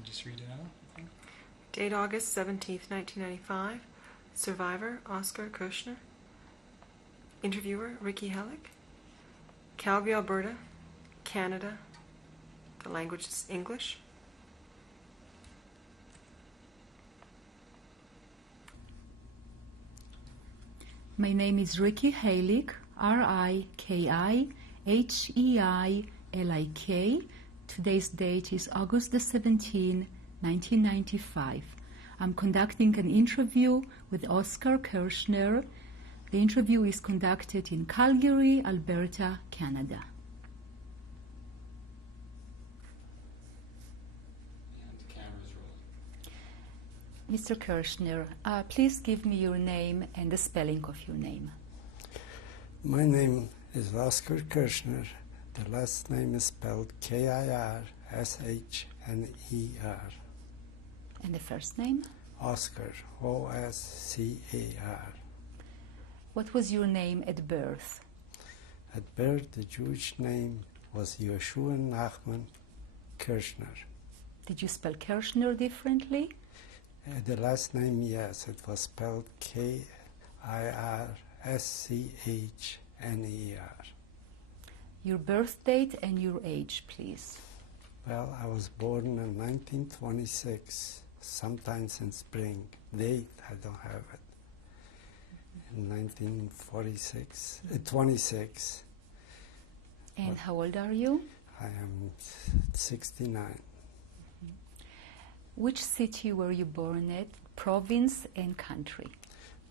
And just read it out, I think. Date August 17th, 1995. Survivor, Oscar Kirschner. Interviewer, Ricky Hellick. Calgary, Alberta, Canada. The language is English. My name is Ricky Heilig, R-I-K-I-H-E-I-L-I-K. Today's date is August the 17th, 1995. I'm conducting an interview with Oscar Kirschner. The interview is conducted in Calgary, Alberta, Canada. And the camera's rolling. Mr. Kirschner, please give me your name and the spelling of your name. My name is Oscar Kirschner. The last name is spelled K-I-R-S-H-N-E-R. And the first name? Oscar, O-S-C-A-R. What was your name at birth? At birth, the Jewish name was Yoshua Nachman Kirschner. Did you spell Kirschner differently? The last name, yes, it was spelled K-I-R-S-C-H-N-E-R. Your birth date and your age, please. Well, I was born in 1926, sometimes in spring. Date, I don't have it. In 1946, 26. And how old are you? I am 69. Which city were you born at, province and country?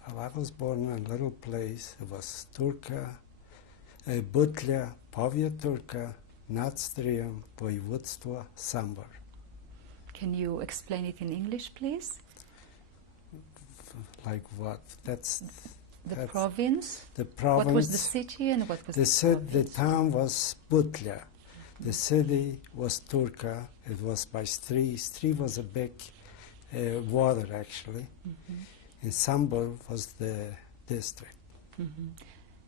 Well, I was born in a little place. It was Turka, Butля, Pavia Turka, Nadstrium, Voivodstvo, Sambar. Can you explain it in English, please? Like what? That's The province? the province. What was the city and what was the province? The town was Butля. The city was Turka. It was by Stri. Stri was a big water, actually. And Sambar was the district.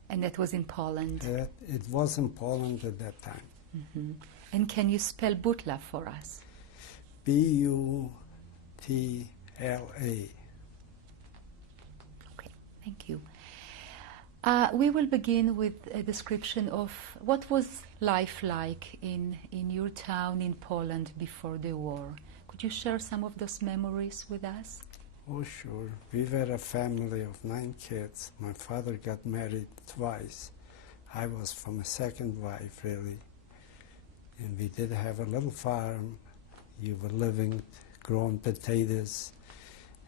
And that was in Poland. It was in Poland at that time. And can you spell Butla for us? B-U-T-L-A. Okay, thank you. We will begin with a description of what was life like in your town in Poland before the war. Could you share some of those memories with us? Oh, sure. We were a family of 9 kids. My father got married twice. I was from a second wife, really. And we did have a little farm. You were living, growing potatoes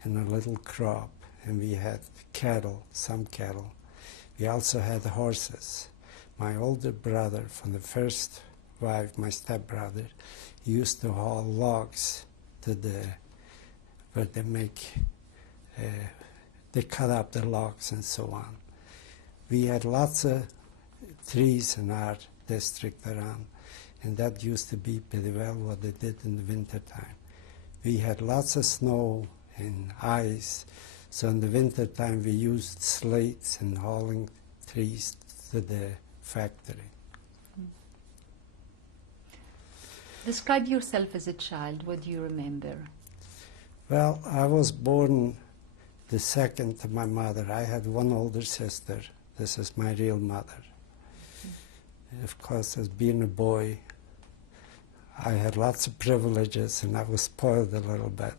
and a little crop. And we had cattle, some cattle. We also had horses. My older brother from the first wife, my stepbrother, he used to haul logs to where they make, they cut up the logs and so on. We had lots of trees in our district around, and that used to be pretty well what they did in the winter time. We had lots of snow and ice, so in the winter time we used slates and hauling trees to the factory. Describe yourself as a child. What do you remember? Well, I was born the second to my mother. I had one older sister. This is my real mother. Of course, as being a boy, I had lots of privileges and I was spoiled a little bit.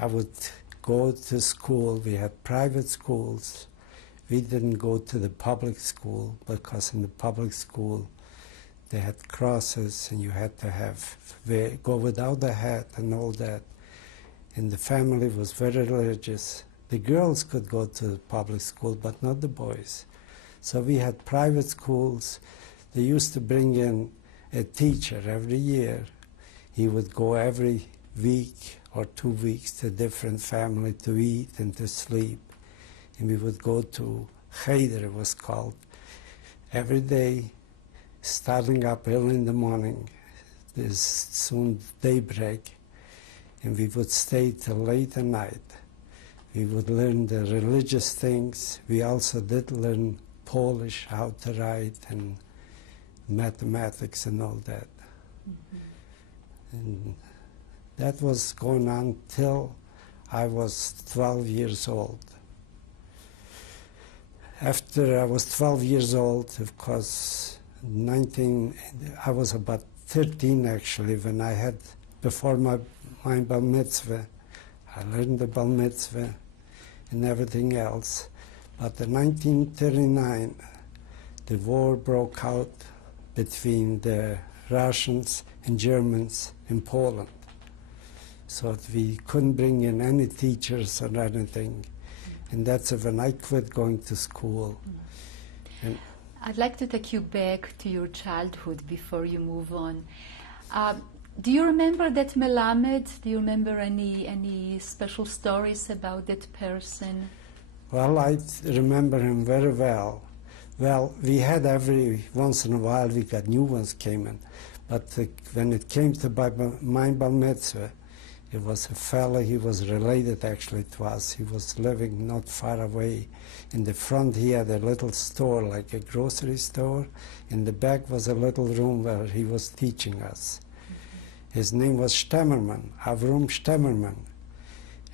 I would go to school. We had private schools. We didn't go to the public school because in the public school they had crosses and you had to go without a hat and all that. And the family was very religious. The girls could go to the public school, but not the boys. So we had private schools. They used to bring in a teacher every year. He would go every week or 2 weeks to a different family to eat and to sleep. And we would go to Cheder, it was called, every day, starting up early in the morning. There's soon daybreak. And we would stay till late at night. We would learn the religious things. We also did learn Polish, how to write, and mathematics and all that. And That was going on till I was 12 years old. After I was 12 years old, of course, I was about 13 actually when I had, before my bar mitzvah, I learned the bar mitzvah and everything else. But in 1939, the war broke out between the Russians and Germans in Poland. So we couldn't bring in any teachers or anything. And that's when I quit going to school. And I'd like to take you back to your childhood before you move on. Do you remember that Melamed? Do you remember any special stories about that person? well, I remember him very well. Well, we had every once in a while, we got new ones came in. But when it came to my bar mitzvah, it was a fella, he was related actually to us. He was living not far away. In the front he had a little store, like a grocery store. In the back was a little room where he was teaching us. His name was Stemmerman, Avrum Stemmerman.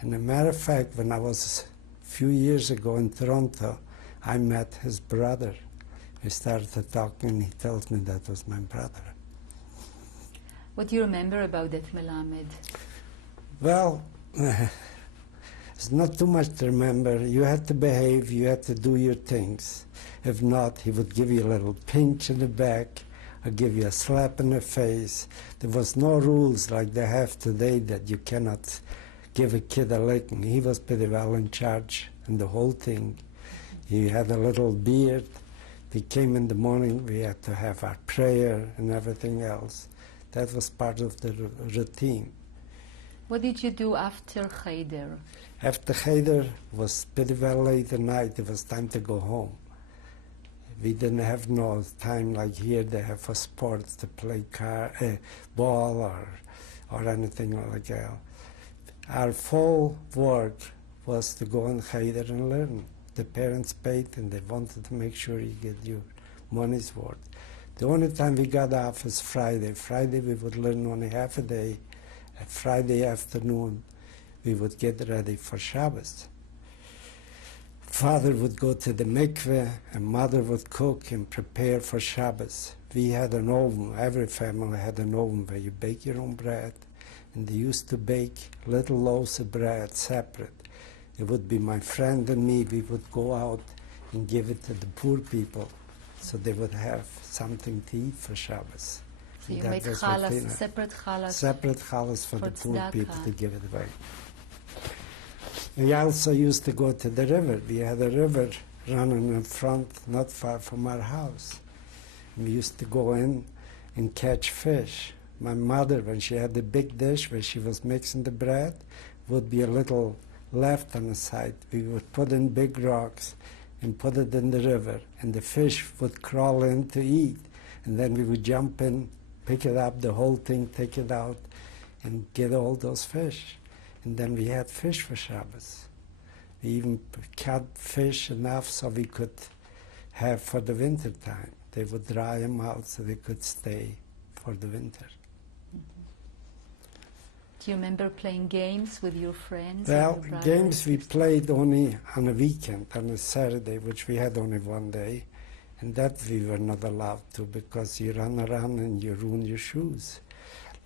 And a matter of fact, when I was a few years ago in Toronto, I met his brother. We started talking and he told me that was my brother. What do you remember about that Melamed? Well, it's not too much to remember. You had to behave, you had to do your things. If not, he would give you a little pinch in the back or give you a slap in the face. There was no rules like they have today that you cannot give a kid a licking. He was pretty well in charge in the whole thing. He had a little beard. We came in the morning, we had to have our prayer and everything else. That was part of the routine. What did you do after Cheder? After Cheder was pretty well late at night, it was time to go home. We didn't have no time like here they have for sports to play ball or anything like that. Our full work was to go on Cheder and learn. The parents paid and they wanted to make sure you get your money's worth. The only time we got off is Friday. Friday we would learn only half a day. Friday afternoon, we would get ready for Shabbos. Father would go to the mikveh, and mother would cook and prepare for Shabbos. We had an oven. Every family had an oven where you bake your own bread, and they used to bake little loaves of bread separate. It would be my friend and me. We would go out and give it to the poor people, so they would have something to eat for Shabbos. So you That made was chalas, routine. separate chalas. Separate challahs for the poor tzedakah. people to give it away. We also used to go to the river. We had a river running in front, not far from our house. We used to go in and catch fish. My mother, when she had the big dish where she was mixing the bread, would be a little left on the side. We would put in big rocks and put it in the river, and the fish would crawl in to eat. And then we would jump in, pick it up, the whole thing, take it out, and get all those fish. And then we had fish for Shabbos. We even caught fish enough so we could have for the winter time. They would dry them out so they could stay for the winter. Do you remember playing games with your friends? Well, and your brothers? games we played only on a weekend, on a Saturday, which we had only one day. And that we were not allowed to because you run around and you ruin your shoes.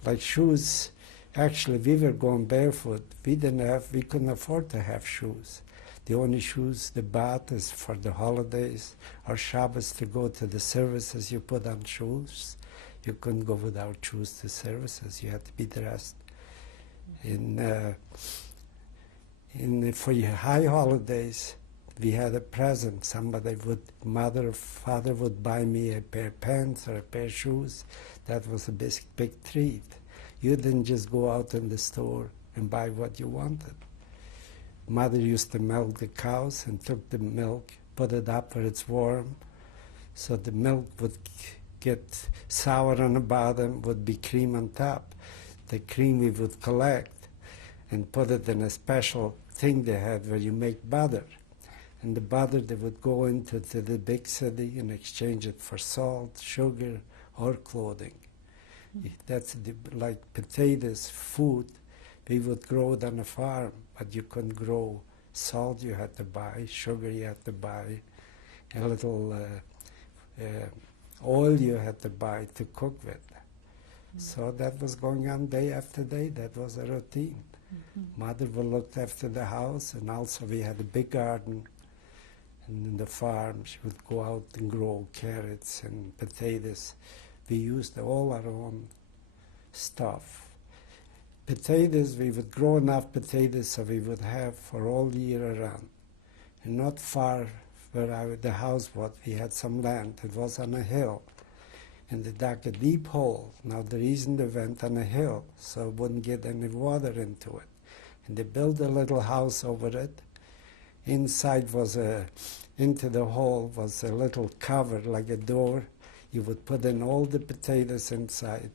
Like shoes, actually we were going barefoot. We couldn't afford to have shoes. The only shoes they bought is for the holidays or Shabbos to go to the services. You put on shoes. You couldn't go without shoes to services. You had to be dressed. For your high holidays, we had a present. Somebody would, mother or father would buy me a pair of pants or a pair of shoes. That was a big treat. You didn't just go out in the store and buy what you wanted. Mother used to milk the cows and took the milk, put it up where it's warm, so the milk would get sour on the bottom, would be cream on top. The cream we would collect and put it in a special thing they had where you make butter. And the butter they would go into the big city and exchange it for salt, sugar, or clothing. That's like potatoes, food, We would grow it on a farm, but you couldn't grow salt. You had to buy sugar. You had to buy a little oil. You had to buy to cook with. So that was going on day after day. That was a routine. Mother would look after the house, and also we had a big garden. And in the farm, she would go out and grow carrots and potatoes. We used all our own stuff. Potatoes, we would grow enough potatoes so we would have for all year around. And not far where the house was, we had some land. It was on a hill. And they dug a deep hole. Now the reason they went on a hill, so it wouldn't get any water into it. And they built a little house over it. Inside was into the hole was a little cover like a door. You would put in all the potatoes inside.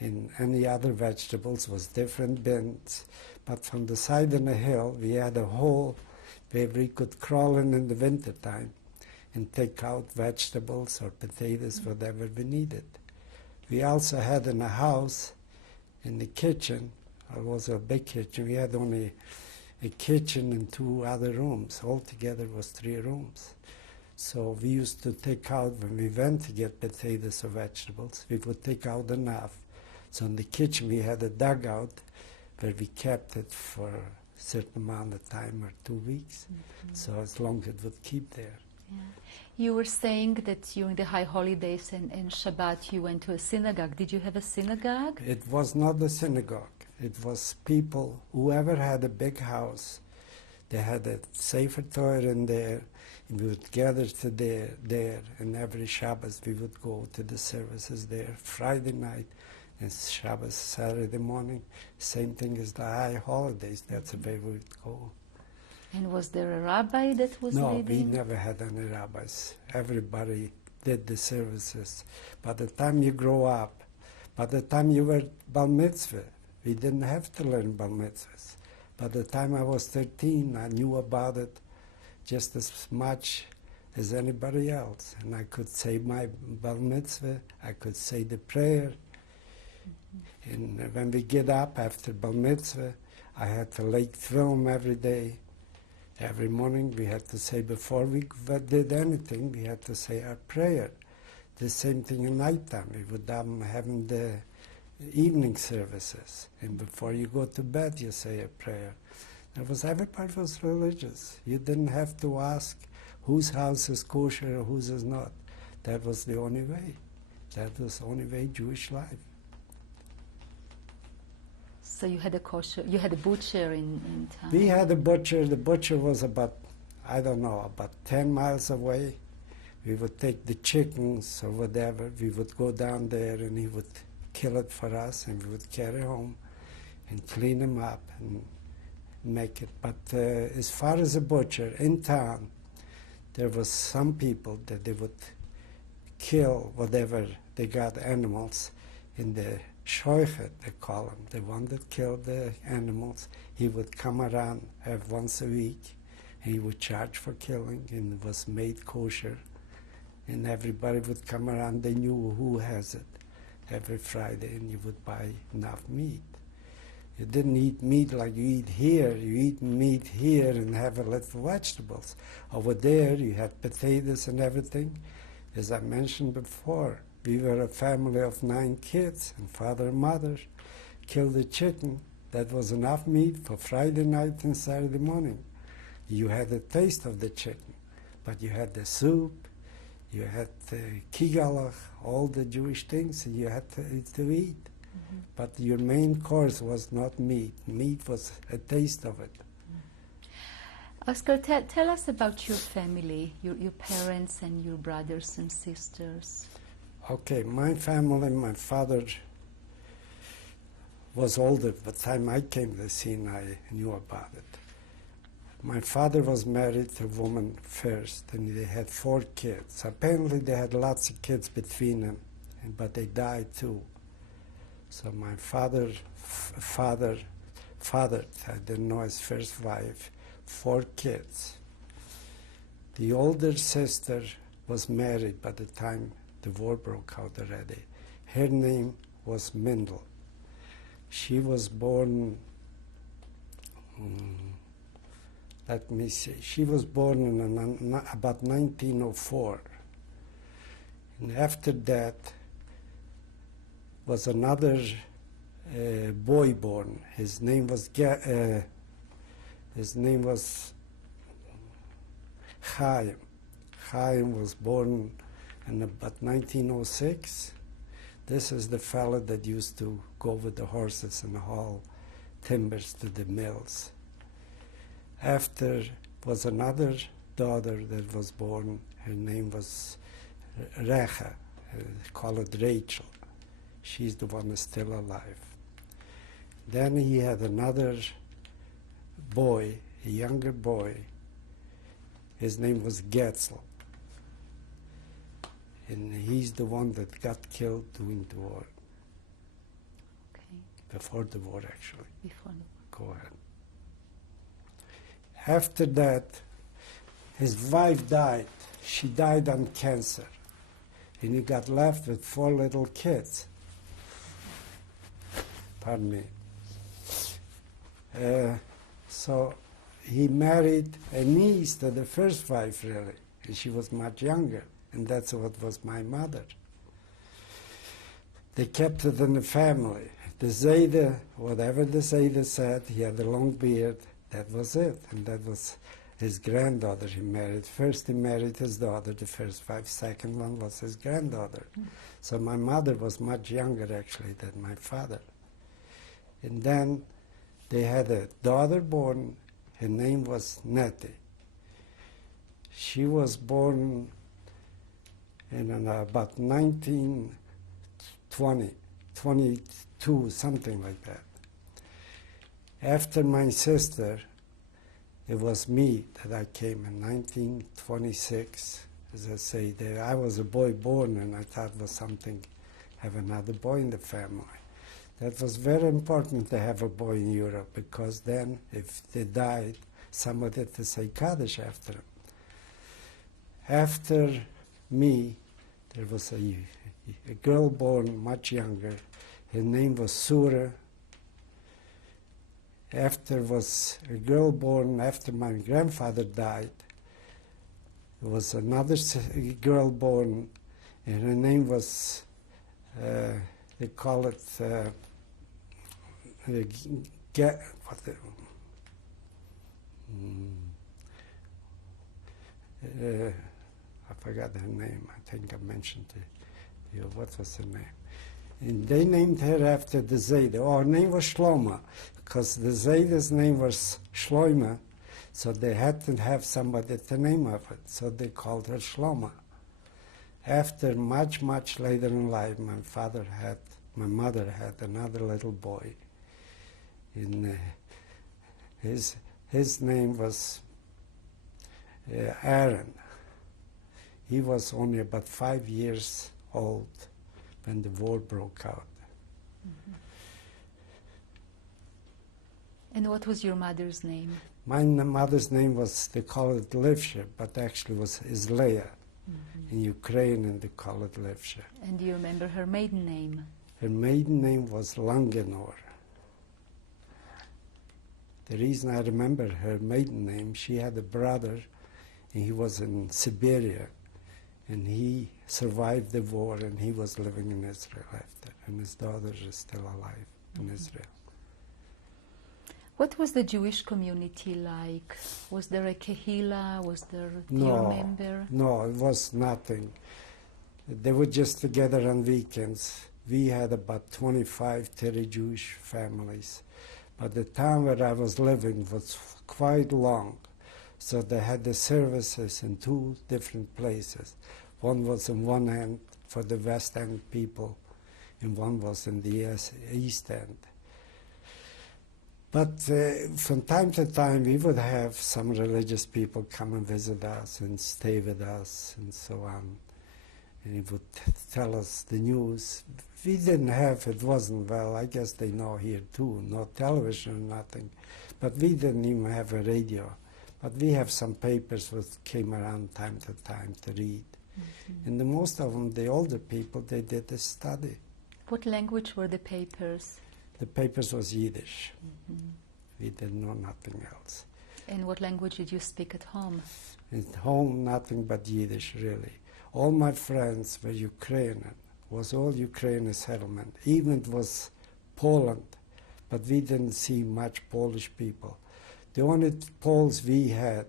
And any other vegetables was different bins. But from the side of the hill, we had a hole where we could crawl in the wintertime and take out vegetables or potatoes, whatever we needed. We also had in the house, in the kitchen, it was a big kitchen, we had only a kitchen and 2 other rooms. Altogether was 3 rooms. So we used to take out, when we went to get potatoes or vegetables, we would take out enough. So in the kitchen we had a dugout where we kept it for a certain amount of time, or 2 weeks. So as long as it would keep there. Yeah. You were saying that during the high holidays and Shabbat you went to a synagogue. Did you have a synagogue? It was not a synagogue. It was people, whoever had a big house, they had a Sefer Torah in there, and we would gather to there, and every Shabbos we would go to the services there. Friday night and Shabbos, Saturday morning, same thing as the high holidays. That's the way we would go. And was there a rabbi that was No, leading? we never had any rabbis. Everybody did the services. By the time you grow up, by the time you were Bar Mitzvah, we didn't have to learn Bar Mitzvahs. By the time I was 13, I knew about it just as much as anybody else. And I could say my Bar Mitzvah, I could say the prayer. And when we get up after Bar Mitzvah, I had to lake film every day. Every morning we had to say, before we did anything, we had to say our prayer. The same thing in nighttime. We would having the evening services. And before you go to bed, you say a prayer. Everybody was religious. You didn't have to ask whose house is kosher or whose is not. That was the only way. That was the only way Jewish life. So you had a butcher in town? We had a butcher. The butcher was about 10 miles away. We would take the chickens or whatever. We would go down there and he would kill it for us, and we would carry home and clean them up and make it. But as far as a butcher in town, there was some people that they would kill whatever they got animals in the Shoichet, they call him, the one that killed the animals. He would come around once a week, and he would charge for killing, and it was made kosher. And everybody would come around, they knew who has it every Friday, and you would buy enough meat. You didn't eat meat like you eat here. You eat meat here and have a little vegetables. Over there, you had potatoes and everything. As I mentioned before, we were a family of 9 kids, and father and mother killed a chicken. That was enough meat for Friday night and Saturday morning. You had a taste of the chicken, but you had the soup, you had the kigalach, all the Jewish things you had to eat. Mm-hmm. But your main course was not meat. Meat was a taste of it. Oscar, tell us about your family, your parents and your brothers and sisters. Okay, my family, my father was older. By the time I came to the scene, I knew about it. My father was married to a woman first, and they had 4 kids. Apparently they had lots of kids between them, but they died too. So my father fathered, I didn't know his first wife, 4 kids. The older sister was married by the time the war broke out already. Her name was Mendel. She was born let me see. She was born in about 1904. And after that was another boy born. His name was Chaim. Chaim was born in about 1906. This is the fellow that used to go with the horses and haul timbers to the mills. After was another daughter that was born. Her name was Recha. Call it Rachel. She's the one that's still alive. Then he had another boy, a younger boy. His name was Getzel. And he's the one that got killed during the war. Okay. Before the war, actually. Before. Go ahead. After that, his wife died. She died on cancer. And he got left with 4 little kids. Pardon me. So he married a niece to the first wife, really. And she was much younger. And that's what was my mother. They kept it in the family. The Zayda, whatever the Zayda said, he had a long beard. That was it. And that was his granddaughter he married. First he married his daughter, the first wife. Second one was his granddaughter. So my mother was much younger, actually, than my father. And then they had a daughter born. Her name was Nettie. She was born in about 22, something like that. After my sister, it was me that I came in 1926. As I say, I was a boy born, and I thought it was something, have another boy in the family. That was very important to have a boy in Europe, because then, if they died, somebody had to say Kaddish after them. After me, there was a girl born much younger. Her name was Sura. After was a girl born after my grandfather died. There was another girl born, and her name was, they call it, I forgot her name. I think I mentioned to you. What was her name? And they named her after the Zayda. Oh, her name was Shloma, because the Zayda's name was Shloima, so they had to have somebody at the name of it. So they called her Shloma. After much, much later in life, my mother had another little boy. And his name was Aaron. He was only about 5 years old when the war broke out. Mm-hmm. And what was your mother's name? My mother's name was, they call it Levsha, but actually was Izleya. Mm-hmm. In Ukrainian they call it Levsha. And do you remember her maiden name? Her maiden name was Langenor. The reason I remember her maiden name, she had a brother, and he was in Siberia, and he survived the war, and he was living in Israel after, and his daughter is still alive in Israel. What was the Jewish community like? Was there a kehila? Was there, do you remember? No, it was nothing. They were just together on weekends. We had about 25, 30 Jewish families. But the town where I was living was quite long. So they had the services in 2 different places. One was in one end for the West End people, and one was in the East End. But from time to time, we would have some religious people come and visit us and stay with us and so on. And he would tell us the news. We didn't have, it wasn't, well, I guess they know here too, no television or nothing. But we didn't even have a radio. But we have some papers that came around time to time to read. Mm-hmm. And most of them, the older people, they did the study. What language were the papers? The papers was Yiddish. Mm-hmm. We didn't know nothing else. And what language did you speak at home? At home, nothing but Yiddish, really. All my friends were Ukrainian. Was all Ukrainian settlement. Even it was Poland, but we didn't see much Polish people. The only Poles we had,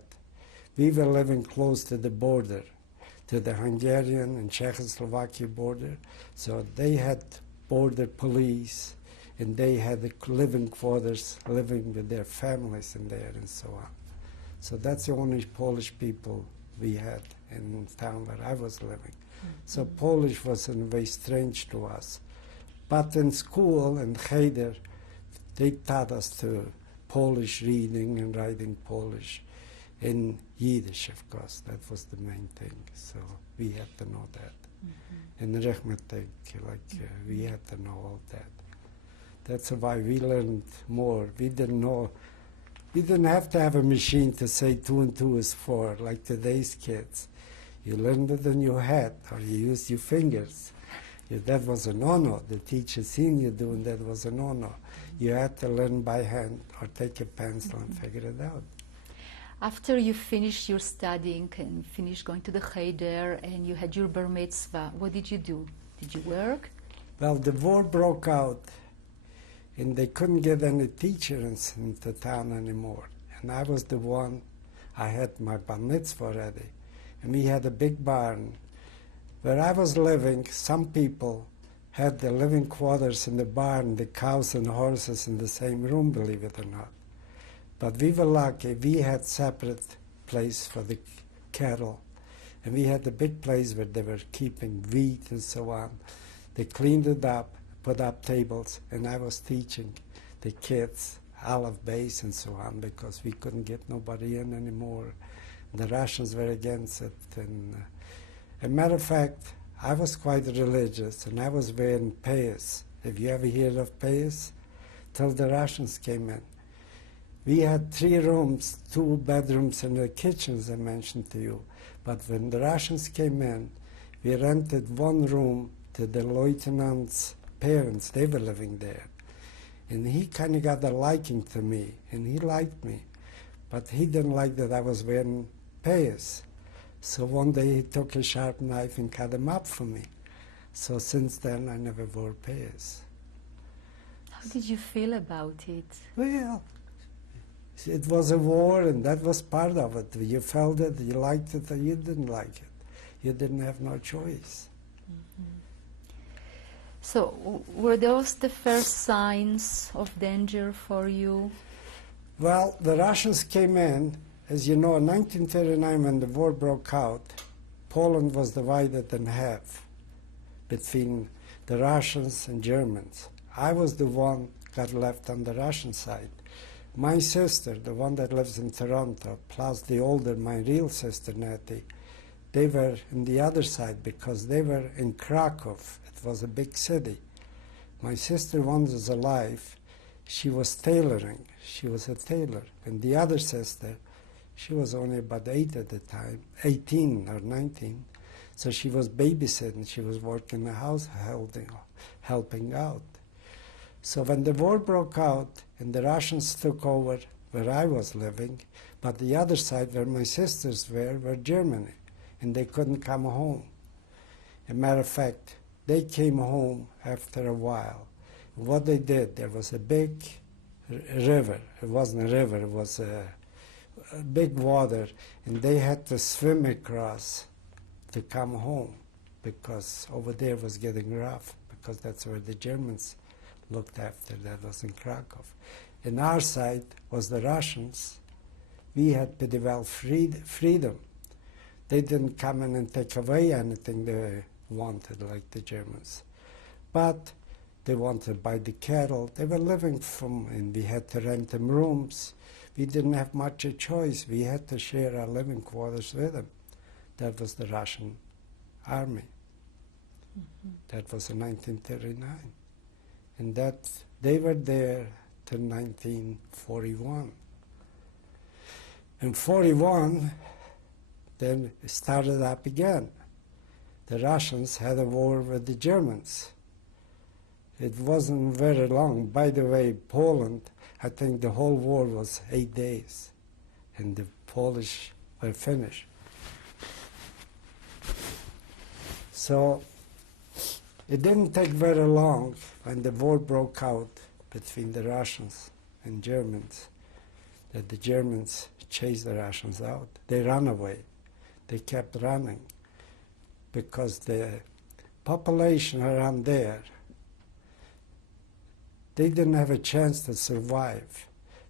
we were living close to the border, to the Hungarian and Czechoslovakia border. So they had border police, and they had the living quarters, living with their families in there and so on. So that's the only Polish people we had in the town where I was living. So Polish was in a way strange to us. But in school, in Cheder, they taught us to Polish reading and writing Polish. In Yiddish, of course, that was the main thing. So we had to know that. In arithmetic, we had to know all that. That's why we learned more. We didn't know. We didn't have to have a machine to say 2 and 2 is 4, like today's kids. You learned it in your head, or you used your fingers. That was a no-no. The teacher seeing you doing that was a no-no. You had to learn by hand or take a pencil and figure it out. After you finished your studying and finished going to the Cheder and you had your bar mitzvah, what did you do? Did you work? Well, the war broke out, and they couldn't get any teachers into town anymore. And I was the one, I had my bar mitzvah already. And we had a big barn. Where I was living, some people had their living quarters in the barn, the cows and horses in the same room, believe it or not. But we were lucky, we had separate place for the cattle. And we had a big place where they were keeping wheat and so on. They cleaned it up, put up tables, and I was teaching the kids Aleph Beis and so on, because we couldn't get nobody in anymore. The Russians were against it. And as a matter of fact, I was quite religious, and I was wearing payas. Have you ever heard of payas? Till the Russians came in. We had 3 rooms, 2 bedrooms, and a kitchen, as I mentioned to you. But when the Russians came in, we rented 1 room to the lieutenant's parents. They were living there. And he kind of got a liking to me, and he liked me. But he didn't like that I was wearing payas. So one day he took a sharp knife and cut them up for me. So since then I never wore payas. How did you feel about it? Well, it was a war, and that was part of it. You felt it, you liked it, or you didn't like it. You didn't have no choice. So, were those the first signs of danger for you? Well, the Russians came in. As you know, in 1939, when the war broke out, Poland was divided in half between the Russians and Germans. I was the one got left on the Russian side. My sister, the one that lives in Toronto, plus the older, my real sister, Nettie, they were in the other side because they were in Krakow. It was a big city. My sister, once was alive, she was tailoring. She was a tailor. And the other sister, she was only about 8 at the time, 18 or 19. So she was babysitting. She was working in the house, helping out. So when the war broke out and the Russians took over where I was living, but the other side where my sisters were Germany, and they couldn't come home. As a matter of fact, they came home after a while. What they did, there was a big river. It wasn't a river, it was a big water, and they had to swim across to come home because over there was getting rough, because that's where the Germans looked after. That was in Krakow. And our side was the Russians. We had pretty well freedom. They didn't come in and take away anything they wanted, like the Germans. But they wanted to buy the cattle. They were living from, and we had to rent them rooms. We didn't have much a choice. We had to share our living quarters with them. That was the Russian army. That was in 1939. And that they were there till 1941. In 41, then it started up again. The Russians had a war with the Germans. It wasn't very long. By the way, Poland, I think the whole war was 8 days, and the Polish were finished. So it didn't take very long when the war broke out between the Russians and Germans that the Germans chased the Russians out. They ran away. They kept running because the population around there, they didn't have a chance to survive.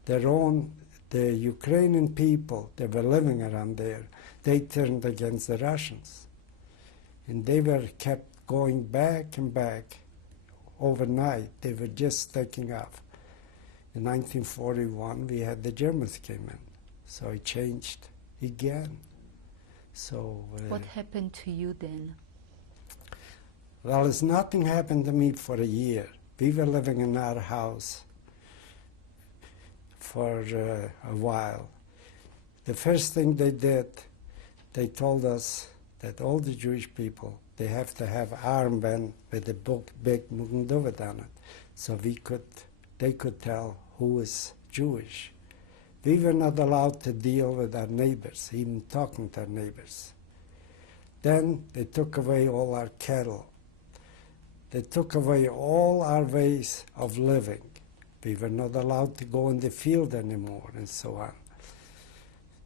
The Ukrainian people that were living around there, they turned against the Russians. And they were kept going back and back overnight. They were just taking off. In 1941, we had the Germans came in. So it changed again. So What happened to you then? well, it's nothing happened to me for a year. We were living in our house for a while. The first thing they did, they told us that all the Jewish people, they have to have armband with a big Magen David on it, so they could tell who is Jewish. We were not allowed to deal with our neighbors, even talking to our neighbors. Then they took away all our cattle. They took away all our ways of living. We were not allowed to go in the field anymore, and so on.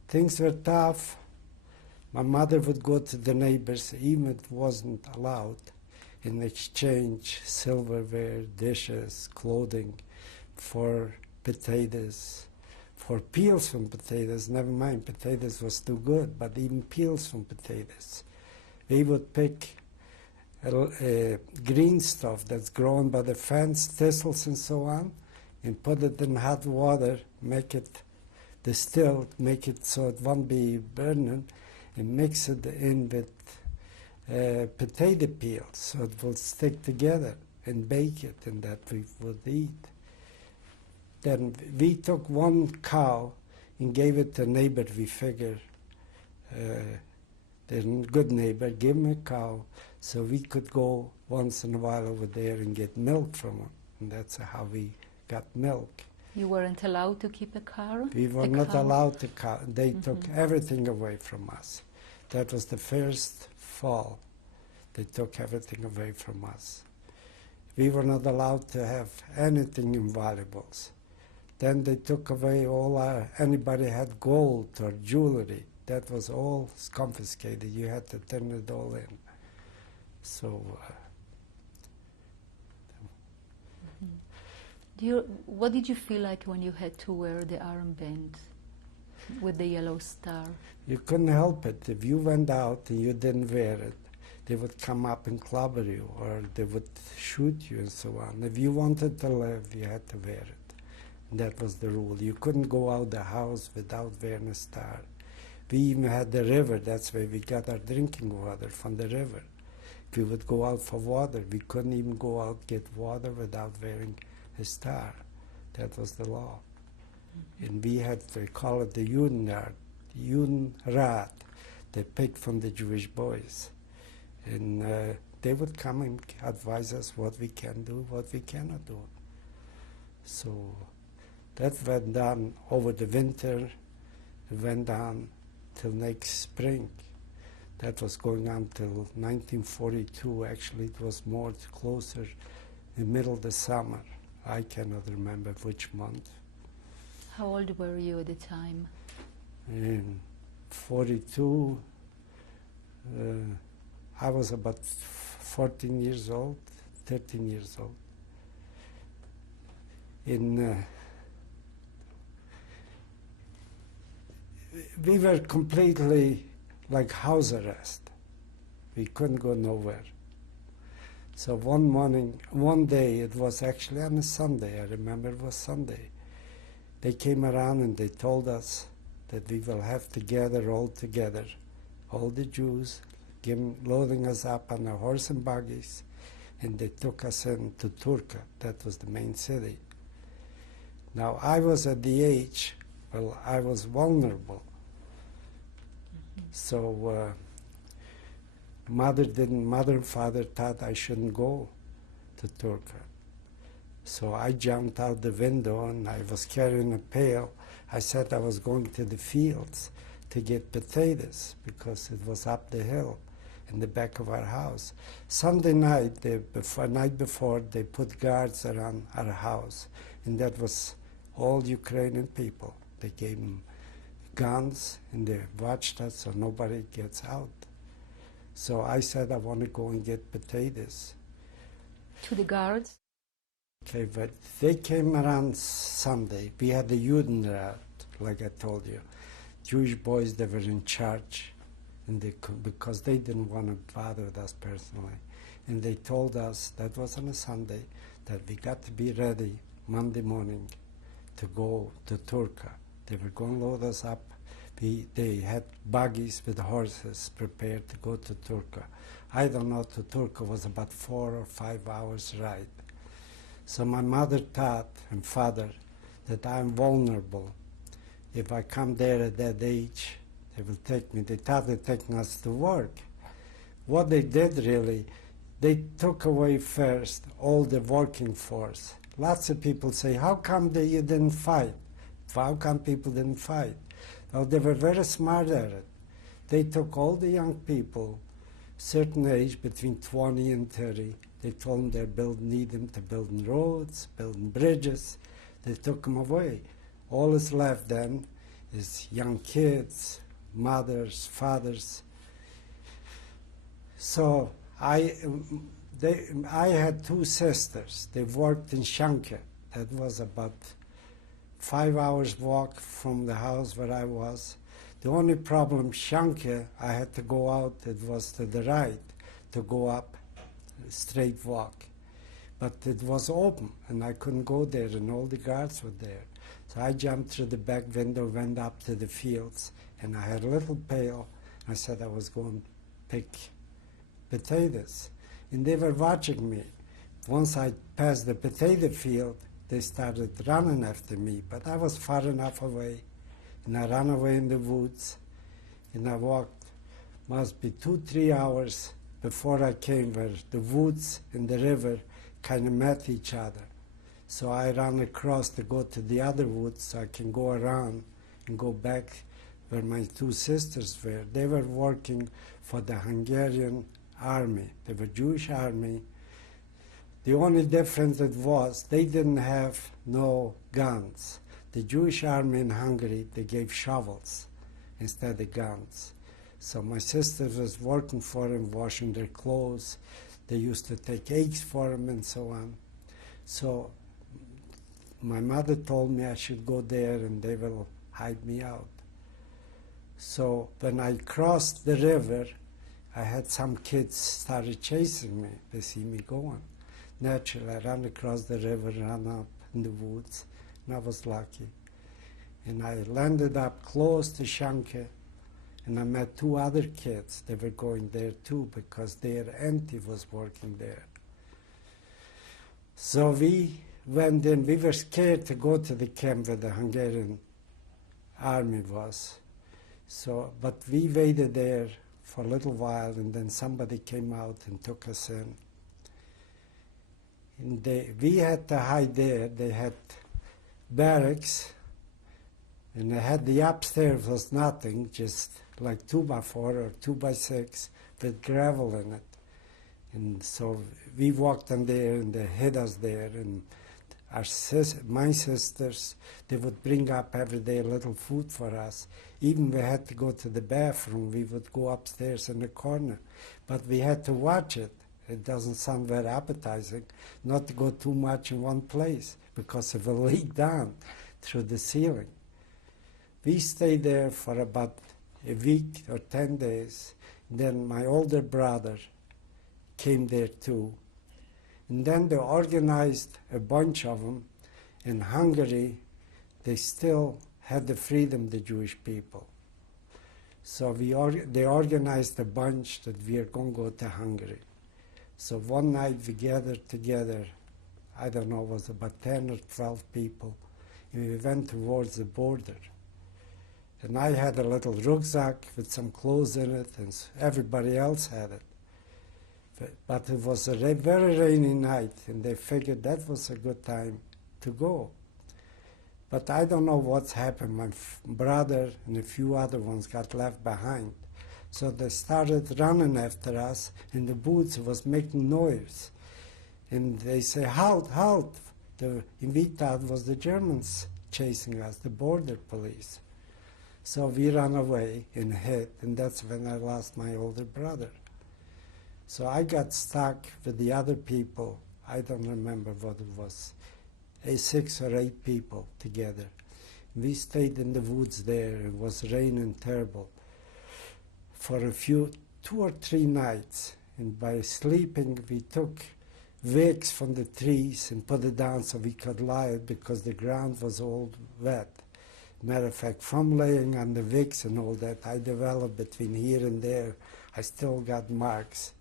Things were tough. My mother would go to the neighbors, even if it wasn't allowed, in exchange silverware, dishes, clothing, for potatoes, for peels from potatoes. Never mind, potatoes was too good, but even peels from potatoes. We would pick green stuff that's grown by the fence, thistles and so on, and put it in hot water, make it distilled, make it so it won't be burning, and mix it in with potato peels so it will stick together, and bake it, and that we would eat. Then we took one cow and gave it to a neighbor. We figured the good neighbor, give him a cow so we could go once in a while over there and get milk from him. And that's how we got milk. You weren't allowed to keep a car? We were not allowed to cow. They took everything away from us. That was the first fall. They took everything away from us. We were not allowed to have anything in valuables. Then they took away anybody had gold or jewelry. That was all confiscated. You had to turn it all in. So, what did you feel like when you had to wear the armband with the yellow star? you couldn't help it. If you went out and you didn't wear it, they would come up and clobber you, or they would shoot you and so on. If you wanted to live, you had to wear it. And that was the rule. You couldn't go out the house without wearing a star. We even had the river. That's where we got our drinking water, from the river. If we would go out for water, we couldn't even go out get water without wearing a star. That was the law. And we had to call it the Judenrat. They picked from the Jewish boys. And they would come and advise us what we can do, what we cannot do. So that went on over the winter. It went on till next spring. That was going on till 1942. Actually, it was more closer in the middle of the summer. I cannot remember which month. How old were you at the time? In 42, I was about 14 years old, 13 years old. We were completely like house arrest. We couldn't go nowhere. So one day, it was actually on a Sunday, I remember it was Sunday, they came around and they told us that we will have to gather all together, all the Jews, loading us up on our horse and buggies, and they took us into Turka. That was the main city. Now, I was at the age, I was vulnerable. So mother and father thought I shouldn't go to Turka. So I jumped out the window and I was carrying a pail. I said I was going to the fields to get potatoes because it was up the hill in the back of our house. Sunday night, night before, they put guards around our house, and that was all Ukrainian people. They gave them guns and they watched us so nobody gets out. So I said I want to go and get potatoes. To the guards? Okay, but they came around Sunday. We had the Judenrat, like I told you. Jewish boys, they were in charge, and because they didn't want to bother us personally. And they told us, that was on a Sunday, that we got to be ready Monday morning to go to Turka. They were going to load us up. They had buggies with horses prepared to go to Turka. I don't know, to Turka was about 4 or 5 hours ride. So my mother thought, and father, that I'm vulnerable. If I come there at that age, they will take me. They thought they'd taking us to work. What they did really, they took away first all the working force. Lots of people say, how come you didn't fight? How come people didn't fight? Well, they were very smart at it. They took all the young people, certain age, between 20 and 30. They told them they need them to build roads, building bridges. They took them away. All that's left then is young kids, mothers, fathers. So I had 2 sisters. They worked in Shanke. That was about 5 hours walk from the house where I was. The only problem, Shanke, I had to go out, it was to the right, to go up, straight walk. But it was open, and I couldn't go there, and all the guards were there. So I jumped through the back window, went up to the fields, and I had a little pail. I said I was going to pick potatoes. And they were watching me. Once I passed the potato field, they started running after me, but I was far enough away, and I ran away in the woods, and I walked, must be 2-3 hours before I came where the woods and the river kind of met each other. So I ran across to go to the other woods so I can go around and go back where my 2 sisters were. They were working for the Hungarian army. They were Jewish army. The only difference it was they didn't have no guns. The Jewish army in Hungary, they gave shovels instead of guns. So my sister was working for them, washing their clothes. They used to take eggs for them and so on. So my mother told me I should go there and they will hide me out. So when I crossed the river, I had some kids started chasing me. They see me going. Naturally, I ran across the river, ran up in the woods, and I was lucky. And I landed up close to Shanke, and I met 2 other kids. They were going there too because their auntie was working there. So we went in. We were scared to go to the camp where the Hungarian army was. So, but we waited there for a little while, and then somebody came out and took us in. And we had to hide there. They had barracks, and they had the upstairs was nothing, just like 2x4 or 2x6 with gravel in it. And so we walked in there, and they hid us there. And my sisters, they would bring up every day a little food for us. Even we had to go to the bathroom, we would go upstairs in the corner. But we had to watch it. It doesn't sound very appetizing, not to go too much in one place, because it will leak down through the ceiling. We stayed there for about a week or 10 days. Then my older brother came there too. And then they organized a bunch of them. In Hungary, they still had the freedom, the Jewish people. So they organized a bunch that we are going to go to Hungary. So one night we gathered together, I don't know, it was about 10 or 12 people, and we went towards the border. And I had a little rucksack with some clothes in it, and everybody else had it. But it was a very rainy night, and they figured that was a good time to go. But I don't know what's happened. My brother and a few other ones got left behind. So they started running after us, and the boots was making noise. And they say, halt, halt. The Invitad was the Germans chasing us, the border police. So we ran away and hid, and that's when I lost my older brother. So I got stuck with the other people. I don't remember what it was, 6 or 8 people together. We stayed in the woods there. It was raining terrible for a 2 or 3 nights. And by sleeping, we took wicks from the trees and put it down so we could lie it because the ground was all wet. Matter of fact, from laying on the wicks and all that, I developed between here and there, I still got marks.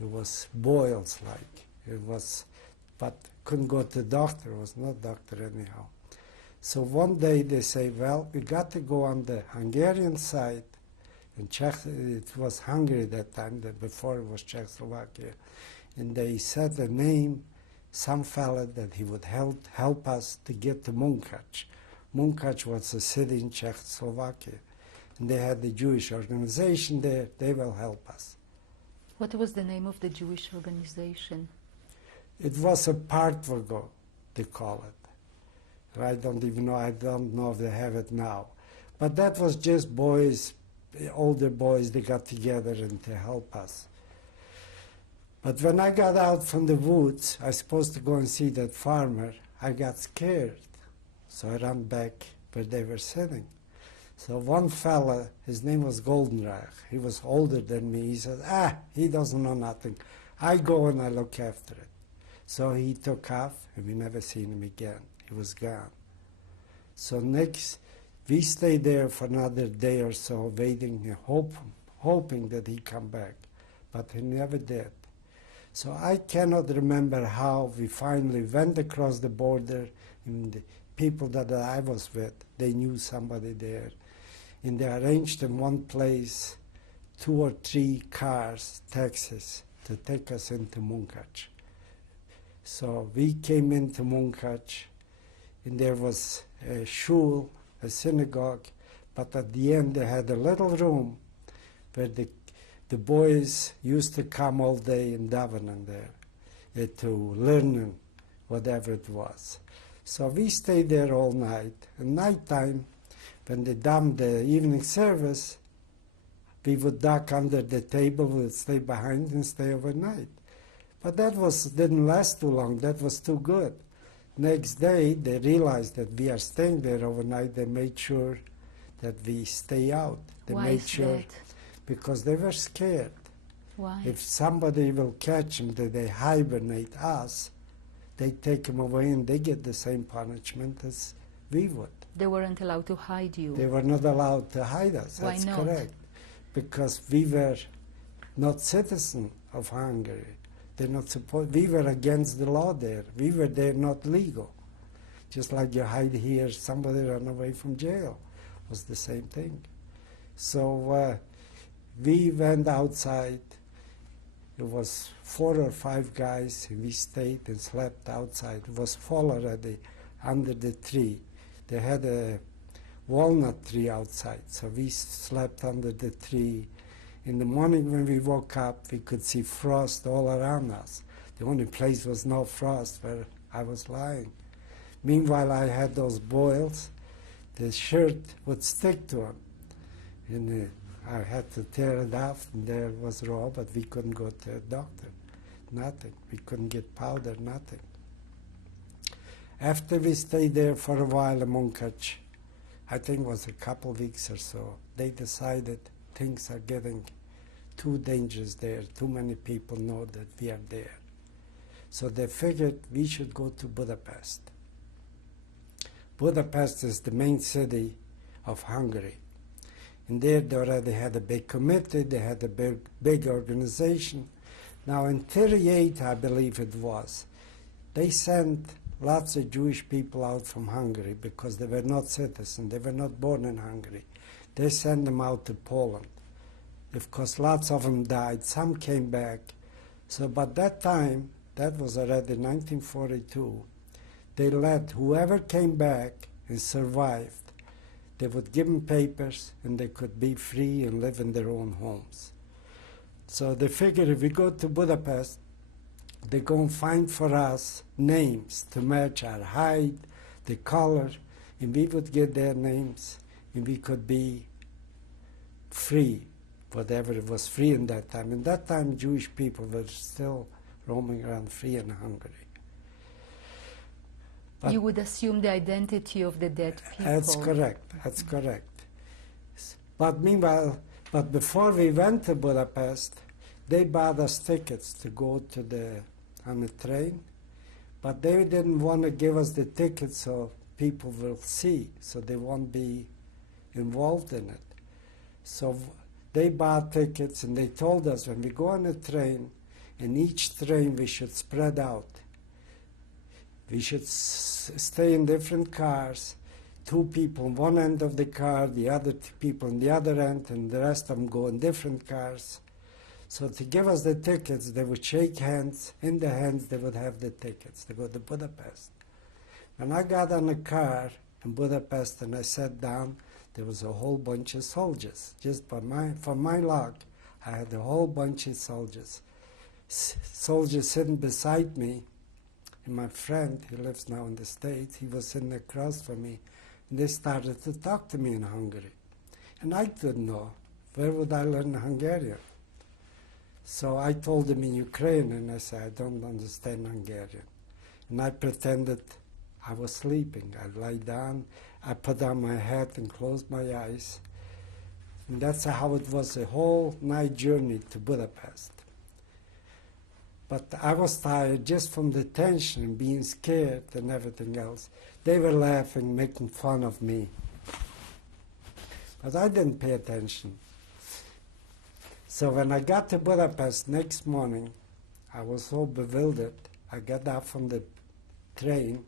It was boils like. It was, but couldn't go to the doctor. It was not doctor anyhow. So one day they say, well, we got to go on the Hungarian side. And it was Hungary that time, before it was Czechoslovakia. And they said the name, some fella that he would help us to get to Munkac. Munkac was a city in Czechoslovakia. And they had the Jewish organization there. They will help us. What was the name of the Jewish organization? It was a Partvergo, they call it. I don't even know, I don't know if they have it now. But that was just boys, older boys, they got together and to help us. But when I got out from the woods, I was supposed to go and see that farmer, I got scared. So I ran back where they were sitting. So one fella, his name was Goldenreich, he was older than me, he said, he doesn't know nothing. I go and I look after it. So he took off, and we never seen him again. He was gone. So next, we stayed there for another day or so, waiting and hoping that he'd come back. But he never did. So I cannot remember how we finally went across the border, and the people that I was with, they knew somebody there. And they arranged in one place 2 or 3 cars, taxis, to take us into Munkac. So we came into Munkac, and there was a shul, a synagogue, but at the end they had a little room where the boys used to come all day and daven in there to learn whatever it was. So we stayed there all night. At nighttime, when they done the evening service, we would duck under the table, we would stay behind and stay overnight. But that didn't last too long. That was too good. Next day, they realized that we are staying there overnight. They made sure that we stay out. They Why made is sure that? because they were scared. Why? If somebody will catch them, that they hibernate us, they take them away and they get the same punishment as we would. They weren't allowed to hide you. They were not allowed to hide us. Why That's not? correct. Because we were not citizens of Hungary. They're not supposed. We were against the law there. We were there not legal. Just like you hide here, somebody run away from jail. It was the same thing. So we went outside. It was 4 or 5 guys, and we stayed and slept outside. It was fall already under the tree. They had a walnut tree outside, so we slept under the tree. In the morning when we woke up, we could see frost all around us. The only place was no frost where I was lying. Meanwhile, I had those boils. The shirt would stick to them. And I had to tear it off, and there it was raw, but we couldn't go to a doctor. Nothing. We couldn't get powder, nothing. After we stayed there for a while in Munkac, I think it was a couple weeks or so, they decided things are getting too dangerous there. Too many people know that we are there. So they figured we should go to Budapest. Budapest is the main city of Hungary. And there they already had a big committee, they had a big organization. Now in 1938, I believe it was, they sent lots of Jewish people out from Hungary because they were not citizens, they were not born in Hungary. They sent them out to Poland. Of course, lots of them died. Some came back, So, but that time, that was already 1942, they let whoever came back and survived, they would give them papers and they could be free and live in their own homes. So they figured if we go to Budapest, they're going to find for us names to match our height, the color, and we would get their names and we could be free, whatever it was free in that time. In that time, Jewish people were still roaming around free in Hungary. But you would assume the identity of the dead people. that's correct. That's correct. But meanwhile, but before we went to Budapest, they bought us tickets to go on the train, but they didn't want to give us the tickets so people will see, so they won't be involved in it. So they bought tickets and they told us when we go on a train, in each train we should spread out. We should stay in different cars, 2 people on one end of the car, the other 2 people on the other end, and the rest of them go in different cars. So to give us the tickets, they would shake hands. In the hands, they would have the tickets to go to Budapest. When I got on a car in Budapest and I sat down, there was a whole bunch of soldiers. Just for my luck, I had a whole bunch of soldiers. Soldiers sitting beside me. And my friend, he lives now in the States, he was sitting across from me. And they started to talk to me in Hungary. And I didn't know. Where would I learn Hungarian? So I told them in Ukrainian, I said, I don't understand Hungarian. And I pretended I was sleeping. I lay down, I put on my hat and closed my eyes. And that's how it was a whole night journey to Budapest. But I was tired just from the tension and being scared and everything else. They were laughing, making fun of me. But I didn't pay attention. So when I got to Budapest next morning, I was so bewildered. I got out from the train,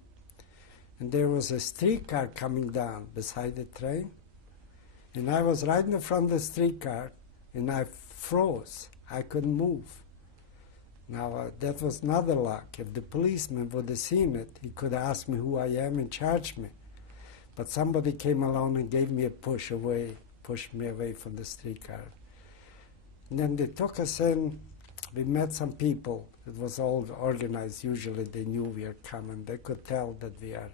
and there was a streetcar coming down beside the train. And I was right in the front of the streetcar, and I froze. I couldn't move. Now, that was another luck. If the policeman would have seen it, he could have asked me who I am and charged me. But somebody came along and gave me a push away, pushed me away from the streetcar. And then they took us in. We met some people. It was all organized. Usually they knew we were coming. They could tell that we are.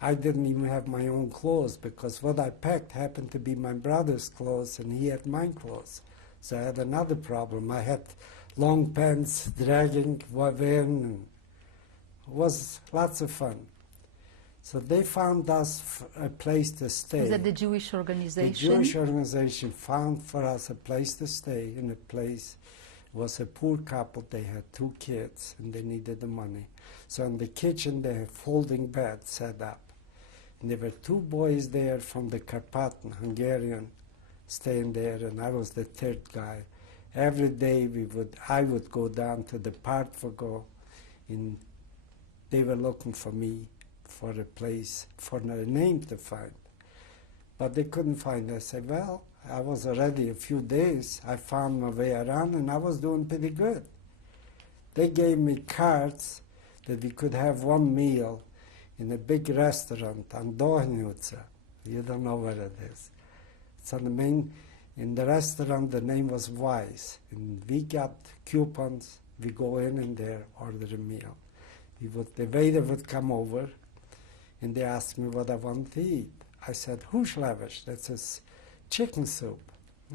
I didn't even have my own clothes because what I packed happened to be my brother's clothes and he had my clothes. So I had another problem. I had long pants, dragging, wearing, and it was lots of fun. So they found us a place to stay. Was that the Jewish organization? The Jewish organization found for us a place to stay, and the place was a poor couple. They had 2 kids, and they needed the money. So in the kitchen, they had folding beds set up. And there were 2 boys there from the Carpathian, Hungarian, staying there, and I was the 3rd guy. Every day I would go down to the Partfogó, and they were looking for me for a place, for a name to find. But they couldn't find it. I said, well, I was already a few days. I found my way around, and I was doing pretty good. They gave me cards that we could have one meal in a big restaurant on Dohnyúca. You don't know where it is. It's on the main. In the restaurant, the name was Wise. And we got coupons. We go in and there, order a meal. The waiter would come over, and they asked me what I want to eat. I said, húsleves, that's a chicken soup.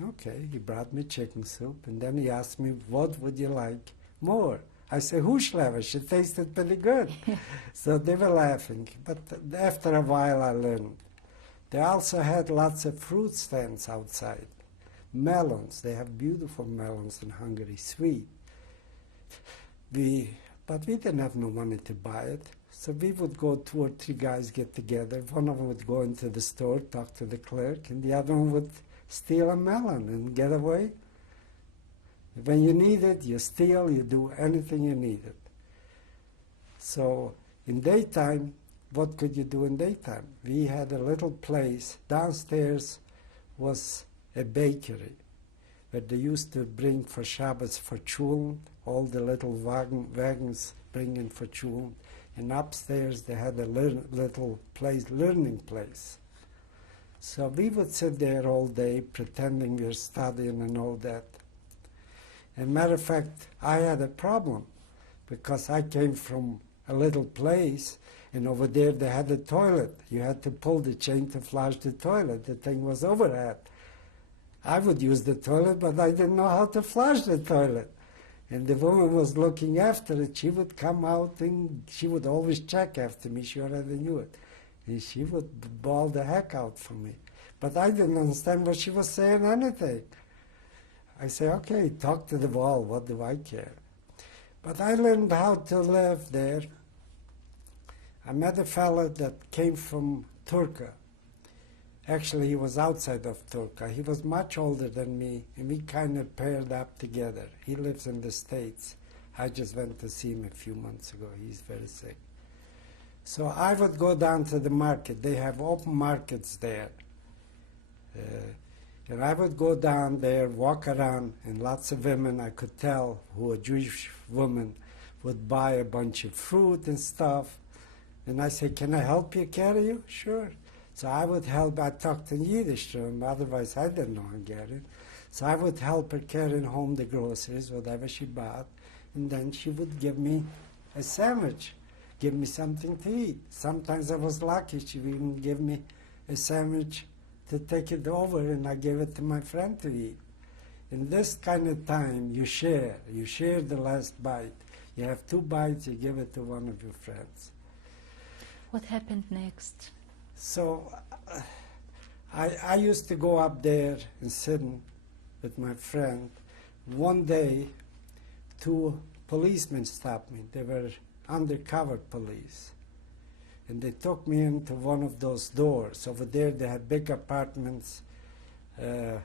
Okay, he brought me chicken soup, and then he asked me, what would you like more? I said, húsleves, it tasted pretty good. So they were laughing. But after a while, I learned. They also had lots of fruit stands outside. Melons, they have beautiful melons in Hungary, sweet. But we didn't have no money to buy it. So we would go, 2 or 3 guys get together. One of them would go into the store, talk to the clerk, and the other one would steal a melon and get away. When you need it, you steal, you do anything you need it. So in daytime, what could you do in daytime? We had a little place. Downstairs was a bakery. where they used to bring for Shabbos for chulin, all the little wagons bringing for chulin. And upstairs they had a little place, learning place. So we would sit there all day pretending we were studying and all that. And matter of fact, I had a problem because I came from a little place, and over there they had a toilet. You had to pull the chain to flush the toilet. The thing was overhead. I would use the toilet, but I didn't know how to flush the toilet. And the woman was looking after it. She would come out and she would always check after me. She already knew it. And she would bawl the heck out for me. But I didn't understand what she was saying anything. I say, okay, talk to the wall. What do I care? But I learned how to live there. I met a fellow that came from Turkey. Actually, he was outside of Turkey. He was much older than me, and we kind of paired up together. He lives in the States. I just went to see him a few months ago. He's very sick. So I would go down to the market. They have open markets there. And I would go down there, walk around, and lots of women, I could tell who a Jewish woman would buy a bunch of fruit and stuff. And I say, can I help you carry you? Sure. So I would help. I talked in Yiddish to him, otherwise I didn't know Hungarian. So I would help her carrying home the groceries, whatever she bought, and then she would give me a sandwich, give me something to eat. Sometimes I was lucky. She would even give me a sandwich to take it over, and I gave it to my friend to eat. In this kind of time, you share. You share the last bite. You have 2 bites, you give it to one of your friends. What happened next? So I used to go up there and sit with my friend. One day, 2 policemen stopped me. They were undercover police. And they took me into one of those doors. Over there they had big apartments. I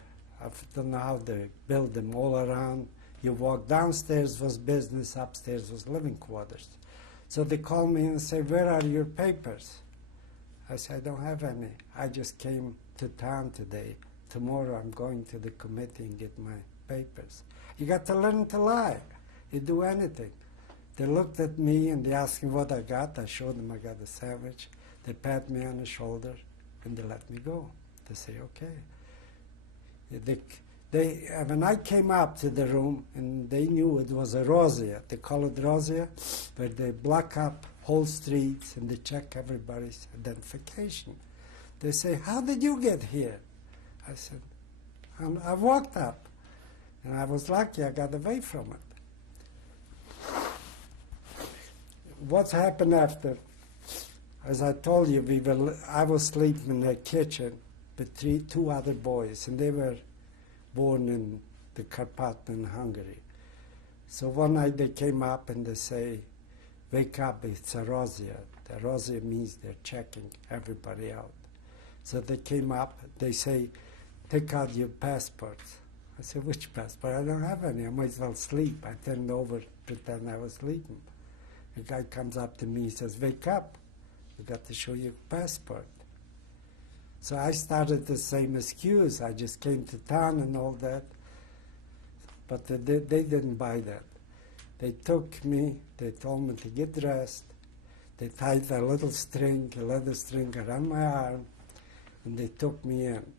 don't know how they built them all around. You walk downstairs was business, upstairs was living quarters. So they called me and say, where are your papers? I said, I don't have any. I just came to town today. Tomorrow I'm going to the committee and get my papers. You got to learn to lie. You do anything. They looked at me and they asked me what I got. I showed them I got a sandwich. They pat me on the shoulder and they let me go. They say, okay. When I came up to the room, and they knew it was a razzia, they call it razzia, where they block up whole streets and they check everybody's identification. They say, how did you get here? I said, I walked up, and I was lucky I got away from it. What's happened after? As I told you, I was sleeping in the kitchen with 2 other boys, and they were born in the Carpathian in Hungary. So one night they came up and they say, wake up, it's a razzia. The razzia means they're checking everybody out. So they came up, they say, take out your passports. I said, which passport? I don't have any. I might as well sleep. I turned over, pretend I was sleeping. The guy comes up to me, he says, wake up. You got to show your passport. So I started the same excuse. I just came to town and all that. But they didn't buy that. They took me, they told me to get dressed. They tied a little string, a leather string around my arm, and they took me in.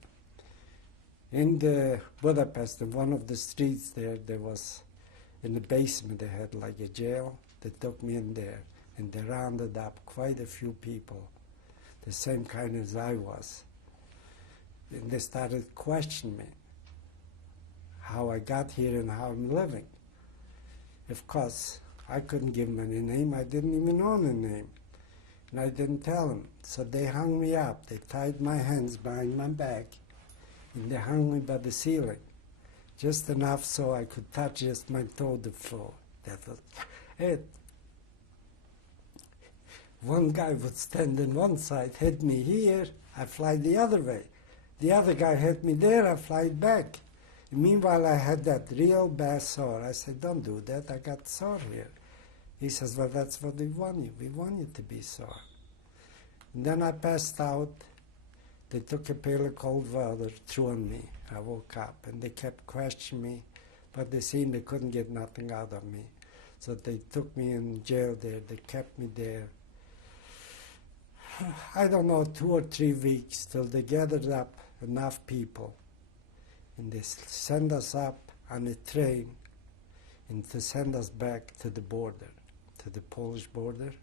In the Budapest, in one of the streets there was, in the basement, they had like a jail. They took me in there, and they rounded up quite a few people, the same kind as I was. And they started questioning me, how I got here and how I'm living. Of course, I couldn't give them any name. I didn't even own a name. And I didn't tell them. So they hung me up. They tied my hands behind my back, and they hung me by the ceiling, just enough so I could touch just my toe to the floor. That was it. One guy would stand on one side, hit me here, I fly the other way. The other guy hit me there, I fly back. And meanwhile, I had that real bad sore. I said, don't do that, I got sore here. He says, well, that's what we want you. We want you to be sore. And then I passed out, They took a pail of cold water, threw on me. I woke up, and they kept questioning me, but they seen they couldn't get nothing out of me. So they took me in jail there. They kept me there. I don't know, 2 or 3 weeks till they gathered up enough people, and they send us up on a train and to send us back to the border, to the Polish border.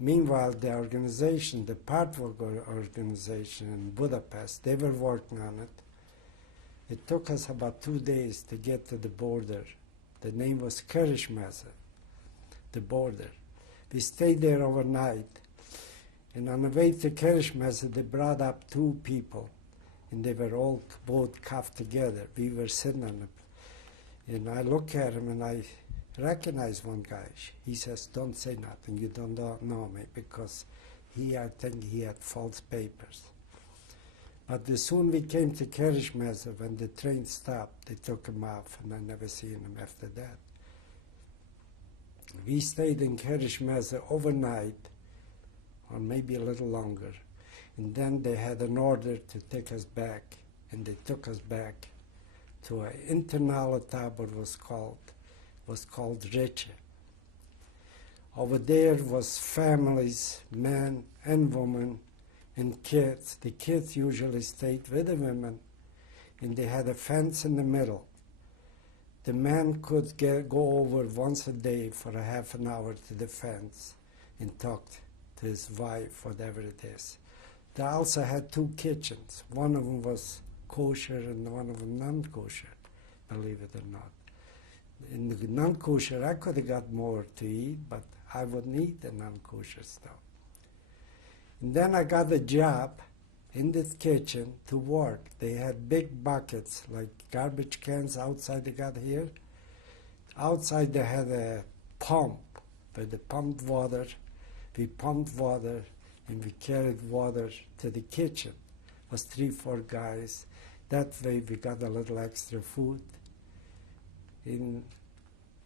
Meanwhile, the organization, the Partwork organization in Budapest, they were working on it. It took us about 2 days to get to the border. The name was Keresmesse, the border. We stayed there overnight, and on the way to Keresmesse, they brought up 2 people, and they were all both cuffed together. We were sitting on them, and I look at him, and I recognize one guy. He says, "Don't say nothing, you don't know me," because I think he had false papers. But as soon we came to Keresmesse, when the train stopped, they took him off, and I never seen him after that. We stayed in Keresmesse overnight, or maybe a little longer, and then they had an order to take us back, and they took us back to an internal tabor was called Reche. Over there was families, men and women, and kids. The kids usually stayed with the women, and they had a fence in the middle. The man could go over once a day for a half an hour to the fence and talk to his wife, whatever it is. They also had 2 kitchens. One of them was kosher and one of them non-kosher, believe it or not. In the non-kosher, I could have got more to eat, but I wouldn't eat the non-kosher stuff. And then I got a job in the kitchen to work. They had big buckets, like garbage cans outside they got here. Outside they had a pump, where they pumped water. We pumped water, and we carried water to the kitchen. It was 3, 4 guys. That way we got a little extra food. It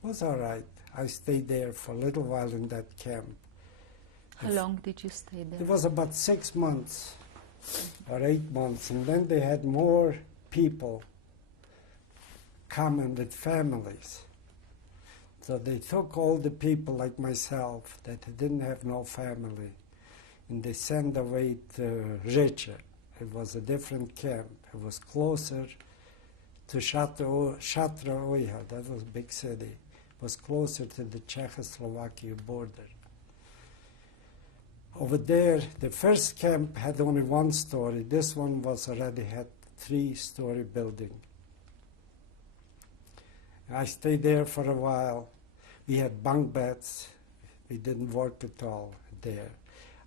was all right. I stayed there for a little while in that camp. How long did you stay there? It was about 6 months or 8 months, and then they had more people coming with families. So they took all the people like myself that didn't have no family, and they sent away to Reche. It was a different camp. It was closer to Shatroiha, that was a big city. It was closer to the Czechoslovakia border. Over there, the first camp had only 1 story. This one already had 3-story building. I stayed there for a while. We had bunk beds. We didn't work at all there.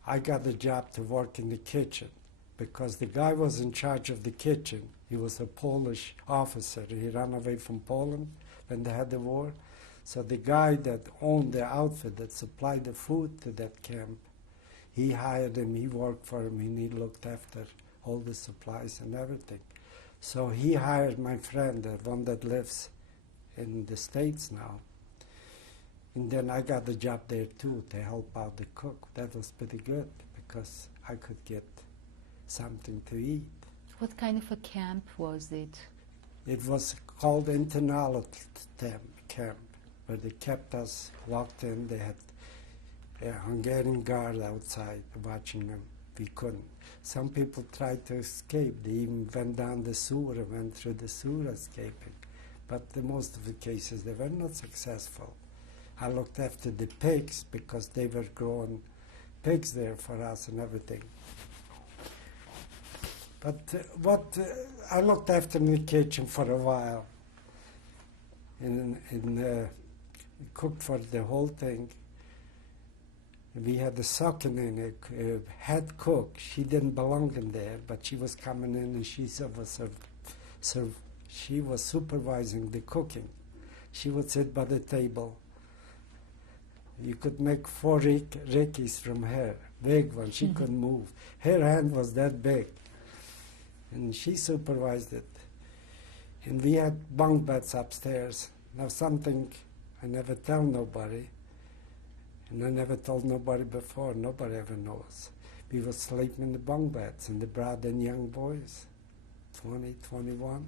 I got a job to work in the kitchen because the guy was in charge of the kitchen. He was a Polish officer. He ran away from Poland when they had the war. So the guy that owned the outfit that supplied the food to that camp, he hired him, he worked for him, and he looked after all the supplies and everything. So he hired my friend, the one that lives in the States now. And then I got a job there too to help out the cook. That was pretty good because I could get something to eat. What kind of a camp was it? It was called internal camp, where they kept us locked in. They had a Hungarian guard outside watching them. We couldn't. Some people tried to escape. They even went down the sewer and went through the sewer escaping. But the most of the cases, they were not successful. I looked after the pigs because they were growing pigs there for us and everything. But I looked after in the kitchen for a while and cooked for the whole thing. We had a sucking in a head cook. She didn't belong in there, but she was coming in and she was supervising the cooking. She would sit by the table. You could make 4 rikis from her, big one. She couldn't move. Her hand was that big. And she supervised it. And we had bunk beds upstairs. Now something I never tell nobody, and I never told nobody before, nobody ever knows. we were sleeping in the bunk beds, and they brought in young boys, 20, 21,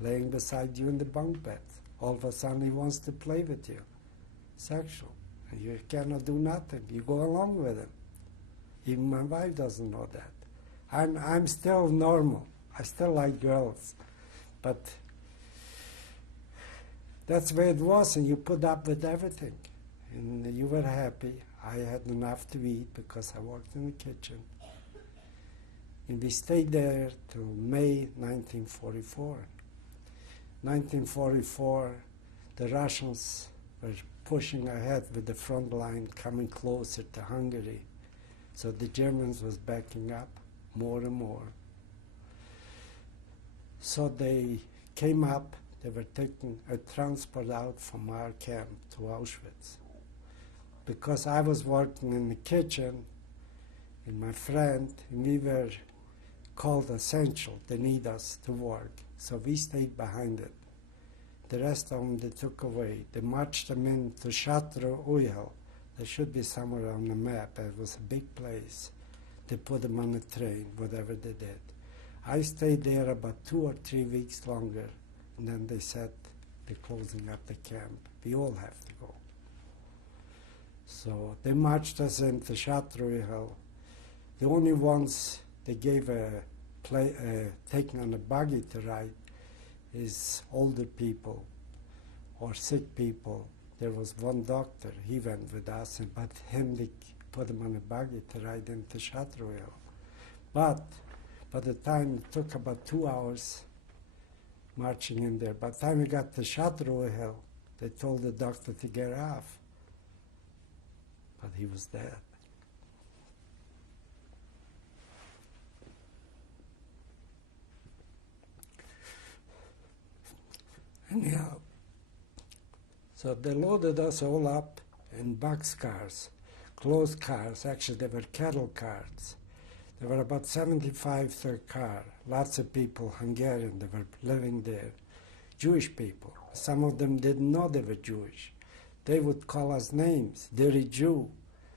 laying beside you in the bunk beds. All of a sudden he wants to play with you, sexual. And you cannot do nothing. You go along with him. Even my wife doesn't know that. I'm still normal. I still like girls. But that's the way it was, and you put up with everything. And you were happy. I had enough to eat because I worked in the kitchen. And we stayed there till May 1944. 1944, the Russians were pushing ahead with the front line, coming closer to Hungary. So the Germans was backing up more and more. So they came up, they were taking a transport out from our camp to Auschwitz. Because I was working in the kitchen, and my friend, and we were called essential. They need us to work. So we stayed behind it. The rest of them they took away. They marched them into Shatra Uyal. There should be somewhere on the map. It was a big place. They put them on a train, whatever they did. I stayed there about 2 or 3 weeks longer, and then they said they're closing up the camp. We all have to go. So they marched us into Shatra Uyal. The only ones they gave taking on a buggy to ride is older people or sick people. There was one doctor, he went with us, but him they put him on a buggy to ride into Shatra Uyal. But by the time it took about 2 hours marching in there, by the time we got to Shatra Uyal, they told the doctor to get off. But he was dead. Anyhow, so they loaded us all up in boxcars, closed cars. Actually, they were cattle cars. There were about 75 per car. Lots of people, Hungarian, they were living there. Jewish people. Some of them didn't know they were Jewish. They would call us names, dirty Jew.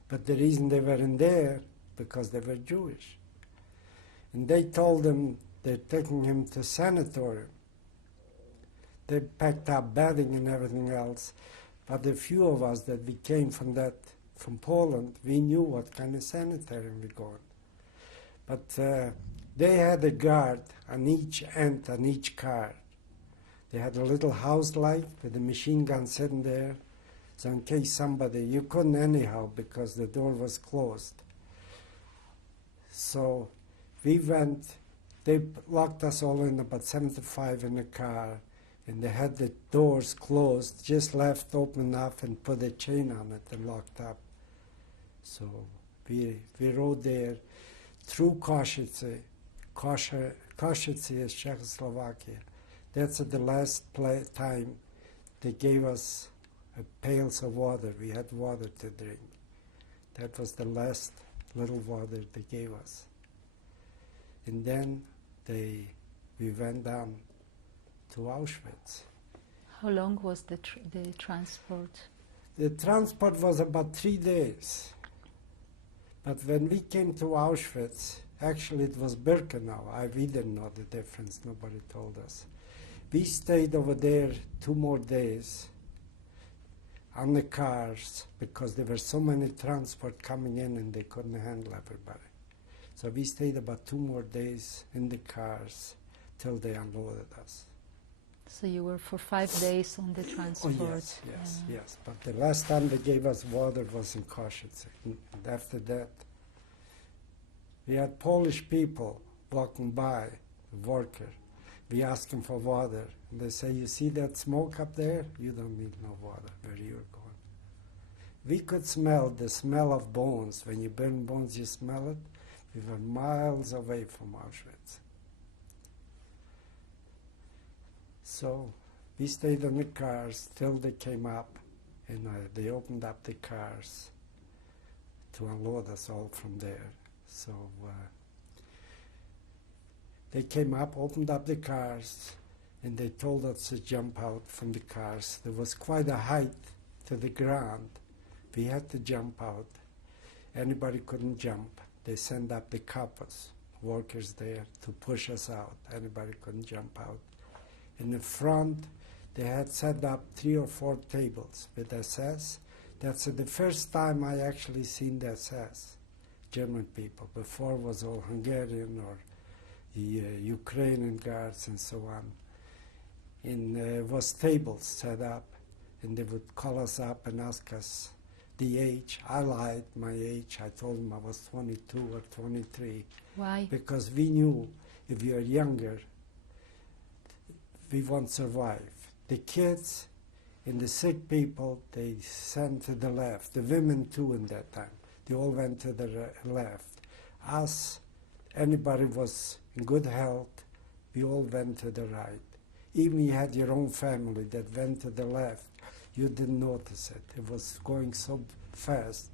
But the reason they weren't there, because they were Jewish. And they told them they're taking him to sanatorium. They packed up bedding and everything else. But the few of us that we came from Poland, we knew what kind of sanitarium we're going. But they had a guard on each end, on each car. They had a little house light with a machine gun sitting there. So in case somebody, you couldn't anyhow because the door was closed. So we went, they locked us all in, about 75 in the car, and they had the doors closed, just left open enough and put a chain on it and locked up. So we rode there through Košice. Košice is Czechoslovakia. That's the last time they gave us pails of water. We had water to drink. That was the last little water they gave us. And then we went down to Auschwitz. How long was the transport? The transport was about 3 days. But when we came to Auschwitz, actually it was Birkenau. We didn't know the difference. Nobody told us. We stayed over there 2 more days on the cars because there were so many transport coming in and they couldn't handle everybody. So we stayed about 2 more days in the cars till they unloaded us. So you were for 5 days on the transport. Oh, yes. But the last time they gave us water was in Košice. And after that, we had Polish people walking by, the worker. We asked them for water. And they say, you see that smoke up there? You don't need no water where you're going. We could smell the smell of bones. When you burn bones, you smell it. We were miles away from Auschwitz. So we stayed in the cars till they came up, and they opened up the cars to unload us all from there. So they came up, opened up the cars, and they told us to jump out from the cars. There was quite a height to the ground. We had to jump out. Anybody couldn't jump. they send up the coppers, workers there, to push us out. Anybody couldn't jump out. In the front, they had set up 3 or 4 tables with SS. That's the first time I actually seen the SS, German people. Before was all Hungarian or Ukrainian guards and so on. And was tables set up, and they would call us up and ask us the age. I lied my age. I told them I was 22 or 23. Why? Because we knew if we are younger, we won't survive. The kids and the sick people, they sent to the left. The women too in that time. They all went to the left. Us, anybody was in good health, we all went to the right. Even you had your own family that went to the left, you didn't notice it. It was going so fast.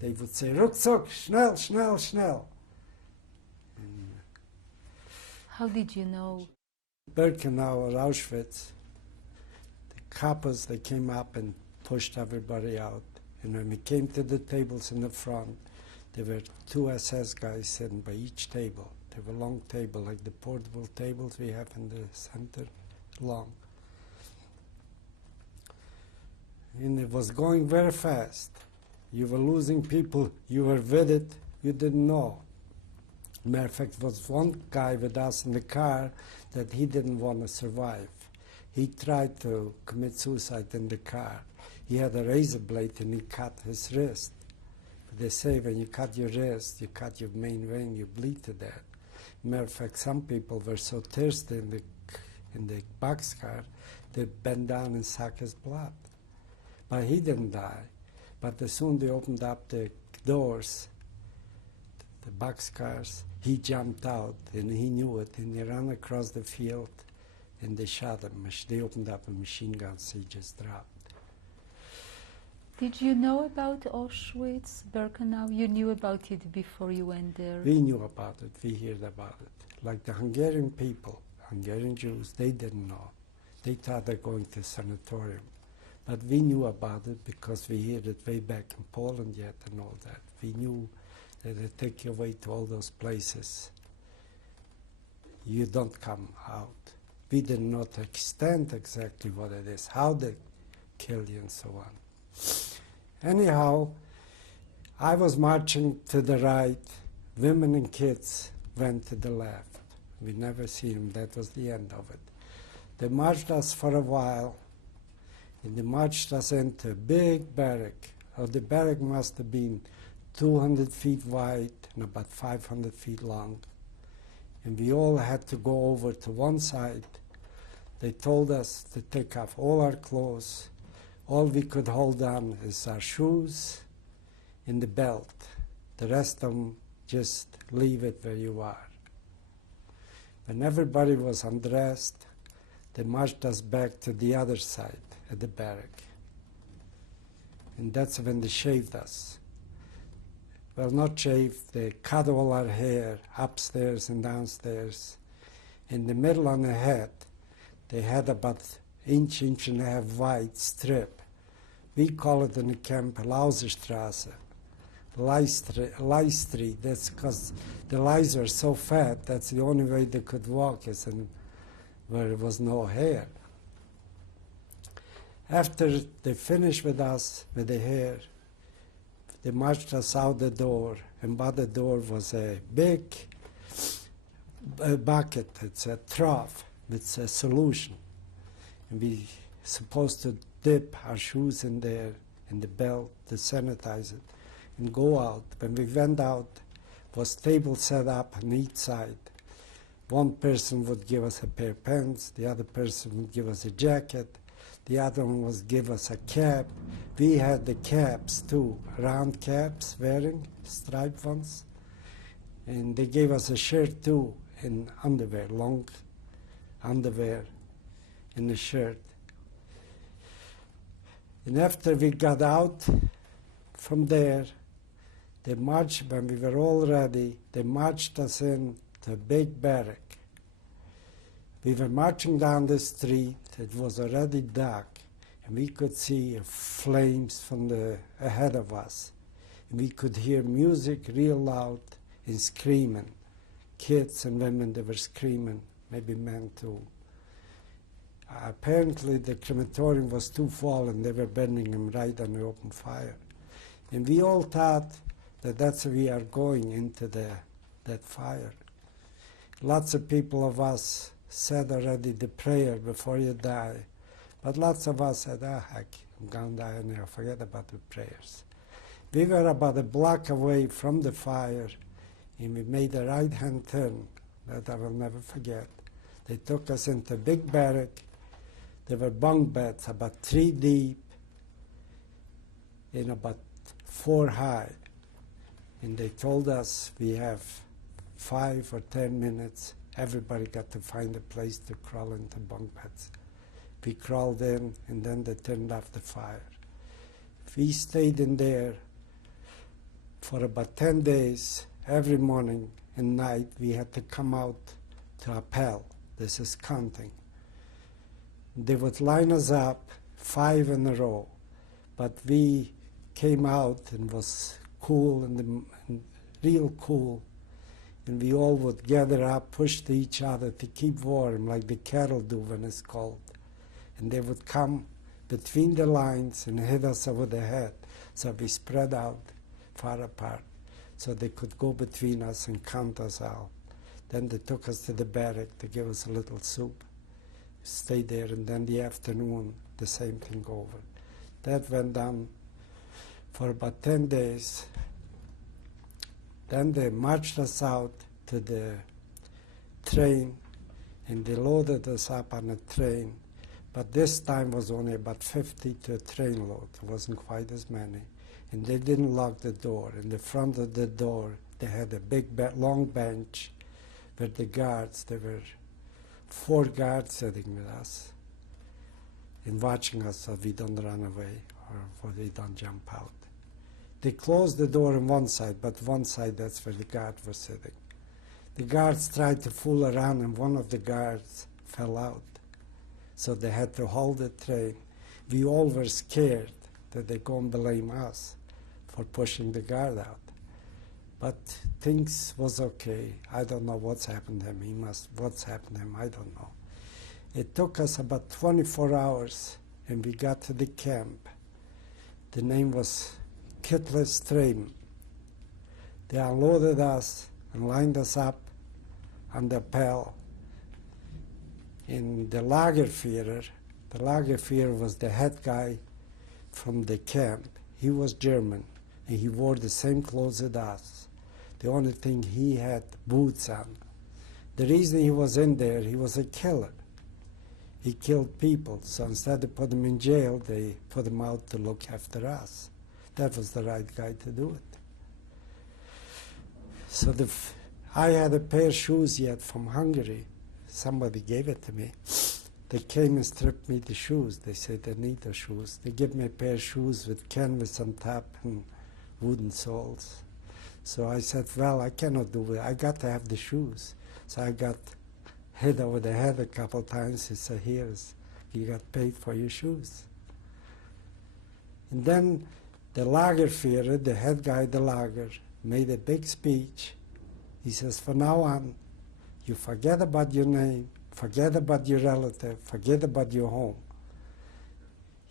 They would say, Ruckzuck, schnell, schnell, schnell. And How did you know? Birkenau or Auschwitz, the coppers, they came up and pushed everybody out. And when we came to the tables in the front, there were 2 SS guys sitting by each table. They were long table, like the portable tables we have in the center, long. And it was going very fast. You were losing people, you were with it, you didn't know. Matter of fact, there was one guy with us in the car that he didn't want to survive. He tried to commit suicide in the car. He had a razor blade and he cut his wrist. But they say when you cut your wrist, you cut your main vein, you bleed to death. Matter of fact, some people were so thirsty in the boxcar, they bent down and sucked his blood. But he didn't die. But as soon they opened up the doors, the boxcars, he jumped out and he knew it, and he ran across the field and they shot him. They opened up a machine gun, so he just dropped. Did you know about Auschwitz, Birkenau? You knew about it before you went there. We knew about it, we heard about it. Like the Hungarian people, Hungarian Jews, they didn't know. They thought they're going to a sanatorium. But we knew about it because we heard it way back in Poland yet and all that. We knew that they take you away to all those places. You don't come out. We didn't know the extent exactly what it is, how they kill you and so on. Anyhow, I was marching to the right. Women and kids went to the left. We never see them. That was the end of it. They marched us for a while, and they marched us into a big barrack. The barrack must have been 200 feet wide and about 500 feet long. And we all had to go over to one side. They told us to take off all our clothes. All we could hold on is our shoes and the belt. The rest of them, just leave it where you are. When everybody was undressed, they marched us back to the other side at the barrack. And that's when they shaved us. Well, not shaved, they cut all our hair upstairs and downstairs. In the middle on the head, they had about inch and a half wide strip. We call it in the camp Lauserstrasse, Lice Street. That's because the lice were so fat, that's the only way they could walk is in where there was no hair. After they finished with us, with the hair, they marched us out the door, and by the door was a big bucket. It's a trough with a solution. And we supposed to dip our shoes in there, in the belt, to sanitize it, and go out. When we went out, was table set up on each side. One person would give us a pair of pants, the other person would give us a jacket, the other one would give us a cap. We had the caps too, round caps wearing, striped ones. And they gave us a shirt too, and underwear, long underwear and a shirt. And after we got out from there, they marched, when we were all ready, they marched us in to a big barrack. We were marching down the street, it was already dark, and we could see flames from ahead of us. We could hear music real loud and screaming. Kids and women, they were screaming, maybe men too. Apparently the crematorium was too full and they were burning them right on the open fire. And we all thought that that's where we are going into that fire. Lots of people of us said already the prayer before you die. But lots of us said, heck, I'm going to die and I'll forget about the prayers. We were about a block away from the fire and we made a right-hand turn that I will never forget. They took us into a big barrack. There were bunk beds about 3 deep and about 4 high. And they told us we have 5 or 10 minutes. Everybody got to find a place to crawl into bunk beds. We crawled in and then they turned off the fire. We stayed in there for about 10 days. Every morning and night we had to come out to appel. This is counting. They would line us up 5 in a row, but we came out and was cool and real cool, and we all would gather up, push to each other to keep warm like the cattle do when it's cold. And they would come between the lines and hit us over the head, so we spread out far apart so they could go between us and count us out. Then they took us to the barrack to give us a little soup. Stay there, and then the afternoon, the same thing over. That went on for about 10 days. Then they marched us out to the train, and they loaded us up on a train. But this time was only about 50 to a train load. It wasn't quite as many. And they didn't lock the door. In the front of the door, they had a big, long bench where the guards, there were 4 guards sitting with us and watching us so we don't run away or we don't jump out. They closed the door on one side, but one side, that's where the guard was sitting. The guards tried to fool around, and one of the guards fell out. So they had to hold the train. We all were scared that they're going to blame us for pushing the guard out. But things was okay. I don't know what's happened to him. What's happened to him, I don't know. It took us about 24 hours, and we got to the camp. The name was Kittlestream. They unloaded us and lined us up on the Appel. In the Lagerführer was the head guy from the camp. He was German, and he wore the same clothes as us. The only thing, he had boots on. The reason he was in there, he was a killer. He killed people, so instead of putting him in jail, they put him out to look after us. That was the right guy to do it. So I had a pair of shoes yet from Hungary. Somebody gave it to me. They came and stripped me the shoes. They said they need the shoes. They gave me a pair of shoes with canvas on top and wooden soles. So I said, well, I cannot do it. I got to have the shoes. So I got hit over the head a couple times. He said, here's, you got paid for your shoes. And then the Lagerführer, the head guy of the lager, made a big speech. He says, from now on, you forget about your name, forget about your relative, forget about your home.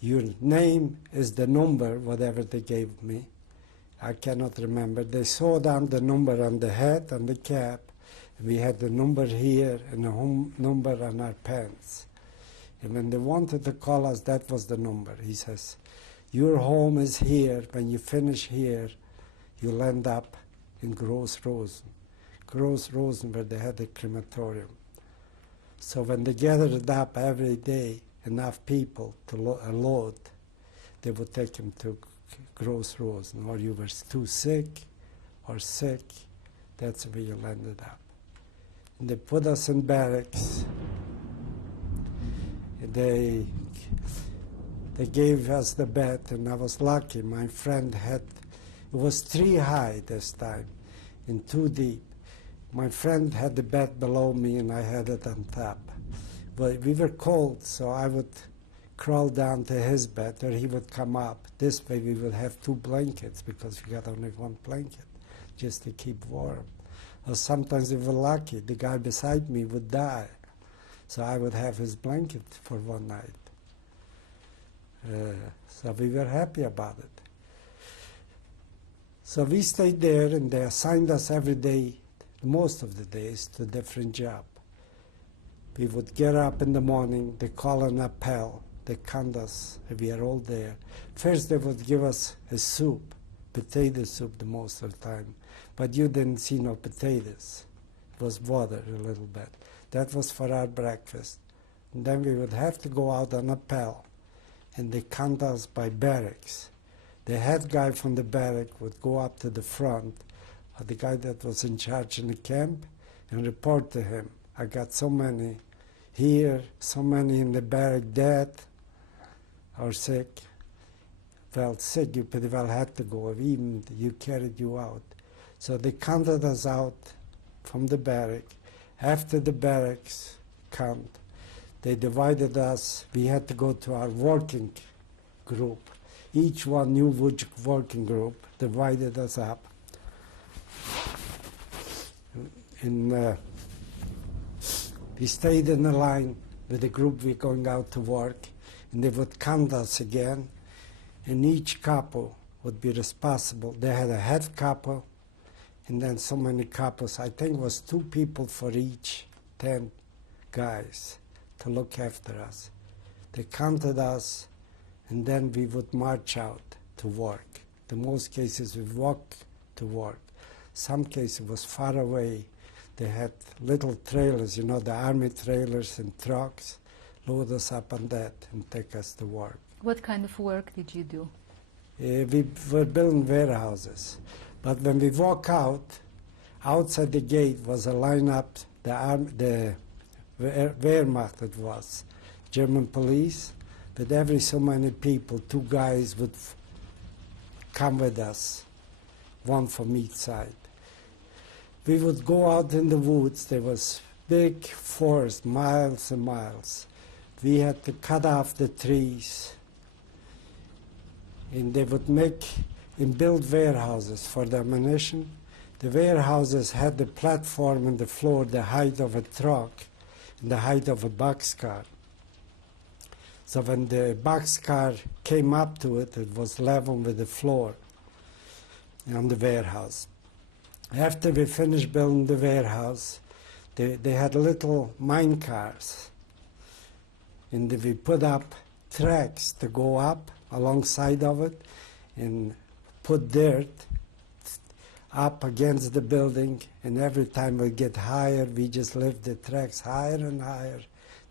Your name is the number, whatever they gave me. I cannot remember. They sewed down the number on the hat and the cap. We had the number here and the home number on our pants. And when they wanted to call us, that was the number. He says, your home is here. When you finish here, you'll end up in Gross Rosen. Gross Rosen, where they had a crematorium. So when they gathered up every day, enough people to load, they would take him to Gross Rosen. Or you were too sick or sick, that's where you ended up. And they put us in barracks. They gave us the bed, and I was lucky. My friend had, it was 3 high this time and 2 deep. My friend had the bed below me and I had it on top. But we were cold, so I would crawl down to his bed, or he would come up. This way we would have 2 blankets because we got only 1 blanket just to keep warm. Or sometimes if we're lucky, the guy beside me would die. So I would have his blanket for 1 night. So we were happy about it. So we stayed there, and they assigned us every day, most of the days, to a different job. We would get up in the morning, they call an appel, they count us, and we are all there. First they would give us a soup, potato soup the most of the time, but you didn't see no potatoes. It was water a little bit. That was for our breakfast. And then we would have to go out on appel, and they count us by barracks. The head guy from the barrack would go up to the front, or the guy that was in charge in the camp, and report to him, I got so many here, so many in the barrack dead or sick. Well, sick, you pretty well had to go, even you carried you out. So they counted us out from the barrack. After the barracks count, they divided us. We had to go to our working group. Each one new working group divided us up. And we stayed in the line with the group we going out to work, and they would count us again, and each capo would be responsible. They had a head capo, and then so many capos. I think it was 2 people for each 10 guys to look after us. They counted us, and then we would march out to work. In most cases, we walked to work. Some cases was far away. They had little trailers, you know, the army trailers and trucks, load us up on that and take us to work. What kind of work did you do? We were building warehouses. But when we walk out, outside the gate was a lineup, the Wehrmacht it was, German police, with every so many people, 2 guys would come with us, 1 from each side. We would go out in the woods. There was big forest, miles and miles. We had to cut off the trees, and they would make and build warehouses for the ammunition. The warehouses had the platform and the floor the height of a truck and the height of a boxcar. So when the boxcar came up to it, it was level with the floor on the warehouse. After we finished building the warehouse, they had little mine cars, and we put up tracks to go up alongside of it and put dirt up against the building, and every time we get higher, we just lift the tracks higher and higher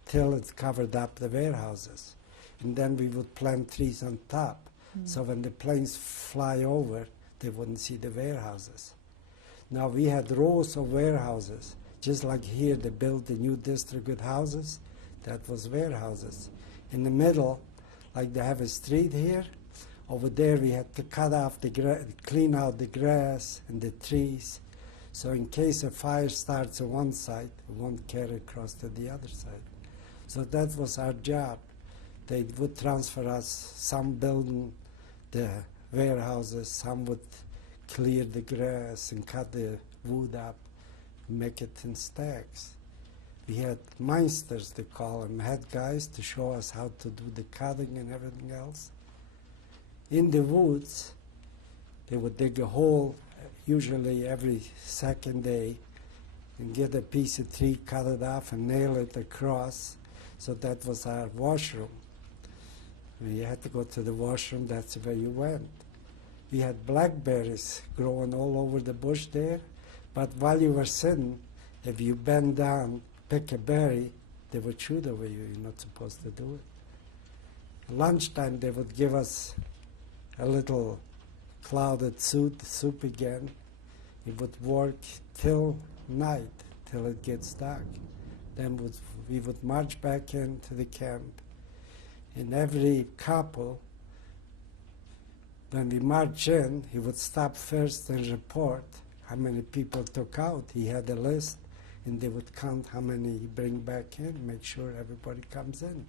till it covered up the warehouses. And then we would plant trees on top, so when the planes fly over, they wouldn't see the warehouses. Now we had rows of warehouses, just like here they built the new district with houses, that was warehouses. In the middle, like they have a street here, over there we had to cut off clean out the grass and the trees, so in case a fire starts on one side, it won't carry across to the other side. So that was our job. They would transfer us, some building the warehouses, some would clear the grass and cut the wood up, make it in stacks. We had Meinsters, they call them, head guys to show us how to do the cutting and everything else. In the woods, they would dig a hole, usually every second day, and get a piece of tree, cut it off, and nail it across. So that was our washroom. When you had to go to the washroom, that's where you went. We had blackberries growing all over the bush there, but while you were sitting, if you bend down, pick a berry, they would shoot over you. You're not supposed to do it. Lunchtime, they would give us a little clouded soup again. It would work till night, till it gets dark. Then we would march back into the camp. And every couple, when we march in, he would stop first and report how many people took out. He had a list, and they would count how many he bring back in, make sure everybody comes in.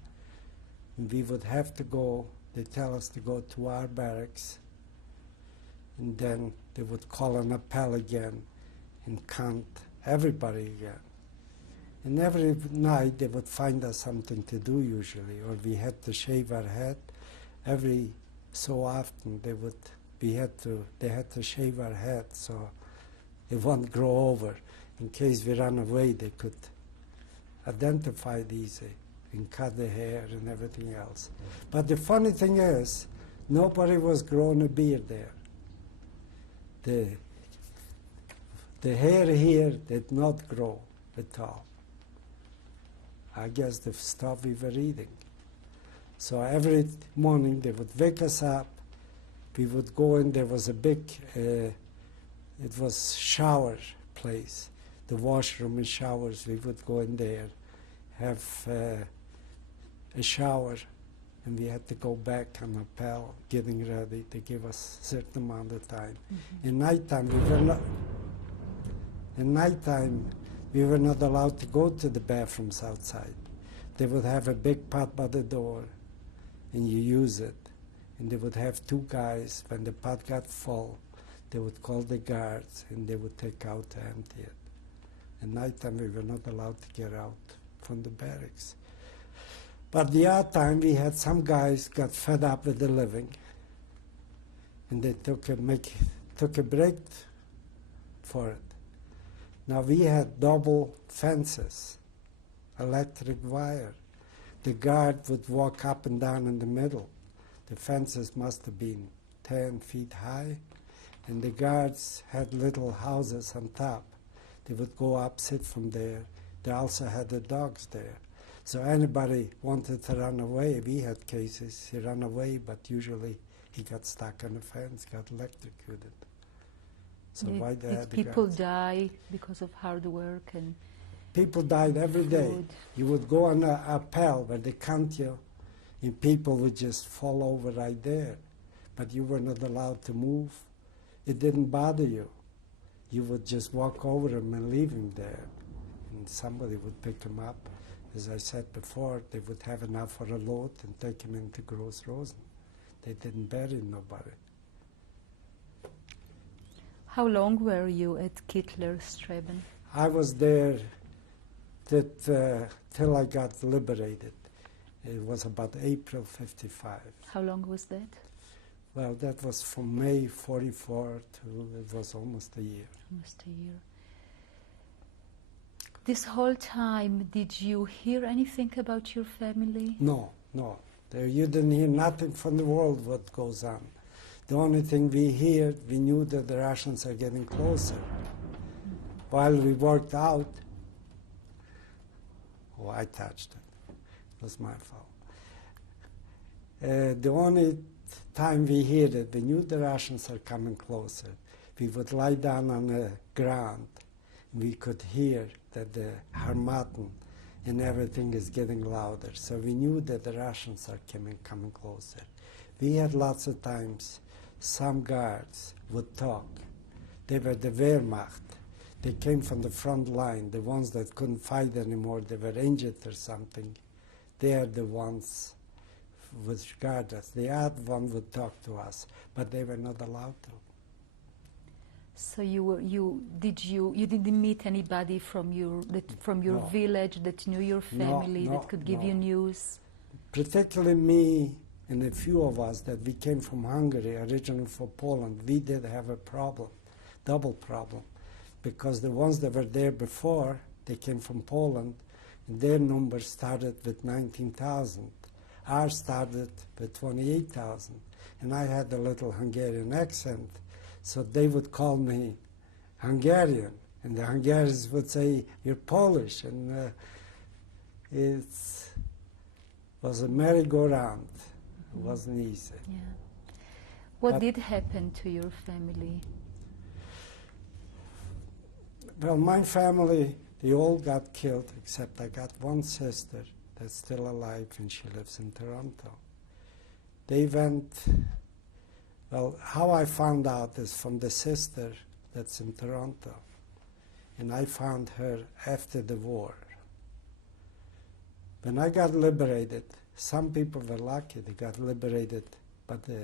And we would have to go, they tell us to go to our barracks, and then they would call an appel again and count everybody again. And every night they would find us something to do usually, or we had to shave our head. Every so often they had to shave our head so it won't grow over. In case we run away, they could identify it easy and cut the hair and everything else. But the funny thing is, nobody was growing a beard there. The hair here did not grow at all. I guess the stuff we were eating. So every morning they would wake us up, we would go in, there was a big, it was shower place, the washroom and showers, we would go in there, have a shower, and we had to go back on appel, getting ready to give us a certain amount of time. In nighttime, we were not allowed to go to the bathrooms outside. They would have a big pot by the door, and you use it. And they would have two guys, when the pot got full, they would call the guards, and they would take out to empty it. At nighttime, we were not allowed to get out from the barracks. But the odd time, we had some guys got fed up with the living, and they took a break for it. Now we had double fences, electric wire. The guard would walk up and down in the middle. The fences must have been 10 feet high, and the guards had little houses on top. They would go up, sit from there. They also had the dogs there. So anybody wanted to run away, we had cases, he ran away, but usually he got stuck on the fence, got electrocuted. So why they had Did the people guards? die because of hard work and People died every day. food? You would go on a appel where they count you, and people would just fall over right there. But you were not allowed to move. It didn't bother you. You would just walk over them and leave them there. And somebody would pick them up. As I said before, they would have enough for a load and take them into Gross Rosen. They didn't bury nobody. How long were you at Kittler-Streben? I was there till I got liberated. It was about April 55. How long was that? Well, that was from May 44 to, it was almost a year. Almost a year. This whole time, did you hear anything about your family? No. You didn't hear nothing from the world what goes on. The only thing we heard, we knew that the Russians are getting closer. While we worked out, I touched it. It was my fault. The only time we heard it, we knew the Russians are coming closer. We would lie down on the ground. We could hear that the harmattan and everything is getting louder. So we knew that the Russians are coming closer. We had lots of times some guards would talk. They were the Wehrmacht. They came from the front line, the ones that couldn't fight anymore, they were injured or something. They are the ones which guard us. The odd one would talk to us, but they were not allowed to. So you didn't meet anybody from your No. village that knew your family that could give you news? Particularly me and a few of us that we came from Hungary, originally from Poland, we did have a problem, double problem, because the ones that were there before, they came from Poland, and their number started with 19,000. Ours started with 28,000, and I had a little Hungarian accent, so they would call me Hungarian, and the Hungarians would say, "You're Polish," and it was a merry-go-round. It wasn't easy. Yeah. What But- did happen to your family? Well, my family, they all got killed, except I got one sister that's still alive, and she lives in Toronto. They went, well, how I found out is from the sister that's in Toronto, and I found her after the war. When I got liberated, some people were lucky. They got liberated by the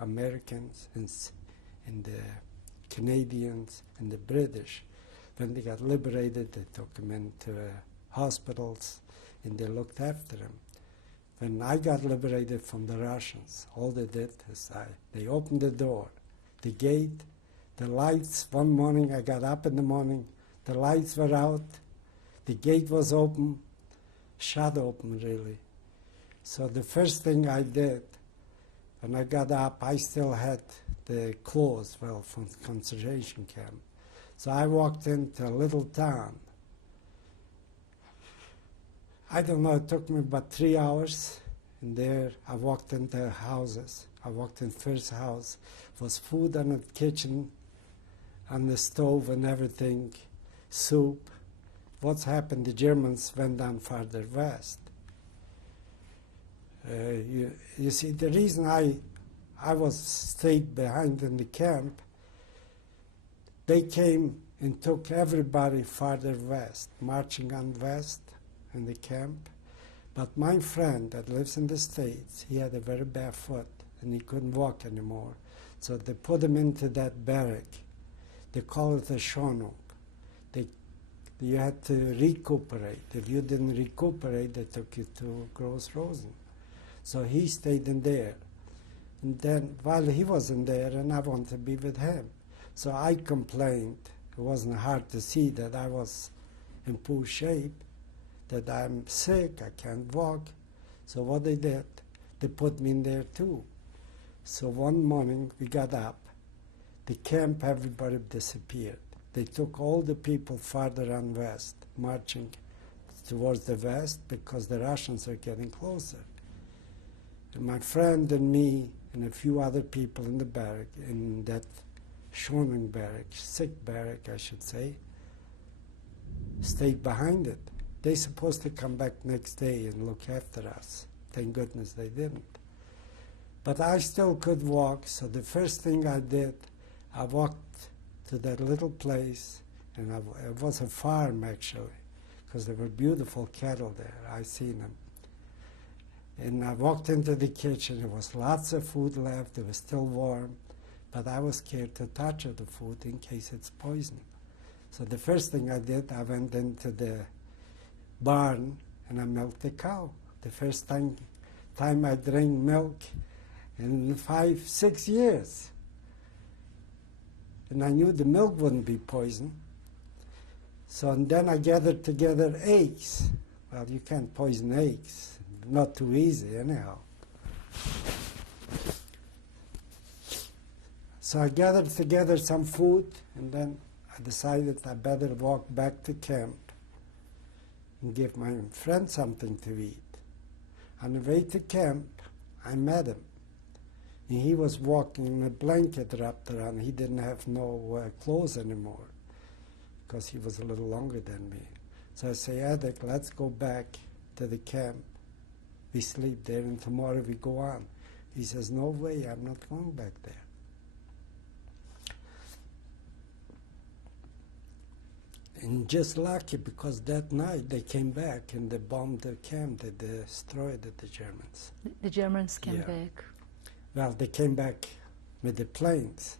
Americans and the Canadians and the British. When they got liberated, they took them into hospitals and they looked after them. When I got liberated from the Russians, all they did is they opened the door, the gate, the lights. One morning I got up in the morning, the lights were out, the gate was open, shut open really. So the first thing I did, when I got up, I still had the clothes, from the concentration camp. So I walked into a little town. I don't know, it took me about 3 hours. And there I walked into houses. I walked in first house. Was food on the kitchen, on the stove and everything, soup. What's happened, the Germans went down farther west. You see, the reason I was stayed behind in the camp, they came and took everybody farther west, marching on west in the camp. But my friend that lives in the States, he had a very bad foot and he couldn't walk anymore. So they put him into that barrack. They call it a Schonung. You had to recuperate. If you didn't recuperate, they took you to Gross Rosen. So he stayed in there. And then while he was in there, and I wanted to be with him. So I complained. It wasn't hard to see that I was in poor shape, that I'm sick, I can't walk. So what they did, they put me in there too. So one morning we got up. The camp, everybody disappeared. They took all the people farther on west, marching towards the west because the Russians are getting closer. And my friend and me and a few other people in the barrack, in that Schonung barrack, sick barrack I should say, stayed behind it. They're supposed to come back next day and look after us. Thank goodness they didn't. But I still could walk, so the first thing I did, I walked to that little place, and it was a farm actually, because there were beautiful cattle there. I seen them. And I walked into the kitchen. There was lots of food left. It was still warm, but I was scared to touch the food in case it's poison. So the first thing I did, I went into the barn and I milked the cow. The first time I drank milk in 5-6 years. And I knew the milk wouldn't be poison. So and then I gathered together eggs. Well, you can't poison eggs. Not too easy anyhow. So I gathered together some food, and then I decided I better walk back to camp and give my friend something to eat. On the way to camp, I met him. And he was walking in a blanket wrapped around. He didn't have no clothes anymore because he was a little longer than me. So I say, Edek, let's go back to the camp. We sleep there and tomorrow we go on. He says, no way, I'm not going back there. And just lucky because that night they came back and they bombed the camp. They destroyed it, the Germans. The Germans came Yeah. back. Well, they came back with the planes,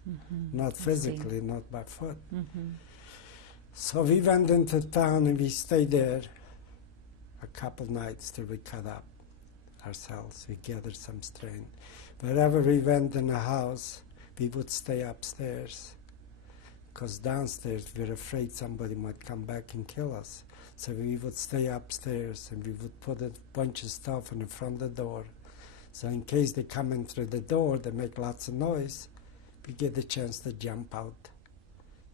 not see. physically, not by foot. Mm-hmm. So we went into town and we stayed there a couple nights till we cut up ourselves. We gathered some strength. Wherever we went in the house, we would stay upstairs because downstairs we were afraid somebody might come back and kill us. So we would stay upstairs and we would put a bunch of stuff in the front of the door. So in case they come in through the door, they make lots of noise, we get the chance to jump out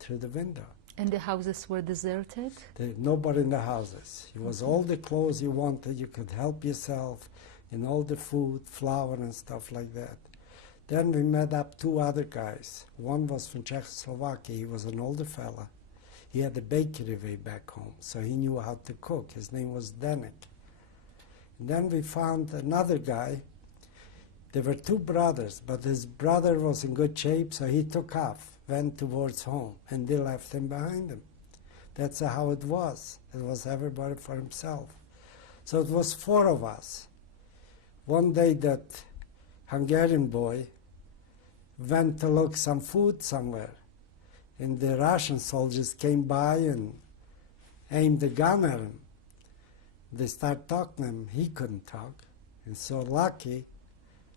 through the window. And the houses were deserted? Nobody in the houses. It was all the clothes you wanted. You could help yourself, and all the food, flour and stuff like that. Then we met up 2 other guys. One was from Czechoslovakia. He was an older fella. He had a bakery way back home, so he knew how to cook. His name was Denik. And then we found another guy. There were 2 brothers, but his brother was in good shape, so he took off, went towards home, and they left him behind him. That's how it was. It was everybody for himself. So it was 4 of us. one day that Hungarian boy went to look some food somewhere, and the Russian soldiers came by and aimed a gun at him. They started talking to him. He couldn't talk. And so lucky,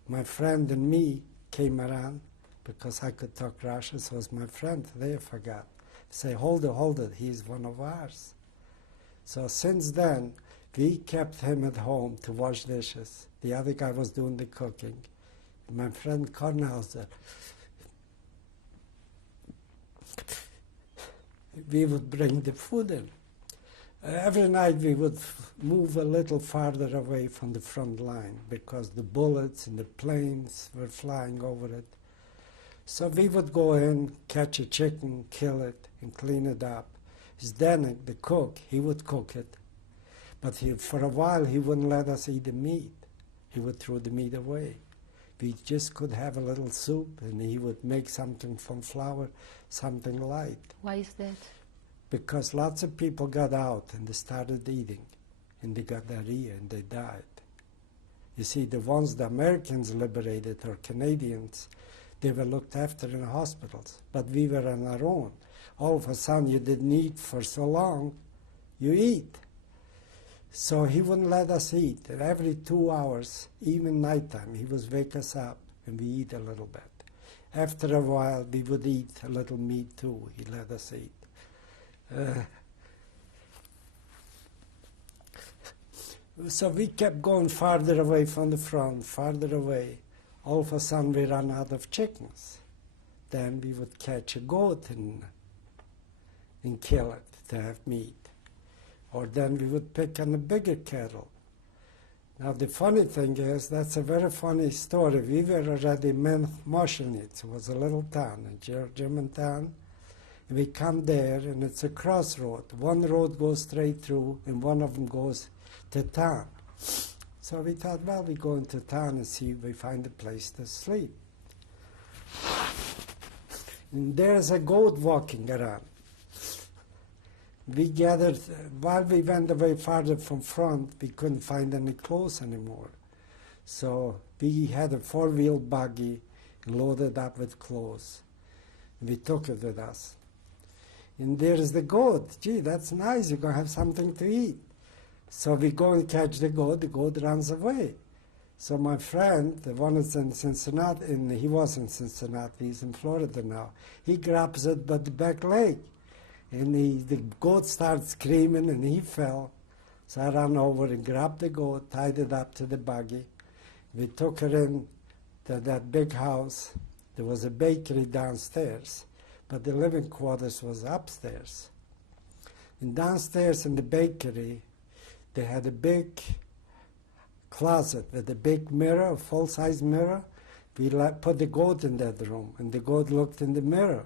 my friend and me came around because I could talk Russian, so it was my friend. They forgot. Say, hold it, he's one of ours. So since then, we kept him at home to wash dishes. The other guy was doing the cooking. My friend Kornhauser, we would bring the food in. Every night we would move a little farther away from the front line because the bullets and the planes were flying over it. So we would go in, catch a chicken, kill it, and clean it up. Zdenek, the cook, he would cook it. But for a while, he wouldn't let us eat the meat. He would throw the meat away. We just could have a little soup, and he would make something from flour, something light. Why is that? Because lots of people got out and they started eating, and they got diarrhea and they died. You see, the ones the Americans liberated, or Canadians, they were looked after in hospitals, but we were on our own. All of a sudden, you didn't eat for so long, you eat. So he wouldn't let us eat. And every 2 hours, even nighttime, he would wake us up and we eat a little bit. After a while, we would eat a little meat too. He let us eat. So we kept going farther away from the front, farther away. All of a sudden, we ran out of chickens. Then we would catch a goat and kill it to have meat. Or then we would pick on a bigger cattle. Now the funny thing is, that's a very funny story. We were already in Moschenitz. It was a little town, a German town. And we come there, and it's a crossroad. One road goes straight through, and one of them goes to town. So we thought, well, we go into town and see if we find a place to sleep. And there's a goat walking around. We gathered, while we went away farther from front, we couldn't find any clothes anymore. So we had a 4-wheel buggy loaded up with clothes. We took it with us. And there's the goat. Gee, that's nice, you're going to have something to eat. So we go and catch the goat runs away. So my friend, the one that's in Cincinnati, and he was in Cincinnati, he's in Florida now, he grabs it by the back leg. And the goat started screaming, and he fell. So I ran over and grabbed the goat, tied it up to the buggy. We took her in to that big house. There was a bakery downstairs, but the living quarters was upstairs. And downstairs in the bakery, they had a big closet with a big mirror, a full-size mirror. We put the goat in that room, and the goat looked in the mirror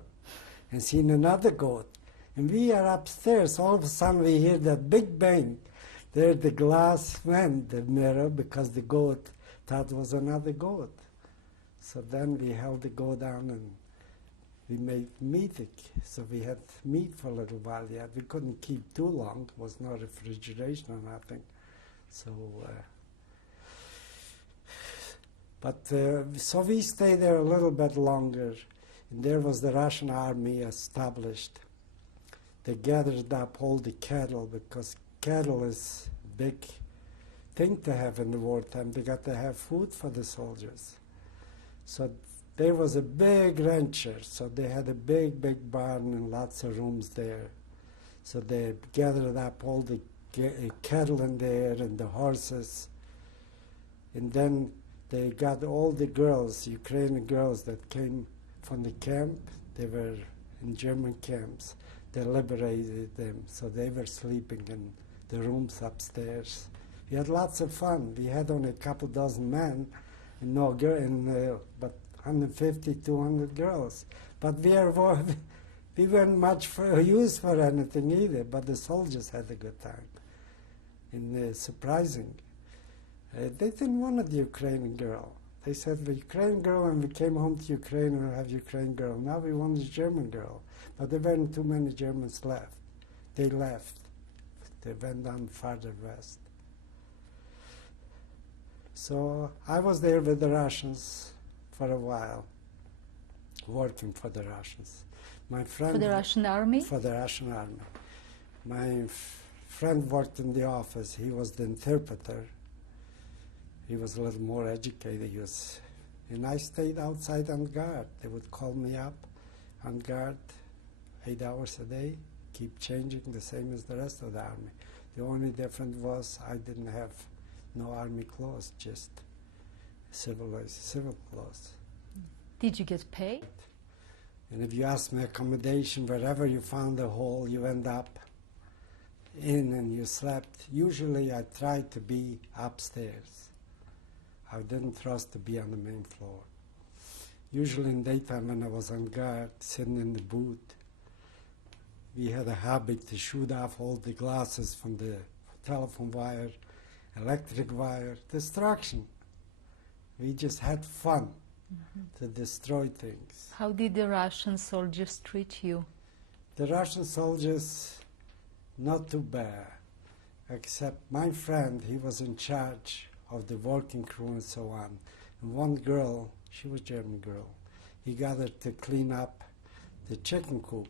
and seen another goat. And we are upstairs. All of a sudden, we hear that big bang. There, the glass went, the mirror, because the goat thought it was another goat. So then we held the goat down and we made meat. So we had meat for a little while yet. We couldn't keep too long. There was no refrigeration or nothing. So, so we stayed there a little bit longer. And there was the Russian army established. They gathered up all the cattle because cattle is a big thing to have in the wartime. They got to have food for the soldiers. So there was a big rancher. So they had a big, big barn and lots of rooms there. So they gathered up all the cattle in there and the horses. And then they got all the girls, Ukrainian girls that came from the camp. They were in German camps. They liberated them, so they were sleeping in the rooms upstairs. We had lots of fun. We had only a couple dozen men, and no girl, but 150, 200 girls. But we weren't much used for anything either. But the soldiers had a good time. And surprising, they didn't want the Ukrainian girl. They said the Ukrainian girl, and we came home to Ukraine and we have Ukrainian girl. Now we want the German girl. But there weren't too many Germans left. They left. They went down farther west. So I was there with the Russians for a while, working for the Russians. My friend For the Russian army? For the Russian army. My friend worked in the office. He was the interpreter. He was a little more educated. And I stayed outside on guard. They would call me up on guard 8 hours a day, keep changing, the same as the rest of the army. The only difference was I didn't have no army clothes, just civil clothes. Did you get paid? And if you ask me accommodation, wherever you found a hole, you end up in and you slept. Usually I tried to be upstairs. I didn't trust to be on the main floor. Usually in daytime when I was on guard, sitting in the booth, we had a habit to shoot off all the glasses from the telephone wire, electric wire, destruction. We just had fun to destroy things. How did the Russian soldiers treat you? The Russian soldiers, not too bad, except my friend, he was in charge of the working crew and so on. And one girl, she was a German girl, he got her to clean up the chicken coop,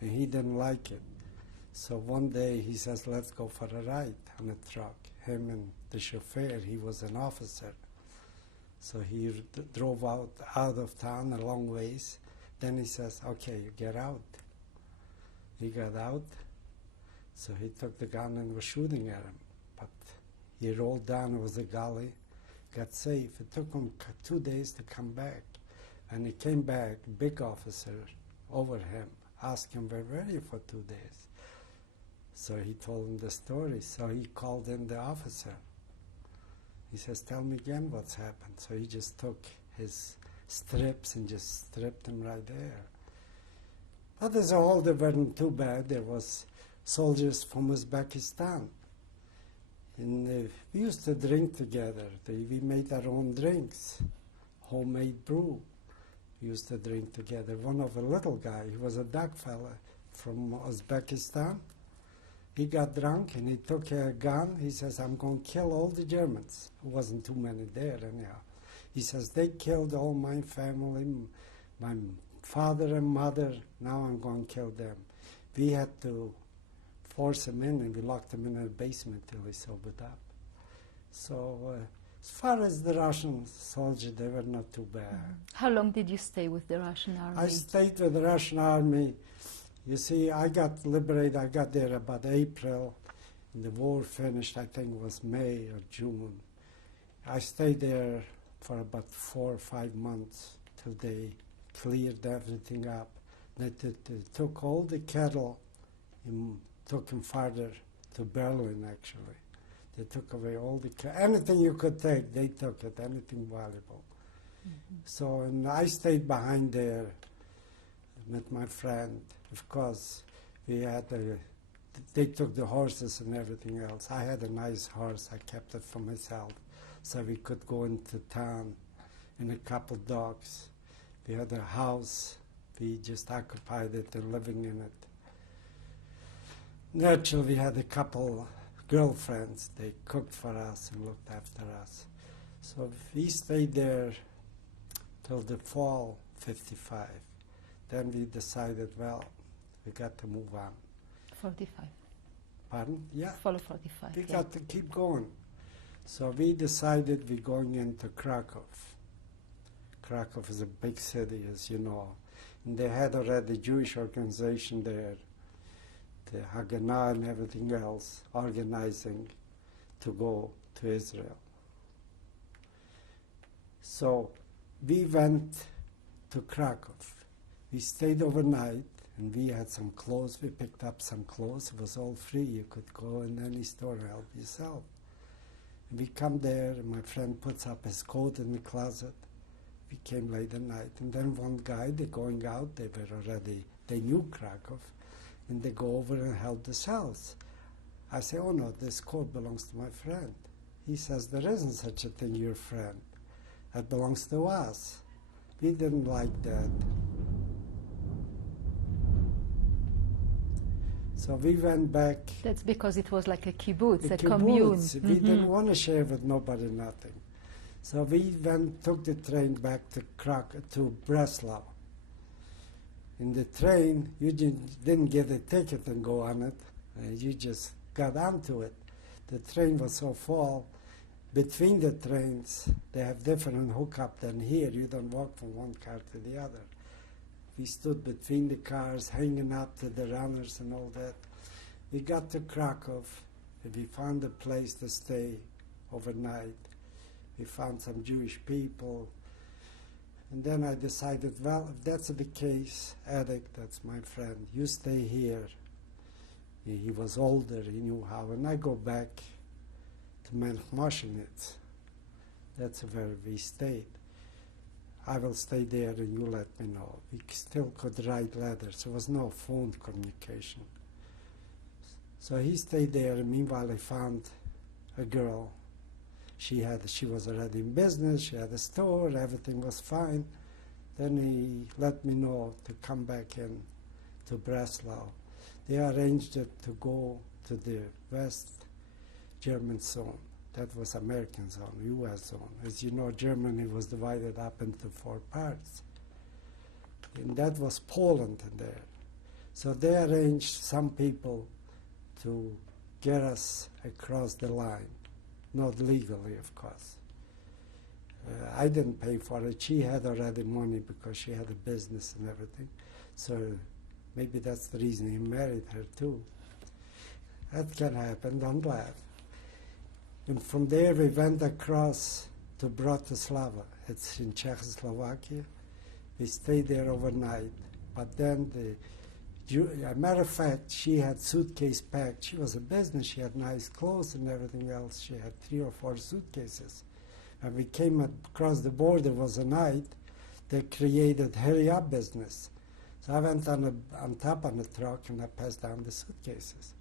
and he didn't like it. So one day he says, let's go for a ride on a truck. Him and the chauffeur, he was an officer. So he drove out of town a long ways. Then he says, okay, you get out. He got out. So he took the gun and was shooting at him. But he rolled down, it was a gully, got safe. It took him 2 days to come back. And he came back, big officer, over him, asked him, where were you for 2 days? So he told him the story. So he called in the officer. He says, tell me again what's happened. So he just took his strips and just stripped him right there. But as a whole, they weren't too bad. There was soldiers from Uzbekistan. And we used to drink together. We made our own drinks, homemade brew. We used to drink together. One of a little guy, he was a dark fella from Uzbekistan. He got drunk and he took a gun. He says, I'm going to kill all the Germans. There wasn't too many there anyhow. He says, they killed all my family, my father and mother. Now I'm going to kill them. We had to force him in, and we locked him in a basement till he sobered up. So as far as the Russian soldiers, they were not too bad. How long did you stay with the Russian army? I stayed with the Russian army. You see, I got liberated, I got there about April, and the war finished, I think it was May or June. I stayed there for about 4 or 5 months till they cleared everything up. They took all the cattle and took them farther to Berlin, actually. They took away all the anything you could take, they took it, anything valuable. So, and I stayed behind there with my friend. Of course, we had they took the horses and everything else. I had a nice horse, I kept it for myself, so we could go into town in a couple dogs. We had a house, we just occupied it and living in it. Naturally, we had a couple girlfriends, they cooked for us and looked after us. So we stayed there till the fall, 55. Then we decided, well, we got to move on. 45. Pardon? Yeah. Follow 45. We yeah. got to keep going. So we decided we're going into Krakow. Krakow is a big city, as you know. And they had already a Jewish organization there, the Haganah and everything else, organizing to go to Israel. So we went to Krakow. We stayed overnight, and we had some clothes. We picked up some clothes. It was all free. You could go in any store and help yourself. And we come there, and my friend puts up his coat in the closet. We came late at night. And then one guy, they're going out. They knew Krakow, and they go over and help themselves. I say, oh no, this coat belongs to my friend. He says, there isn't such a thing, your friend. That belongs to us. We didn't like that. So we went back. That's because it was like a kibbutz, The a commune. kibbutz. We didn't want to share with nobody nothing. So we took the train back to Breslau. In the train, you didn't get a ticket and go on it. You just got onto it. The train was so full. Between the trains, they have different hookup than here. You don't walk from one car to the other. We stood between the cars, hanging up to the runners and all that. We got to Krakow, and we found a place to stay overnight. We found some Jewish people. And then I decided, well, if that's the case, Eric, that's my friend, you stay here. He was older, he knew how. And I go back to Moschenitz. That's where we stayed. I will stay there and you let me know. We still could write letters. There was no phone communication. So he stayed there, and meanwhile I found a girl. She was already in business, she had a store, everything was fine. Then he let me know to come back in to Breslau. They arranged it to go to the West German zone. That was American zone, U.S. zone. As you know, Germany was divided up into 4 parts. And that was Poland in there. So they arranged some people to get us across the line. Not legally, of course. I didn't pay for it. She had already money because she had a business and everything. So maybe that's the reason he married her too. That can happen, don't laugh. And from there we went across to Bratislava. It's in Czechoslovakia. We stayed there overnight. But then as a matter of fact, she had suitcase packed. She was a business. She had nice clothes and everything else. She had 3 or 4 suitcases. When we came across the border, it was a night, they created hurry-up business. So I went on top of the truck and I passed down the suitcases.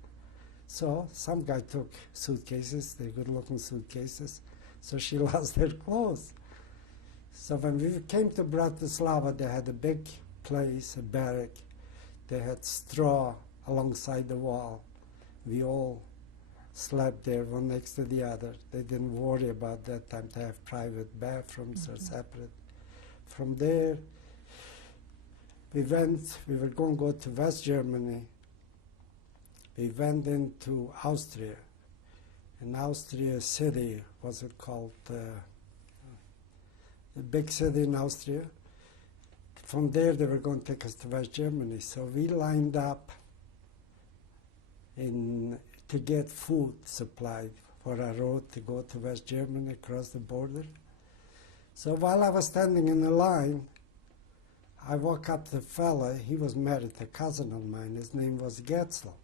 So some guy took suitcases, the good-looking suitcases, so she lost her clothes. So when we came to Bratislava, they had a big place, a barrack. They had straw alongside the wall. We all slept there, one next to the other. They didn't worry about that time to have private bathrooms or separate. From there, we were going to go to West Germany. We went into Austria. In Austria city, what's it called? The big city in Austria. From there, they were going to take us to West Germany. So we lined up to get food supplied for our road to go to West Germany, across the border. So while I was standing in the line, I walked up to the fella. He was married to a cousin of mine. His name was Getzel.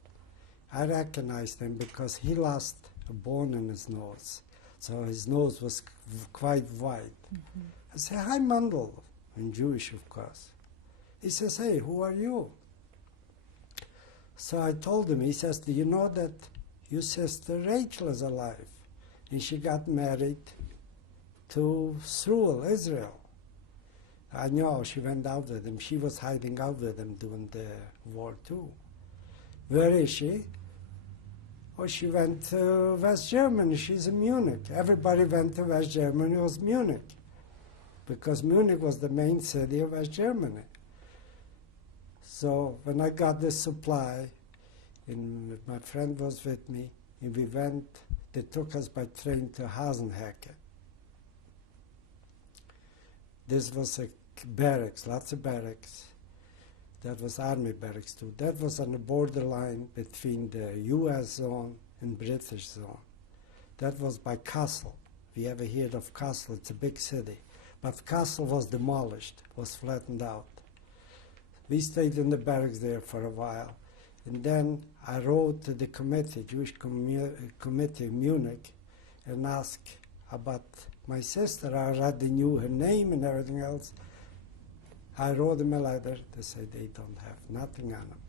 I recognized him because he lost a bone in his nose. So his nose was quite white. Mm-hmm. I said, "Hi, Mundel." In Jewish, of course. He says, "Hey, who are you?" So I told him, he says, "Do you know that your sister Rachel is alive? And she got married to Sruel, Israel." I know she went out with him. She was hiding out with him during the war too. "Where is she?" "Oh, she went to West Germany. She's in Munich." Everybody went to West Germany. It was Munich, because Munich was the main city of West Germany. So when I got the supply, and my friend was with me, and we went, they took us by train to Hasenhecke. This was a barracks, lots of barracks. That was army barracks too. That was on the borderline between the U.S. zone and British zone. That was by Kassel. If you ever heard of Kassel, it's a big city. But Kassel was demolished, was flattened out. We stayed in the barracks there for a while. And then I wrote to the committee, Jewish committee in Munich, and asked about my sister. I already knew her name and everything else. I wrote them a letter. They said they don't have nothing on them.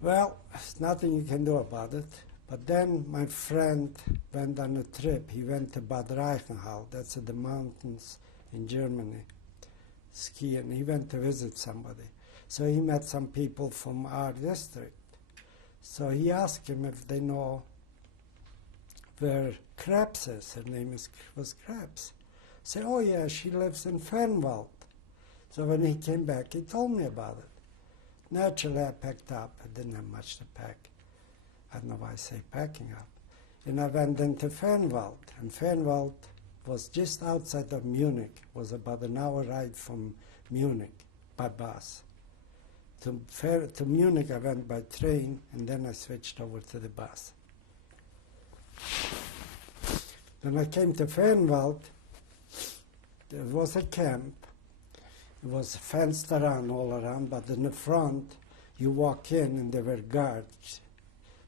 Well, there's nothing you can do about it. But then my friend went on a trip. He went to Bad Reichenhall. That's in the mountains in Germany, skiing. He went to visit somebody. So he met some people from our district. So he asked him if they know where Krebs is. Her name was Krebs. Say, oh yeah, she lives in Fernwald. So when he came back, he told me about it. Naturally, I packed up. I didn't have much to pack. I don't know why I say packing up. And I went into Fernwald. And Fernwald was just outside of Munich. It was about an hour ride from Munich by bus. To Munich, I went by train, and then I switched over to the bus. When I came to Fernwald, there was a camp. It was fenced around all around, but in the front, you walk in and there were guards,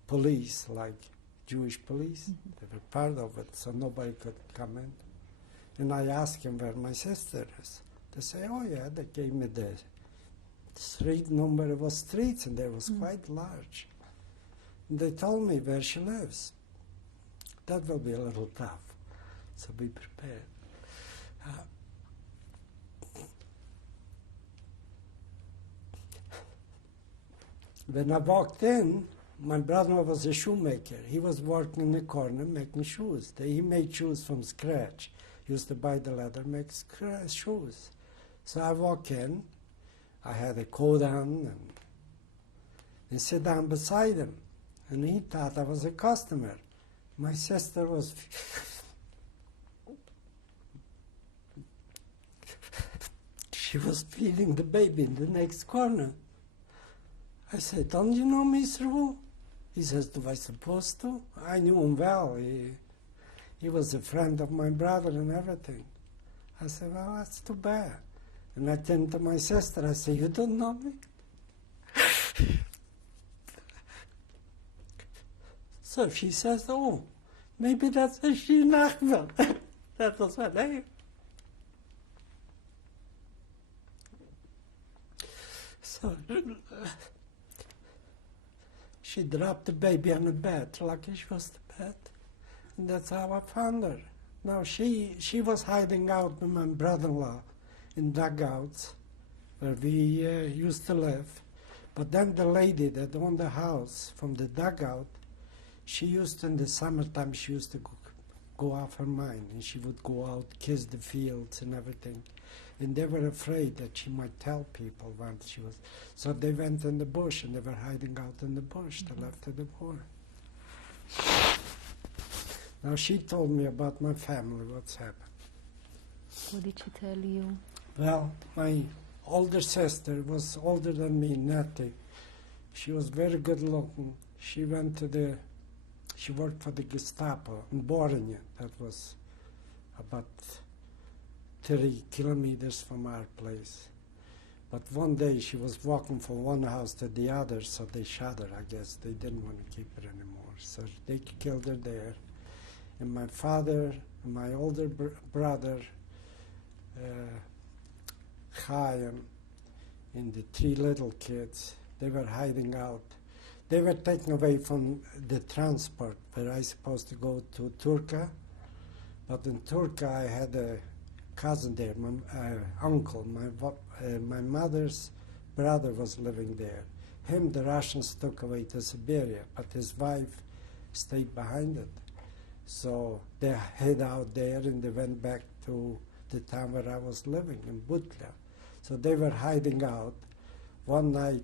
police, like Jewish police. Mm-hmm. They were part of it, so nobody could come in. And I asked him where my sister is. They say, oh yeah, they gave me the street number. It was streets, and they was quite large. And they told me where she lives. That will be a little tough, so be prepared. When I walked in, my brother was a shoemaker. He was working in the corner making shoes. He made shoes from scratch. He used to buy the leather, make shoes. So I walk in, I had a coat on, and sit down beside him. And he thought I was a customer. My sister was she was feeding the baby in the next corner. I said, don't you know Mr. Wu? He says, do I supposed to? I knew him well. He was a friend of my brother and everything. I said, well, that's too bad. And I turned to my sister, I said, you don't know me? So she says, oh, maybe that's a she Nachman. That was her name. So she dropped the baby on the bed, lucky she was the bed. And that's how I found her. Now she was hiding out with my brother-in-law in dugouts where we used to live. But then the lady that owned the house from the dugout, she used to, in the summertime, she used to go off her mind, and she would go out, kiss the fields and everything. And they were afraid that she might tell people once she was. So they went in the bush, and they were hiding out in the bush. They left the war. Now she told me about my family, what's happened. What did she tell you? Well, my older sister was older than me, Natty. She was very good looking. She worked for the Gestapo in Borinje. That was about 30 kilometers from our place. But one day she was walking from one house to the other, so they shot her, I guess. They didn't want to keep her anymore. So they killed her there. And my father and my older brother, Chaim, and the three little kids, they were hiding out. They were taken away from the transport where I was supposed to go to Turka. But in Turka I had a cousin there, my uncle. My mother's brother was living there. Him the Russians took away to Siberia, but his wife stayed behind it. So they hid out there and they went back to the town where I was living, in Butla. So they were hiding out. One night,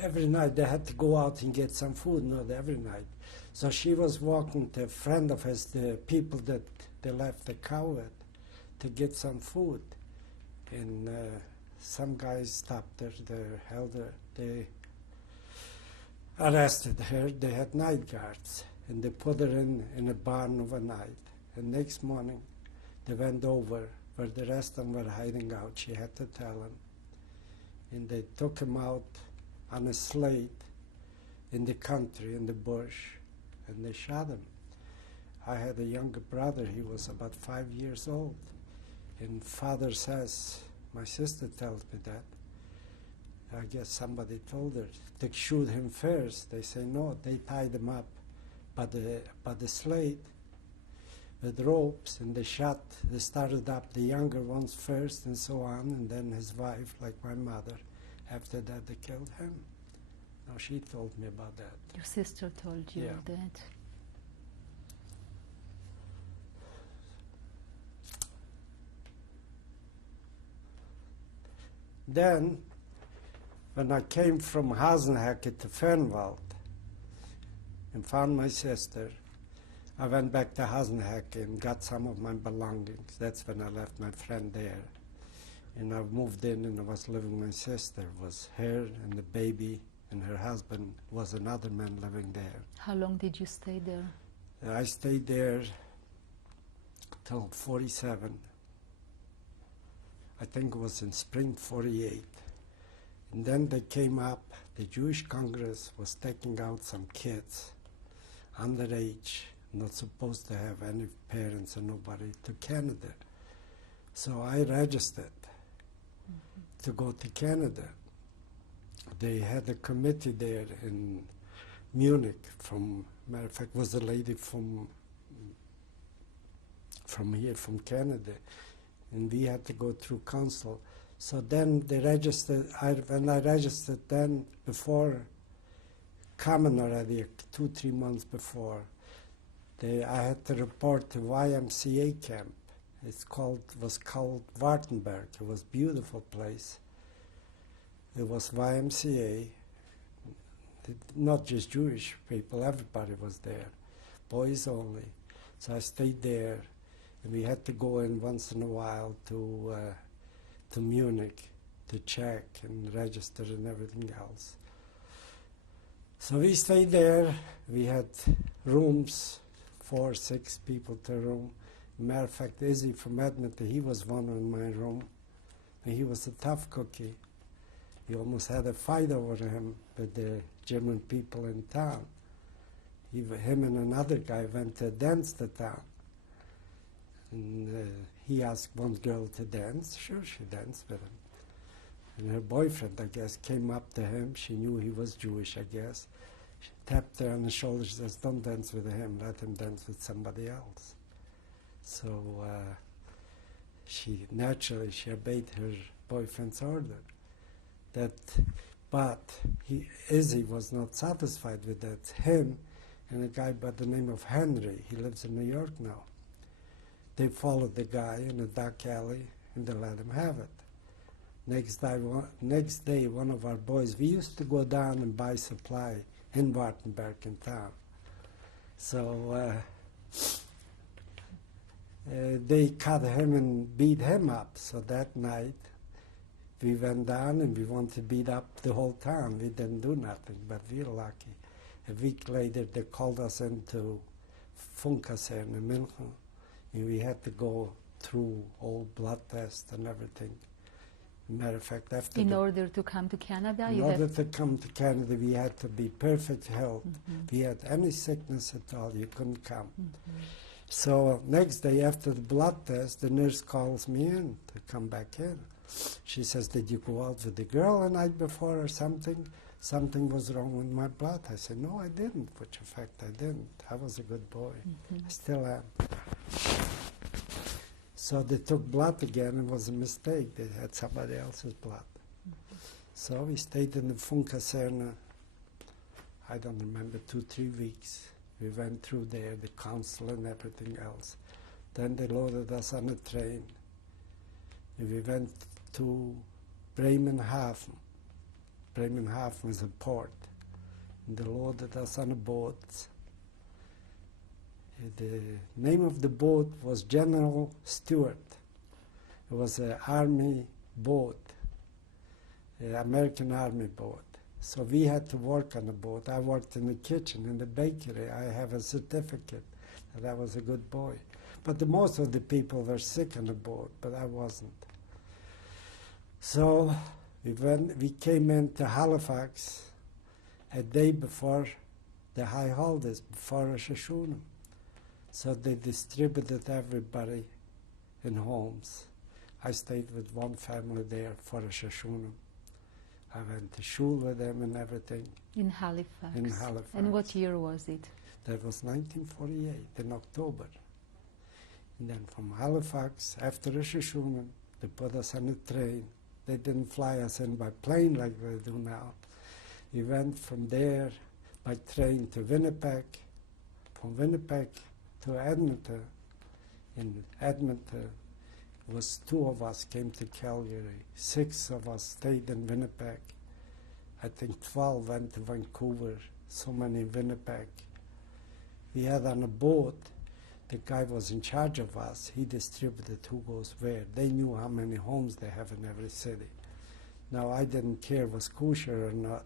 every night they had to go out and get some food, not every night. So she was walking to a friend of hers, the people that they left the cow with, to get some food. And some guys stopped her, they held her, they arrested her. They had night guards, and they put her in a barn overnight. And next morning, they went over where the rest of them were hiding out. She had to tell them. And they took him out on a slate in the country, in the bush, and they shot him. I had a younger brother. He was about 5 years old. And father says, my sister tells me that, I guess somebody told her to shoot him first. They say no, they tied him up by the slate with ropes, and they started up the younger ones first and so on, and then his wife, like my mother. After that, they killed him. No, she told me about that. Your sister told you Yeah. that. Then, when I came from Hasenhecke to Fernwald and found my sister, I went back to Hasenhecke and got some of my belongings. That's when I left my friend there. And I moved in and I was living with my sister. It was her and the baby, and her husband was another man living there. How long did you stay there? I stayed there till 47. I think it was in spring 48. And then they came up, the Jewish Congress was taking out some kids, underage, not supposed to have any parents or nobody, to Canada. So I registered to go to Canada. They had a committee there in Munich. Matter of fact, was a lady from here, from Canada, and we had to go through council. So then they registered. When I registered, then before coming already 2-3 months before, I had to report to YMCA camp. Was called Wartenberg. It was a beautiful place. It was YMCA, not just Jewish people, everybody was there, boys only. So I stayed there, and we had to go in once in a while to Munich to check and register and everything else. So we stayed there. We had rooms, 4-6 people per room. Matter of fact, Izzy from Edmonton, he was one in my room, and he was a tough cookie. We almost had a fight over him with the German people in town. Him and another guy went to dance to town. And he asked one girl to dance. Sure, she danced with him. And her boyfriend, I guess, came up to him. She knew he was Jewish, I guess. She tapped her on the shoulder. She says, "Don't dance with him. Let him dance with somebody else." So she obeyed her boyfriend's order. But Izzy was not satisfied with that. Him and a guy by the name of Henry, he lives in New York now. They followed the guy in a dark alley and they let him have it. Next day, one of our boys, we used to go down and buy supply in Wartenberg in town. So they cut him and beat him up. So that night, we went down and we wanted to beat up the whole town. We didn't do nothing, but we were lucky. A week later, they called us into Funkkaserne in München, and we had to go through all blood tests and everything. Matter of fact, In order to come to Canada, in order to come to Canada, we had to be perfect health. If we had any sickness at all, you couldn't come. So next day after the blood test, the nurse calls me in to come back in. She says, "Did you go out with the girl the night before or something? Something was wrong with my blood." I said, "No, I didn't," which in fact I didn't. I was a good boy. I still am. So they took blood again. It was a mistake. They had somebody else's blood. So we stayed in the Funkkaserne, I don't remember, 2-3 weeks. We went through there, the council and everything else. Then they loaded us on a train. And we went to Bremerhaven. Bremerhaven is a port. And they loaded us on a boat. The name of the boat was General Stewart. It was an army boat, an American army boat. So we had to work on the boat. I worked in the kitchen, in the bakery. I have a certificate that I was a good boy. But most of the people were sick on the boat, but I wasn't. So we came into Halifax a day before the high holidays, before Rosh Hashanah. So they distributed everybody in homes. I stayed with one family there for Rosh Hashanah. I went to shul with them and everything. in Halifax. In Halifax. And what year was it? That was 1948, in October. And then from Halifax, after Rosh Hashanah, they put us on a train. They didn't fly us in by plane like they do now. We went from there by train to Winnipeg, from Winnipeg to Edmonton. In Edmonton was 2 of us came to Calgary. 6 of us stayed in Winnipeg. I think 12 went to Vancouver, so many in Winnipeg. We had on a boat, the guy was in charge of us. He distributed who goes where. They knew how many homes they have in every city. Now, I didn't care was kosher or not.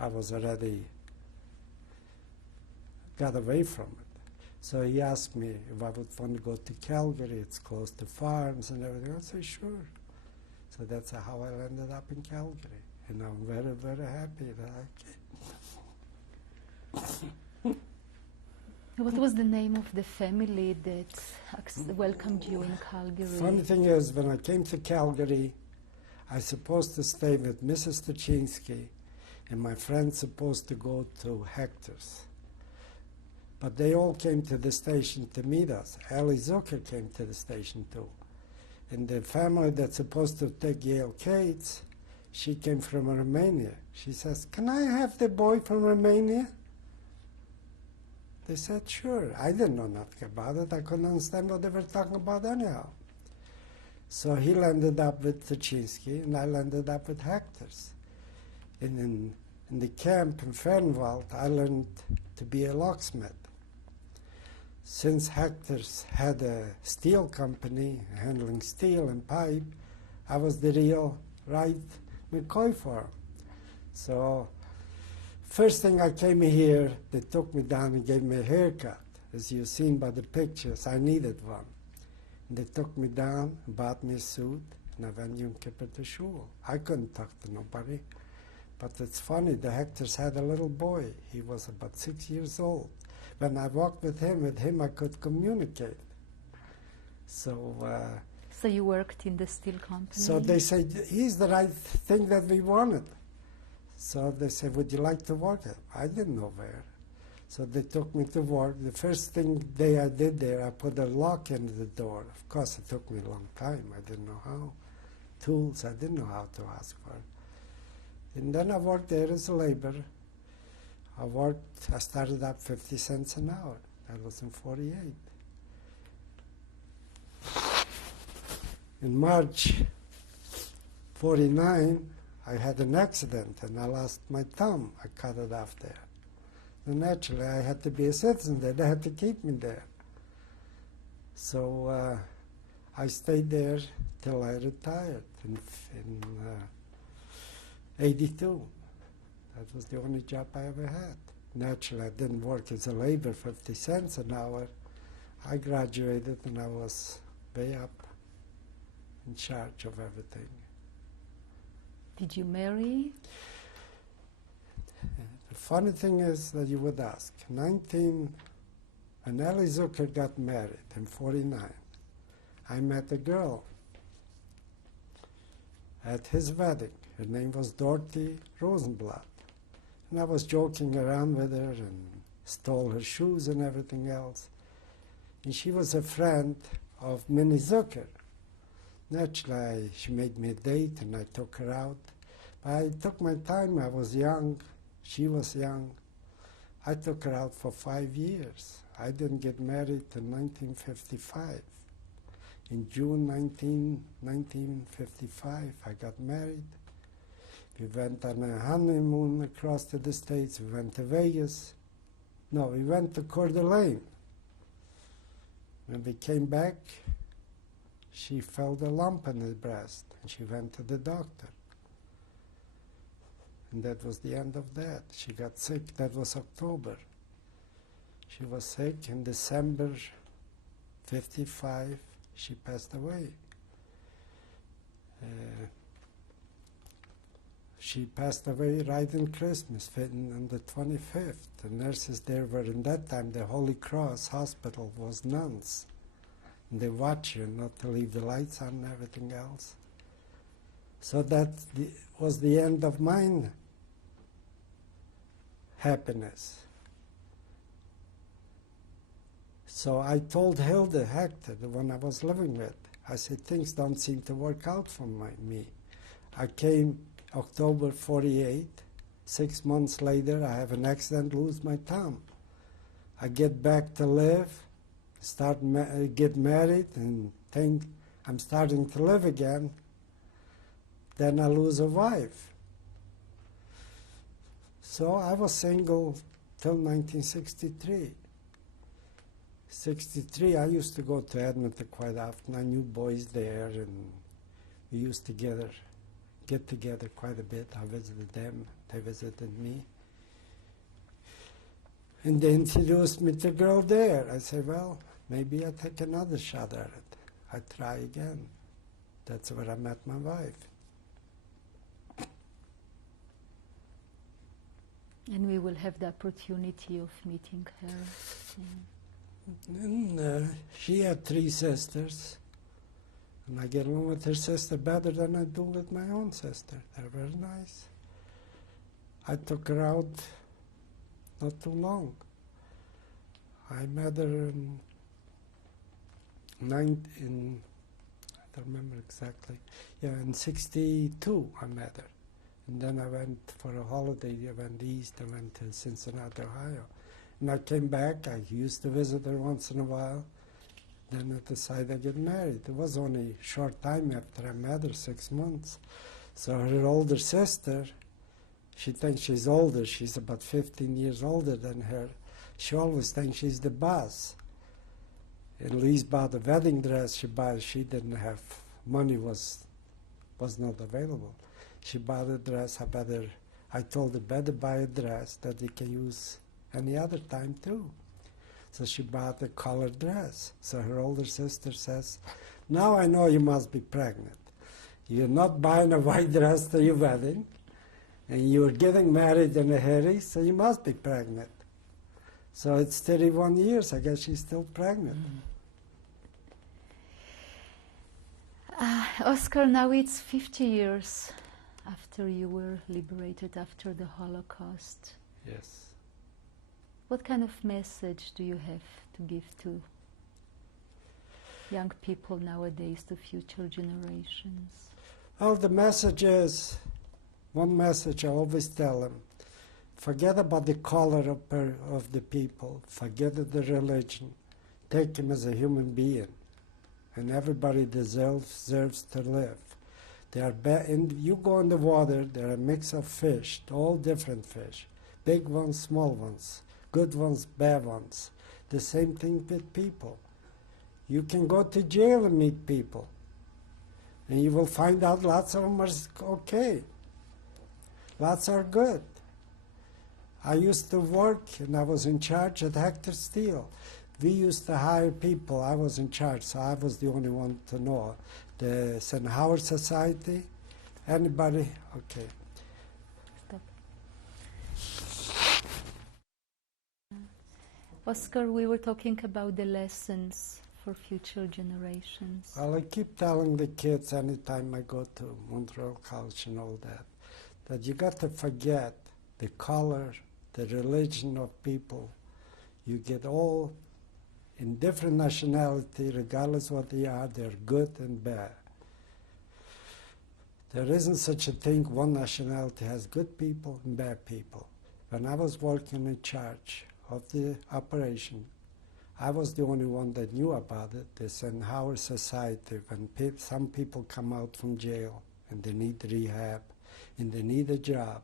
I was already got away from it. So he asked me if I would want to go to Calgary. It's close to farms and everything. I said, sure. So that's how I ended up in Calgary. And I'm very, very happy that I came. What was the name of the family that welcomed you in Calgary? Funny thing is, when I came to Calgary, I was supposed to stay with Mrs. Tuchinski, and my friends supposed to go to Hector's. But they all came to the station to meet us. Ellie Zucker came to the station too. And the family that's supposed to take Yale Cates, she came from Romania. She says, can I have the boy from Romania? They said, sure. I didn't know nothing about it. I couldn't understand what they were talking about anyhow. So he landed up with Tuchinski, and I landed up with Hector's. And in the camp in Fernwald, I learned to be a locksmith. Since Hector's had a steel company handling steel and pipe, I was the real right McCoy for him. So first thing I came here, they took me down and gave me a haircut. As you've seen by the pictures, I needed one. And they took me down, bought me a suit, and I went Yom Kippur to shul. I couldn't talk to nobody. But it's funny, the Hectors had a little boy. He was about 6 years old. When I walked with him I could communicate. So you worked in the steel company? So they said, he's the right thing that we wanted. So they said, would you like to work it? I didn't know where. So they took me to work. The first day I did there, I put a lock in the door. Of course, it took me a long time. I didn't know how. Tools, I didn't know how to ask for it. And then I worked there as a laborer. I started up 50 cents an hour. That was in 48. In March 49, I had an accident and I lost my thumb. I cut it off there. And naturally, I had to be a citizen there. They had to keep me there. So I stayed there till I retired in 82. That was the only job I ever had. Naturally, I didn't work as a laborer, 50 cents an hour. I graduated and I was way up in charge of everything. Did you marry? The funny thing is that you would ask, when Ellie Zucker got married in 49, I met a girl at his wedding. Her name was Dorothy Rosenblatt. And I was joking around with her and stole her shoes and everything else. And she was a friend of Minnie Zucker. Naturally, she made me a date and I took her out. But I took my time. I was young. She was young. I took her out for 5 years. I didn't get married till 1955. In June 1955, I got married. We went on a honeymoon across to the States. We went to Vegas. No, we went to Coeur d'Alene. When we came back, she felt a lump in her breast, and she went to the doctor. And that was the end of that. She got sick. That was October. She was sick. In December 55, she passed away. She passed away right in Christmas, on the 25th. The nurses there were, in that time, the Holy Cross Hospital was nuns. And they watch you not to leave the lights on and everything else. So that was the end of mine happiness. So I told Hilda Hector, the one I was living with, I said, things don't seem to work out for me. I came October 48, 6 months later, I have an accident, lose my thumb. I get back to live, get married, and think I'm starting to live again. Then I lose a wife. So I was single till 1963. 63, I used to go to Edmonton quite often. I knew boys there, and we used to get together quite a bit. I visited them, they visited me. And they introduced me to a girl there. I said, well, maybe I'll take another shot at it. I try again. That's where I met my wife. And we will have the opportunity of meeting her. Yeah. And she had 3 sisters. And I get along with her sister better than I do with my own sister. They're very nice. I took her out not too long. I met her in I don't remember exactly. Yeah, in 62 I met her. And then I went for a holiday. I went east. I went to Cincinnati, Ohio. And I came back. I used to visit her once in a while. Then I decided to get married. It was only a short time after I met her, 6 months. So her older sister, she thinks she's older. She's about 15 years older than her. She always thinks she's the boss. And Lise bought a wedding dress she didn't have, money was not available. She bought a dress. I told her better buy a dress that you can use any other time too. So she bought a colored dress. So her older sister says, now I know you must be pregnant. You're not buying a white dress to your wedding, and you're getting married in a hurry, so you must be pregnant. So it's 31 years. I guess she's still pregnant. Oscar, now it's 50 years after you were liberated after the Holocaust. Yes. What kind of message do you have to give to young people nowadays, to future generations? Well, the message is, one message I always tell them, forget about the color of the people, forget the religion, take him as a human being, and everybody deserves to live. You go in the water, there are a mix of fish, all different fish, big ones, small ones, good ones, bad ones. The same thing with people. You can go to jail and meet people, and you will find out lots of them are okay. Lots are good. I used to work, and I was in charge at Hector Steel. We used to hire people. I was in charge, so I was the only one to know. The St. Howard Society, anybody? Okay. Stop. Oscar, we were talking about the lessons for future generations. Well, I keep telling the kids anytime I go to Montreal College and all that you got to forget the color, the religion of people. You get all in different nationality, regardless what they are, they're good and bad. There isn't such a thing, one nationality has good people and bad people. When I was working in charge of the operation, I was the only one that knew about it. The St. Howard Society, when some people come out from jail and they need rehab and they need a job,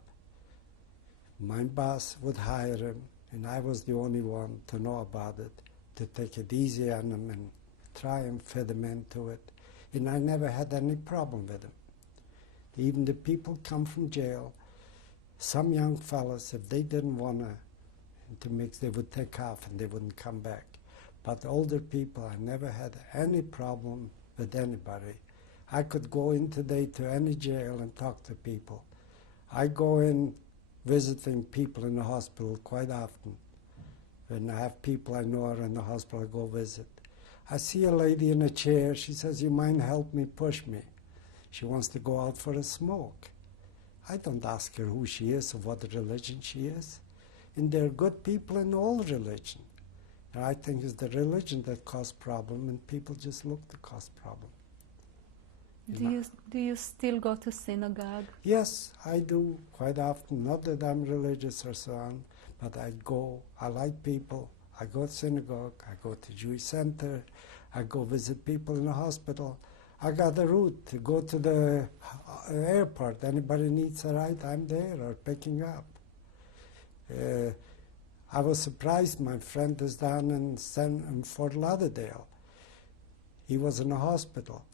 my boss would hire him, and I was the only one to know about it, to take it easy on them and try and fit them into it. And I never had any problem with them. Even the people come from jail, some young fellas, if they didn't want to mix, they would take off and they wouldn't come back. But older people, I never had any problem with anybody. I could go in today to any jail and talk to people. I go in visiting people in the hospital quite often. When I have people I know are in the hospital, I go visit. I see a lady in a chair. She says, you mind help me, push me. She wants to go out for a smoke. I don't ask her who she is or what religion she is. And there are good people in all religion. And I think it's the religion that causes problem, and people just look to cause problem. Do you still go to synagogue? Yes, I do quite often. Not that I'm religious or so on, but I go. I like people. I go to synagogue. I go to Jewish center. I go visit people in the hospital. I got a route to go to the airport. Anybody needs a ride, I'm there or picking up. I was surprised. My friend is down in Fort Lauderdale. He was in a hospital.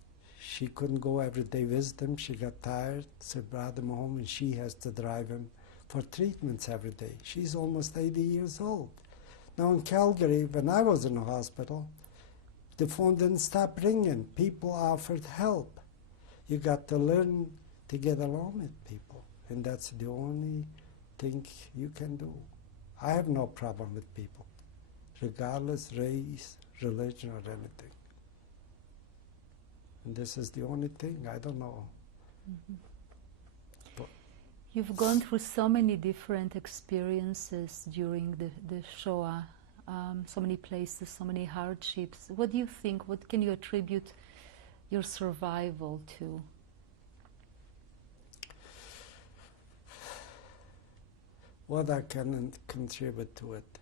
She couldn't go every day visit him. She got tired, so brought him home, and she has to drive him for treatments every day. She's almost 80 years old. Now in Calgary, when I was in the hospital, the phone didn't stop ringing. People offered help. You got to learn to get along with people, and that's the only thing you can do. I have no problem with people, regardless race, religion, or anything. And this is the only thing. I don't know. But You've gone through so many different experiences during the Shoah, so many places, so many hardships. What do you think? What can you attribute your survival to? what I can contribute to it.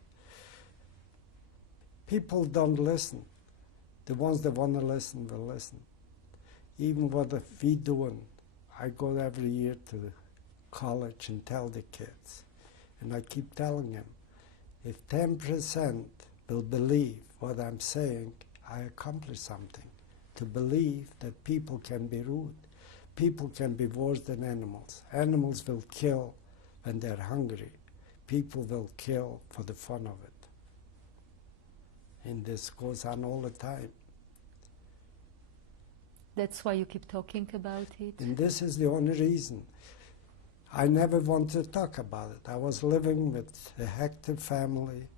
People don't listen. The ones that want to listen will listen. Even what we doing, I go every year to college and tell the kids, and I keep telling them, if 10% will believe what I'm saying, I accomplished something. To believe that people can be rude. People can be worse than animals. Animals will kill when they're hungry. People will kill for the fun of it. And this goes on all the time. That's why you keep talking about it? And this is the only reason. I never wanted to talk about it. I was living with a Hector family,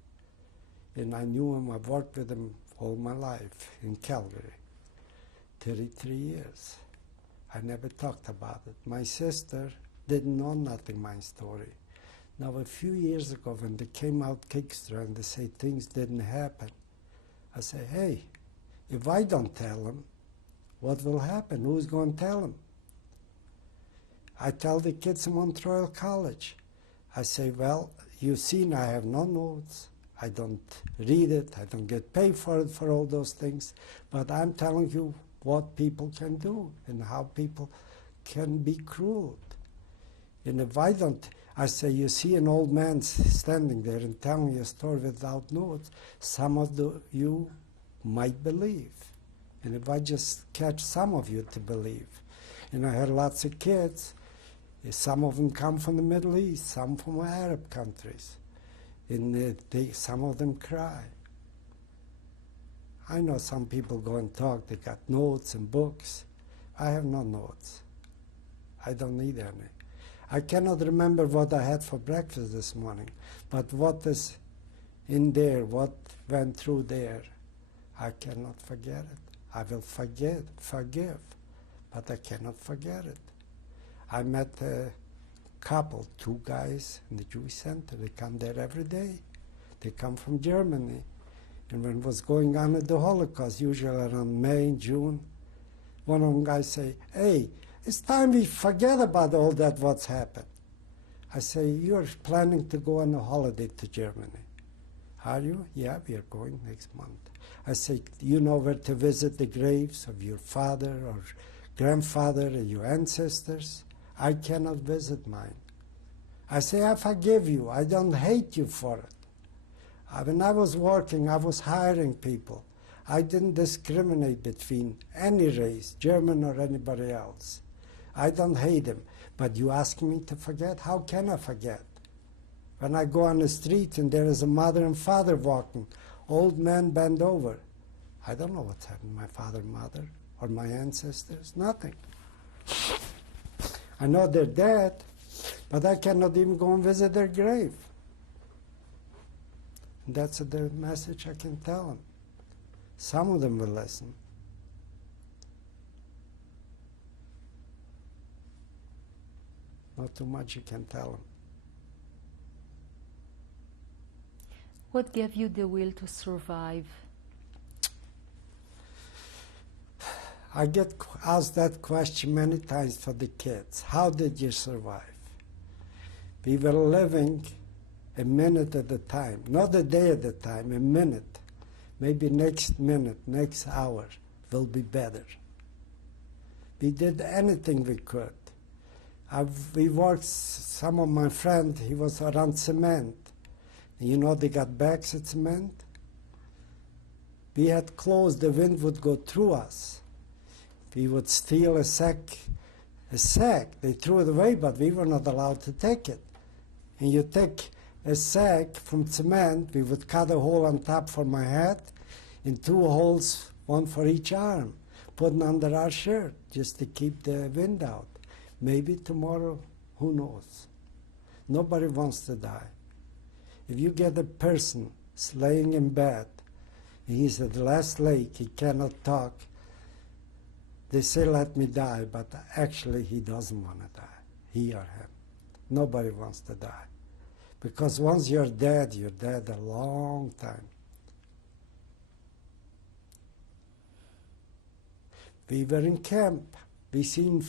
and I knew him. I've worked with him all my life in Calgary, 33 years. I never talked about it. My sister didn't know nothing, my story. Now, a few years ago, when they came out Kickstarter and they say things didn't happen, I say, hey, if I don't tell them, what will happen? Who's going to tell them? I tell the kids in Montreal College, I say, well, you've seen I have no notes. I don't read it. I don't get paid for it, for all those things. But I'm telling you what people can do and how people can be cruel. And if I don't, I say, you see an old man standing there and telling you a story without notes, some of you might believe. And if I just catch some of you to believe. And I had lots of kids. Some of them come from the Middle East, some from Arab countries. And some of them cry. I know some people go and talk, they got notes and books. I have no notes. I don't need any. I cannot remember what I had for breakfast this morning, but what is in there, what went through there, I cannot forget it. I will forgive, but I cannot forget it. I met a couple, 2 guys in the Jewish Center. They come there every day. They come from Germany. And when it was going on at the Holocaust, usually around May, June, one of them guys say, hey, it's time we forget about all that what's happened. I say, you're planning to go on a holiday to Germany. Are you? Yeah, we are going next month. I say, you know where to visit the graves of your father or grandfather or your ancestors? I cannot visit mine. I say, I forgive you. I don't hate you for it. When I was working, I was hiring people. I didn't discriminate between any race, German or anybody else. I don't hate them. But you ask me to forget? How can I forget? When I go on the street and there is a mother and father walking, old man bent over, I don't know what's happened to my father and mother or my ancestors. Nothing. I know they're dead, but I cannot even go and visit their grave. And that's the message I can tell them. Some of them will listen. Not too much you can tell them. What gave you the will to survive? I get asked that question many times for the kids. How did you survive? We were living a minute at a time, not a day at a time, a minute. Maybe next minute, next hour will be better. We did anything we could. We worked, some of my friends, he was around cement. You know, they got bags of cement. We had clothes, the wind would go through us. We would steal a sack. They threw it away, but we were not allowed to take it. And you take a sack from cement, we would cut a hole on top for my head, and 2 holes, 1 for each arm, putting under our shirt just to keep the wind out. Maybe tomorrow, who knows? Nobody wants to die. If you get a person laying in bed, and he's at the last leg, he cannot talk, they say, let me die, but actually he doesn't want to die, he or him. Nobody wants to die. Because once you're dead a long time. We were in camp. We seen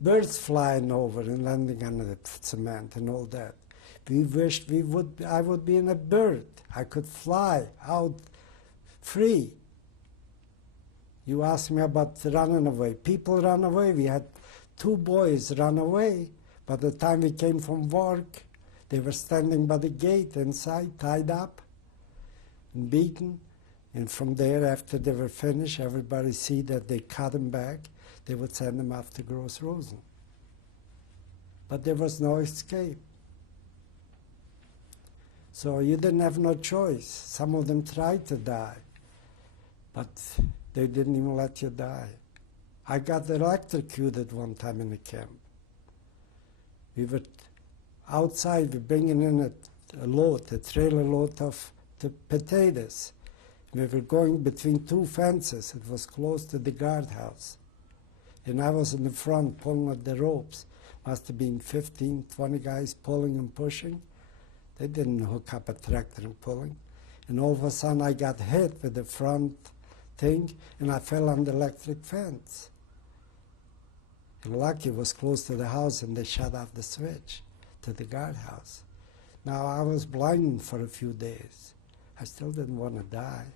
birds flying over and landing on the cement and all that. We wished I would be in a bird. I could fly out free. You asked me about running away. People run away. We had 2 boys run away. By the time we came from work, they were standing by the gate inside, tied up and beaten. And from there, after they were finished, everybody see that they cut them back. They would send them off to Gross Rosen. But there was no escape. So you didn't have no choice. Some of them tried to die, but they didn't even let you die. I got electrocuted one time in the camp. We were outside, we're bringing in a trailer load of potatoes. We were going between 2 fences. It was close to the guardhouse. And I was in the front pulling at the ropes. Must have been 15, 20 guys pulling and pushing. They didn't hook up a tractor and pulling. And all of a sudden I got hit with the front thing and I fell on the electric fence. And lucky it was close to the house and they shut off the switch to the guardhouse. Now I was blind for a few days. I still didn't want to die.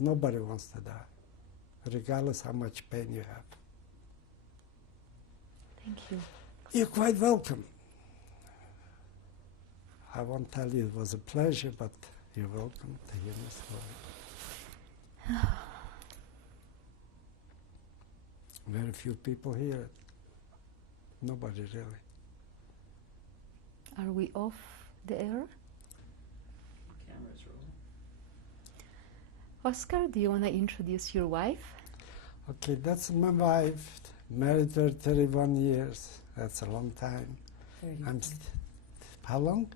Nobody wants to die, regardless how much pain you have. Thank you. You're quite welcome. I won't tell you it was a pleasure, but you're welcome to hear my story. Very few people hear it. Nobody really. Are we off the air? Camera's rolling. Oscar, do you want to introduce your wife? Okay, that's my wife. Married her 31 years. That's a long time. How long?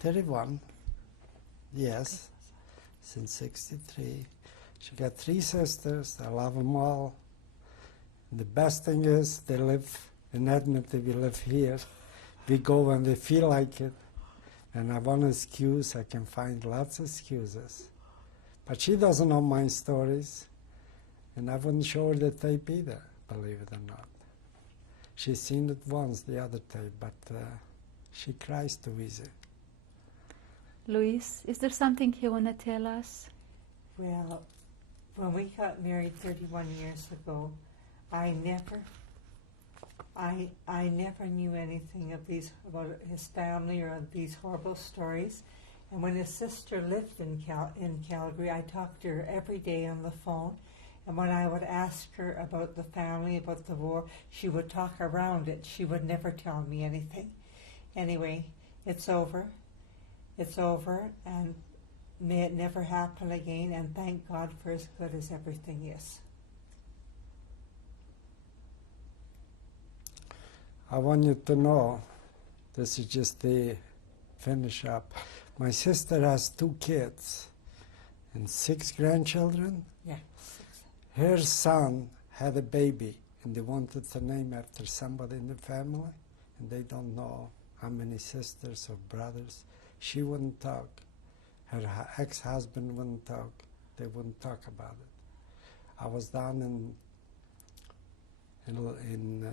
31. Yes. Since 63. She got 3 sisters. I love them all. And the best thing is they live in Edmonton. We live here. We go when we feel like it. And I want an excuse. I can find lots of excuses. But she doesn't know my stories. And I wouldn't show her the tape either, believe it or not. She's seen it once, the other tape, but she cries too easy. Luis, is there something you want to tell us? Well, when we got married 31 years ago, I never knew anything about his family or of these horrible stories. And when his sister lived in Calgary, I talked to her every day on the phone. And when I would ask her about the family, about the war, she would talk around it. She would never tell me anything. Anyway, it's over. It's over, and may it never happen again, and thank God for as good as everything is. I want you to know, this is just the finish up. My sister has 2 kids and 6 grandchildren. Yeah. Her son had a baby, and they wanted to name after somebody in the family, and they don't know how many sisters or brothers. She wouldn't talk. Her ex-husband wouldn't talk. They wouldn't talk about it. I was down in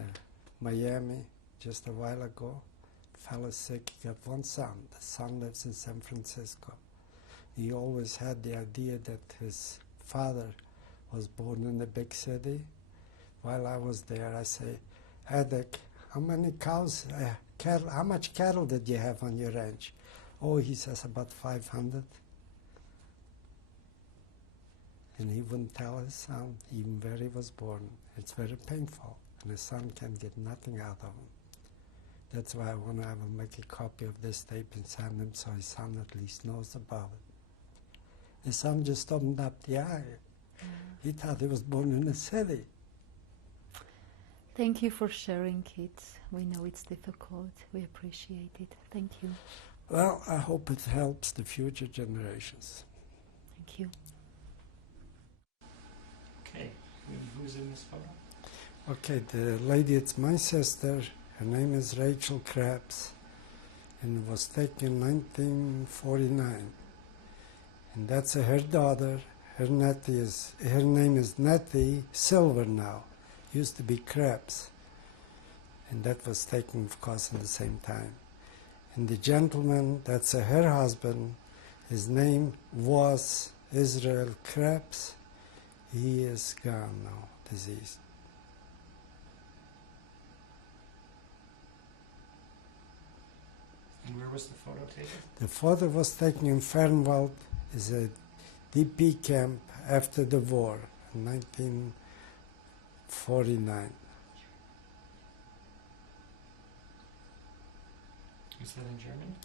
Miami just a while ago. Fella sick. He got one son. The son lives in San Francisco. He always had the idea that his father was born in a big city. While I was there, I say, Adek, how many cows, cattle, how much cattle did you have on your ranch? Oh, he says about 500. And he wouldn't tell his son, even where he was born. It's very painful, and his son can get nothing out of him. That's why I want to have him make a copy of this tape and send him so his son at least knows about it. His son just opened up the eye. He thought he was born in a city. Thank you for sharing, kids. We know it's difficult. We appreciate it. Thank you. Well, I hope it helps the future generations. Thank you. Okay, who's in this photo? Okay, the lady, it's my sister. Her name is Rachel Krebs, and it was taken in 1949. And that's her daughter. Her name is Nettie Silver now. Used to be Krebs. And that was taken, of course, in the same time. And the gentleman, that's her husband, his name was Israel Krebs. He is gone now, deceased. And where was the photo taken? The photo was taken in Fernwald, is a DP camp after the war, in 1949. Is that in Germany?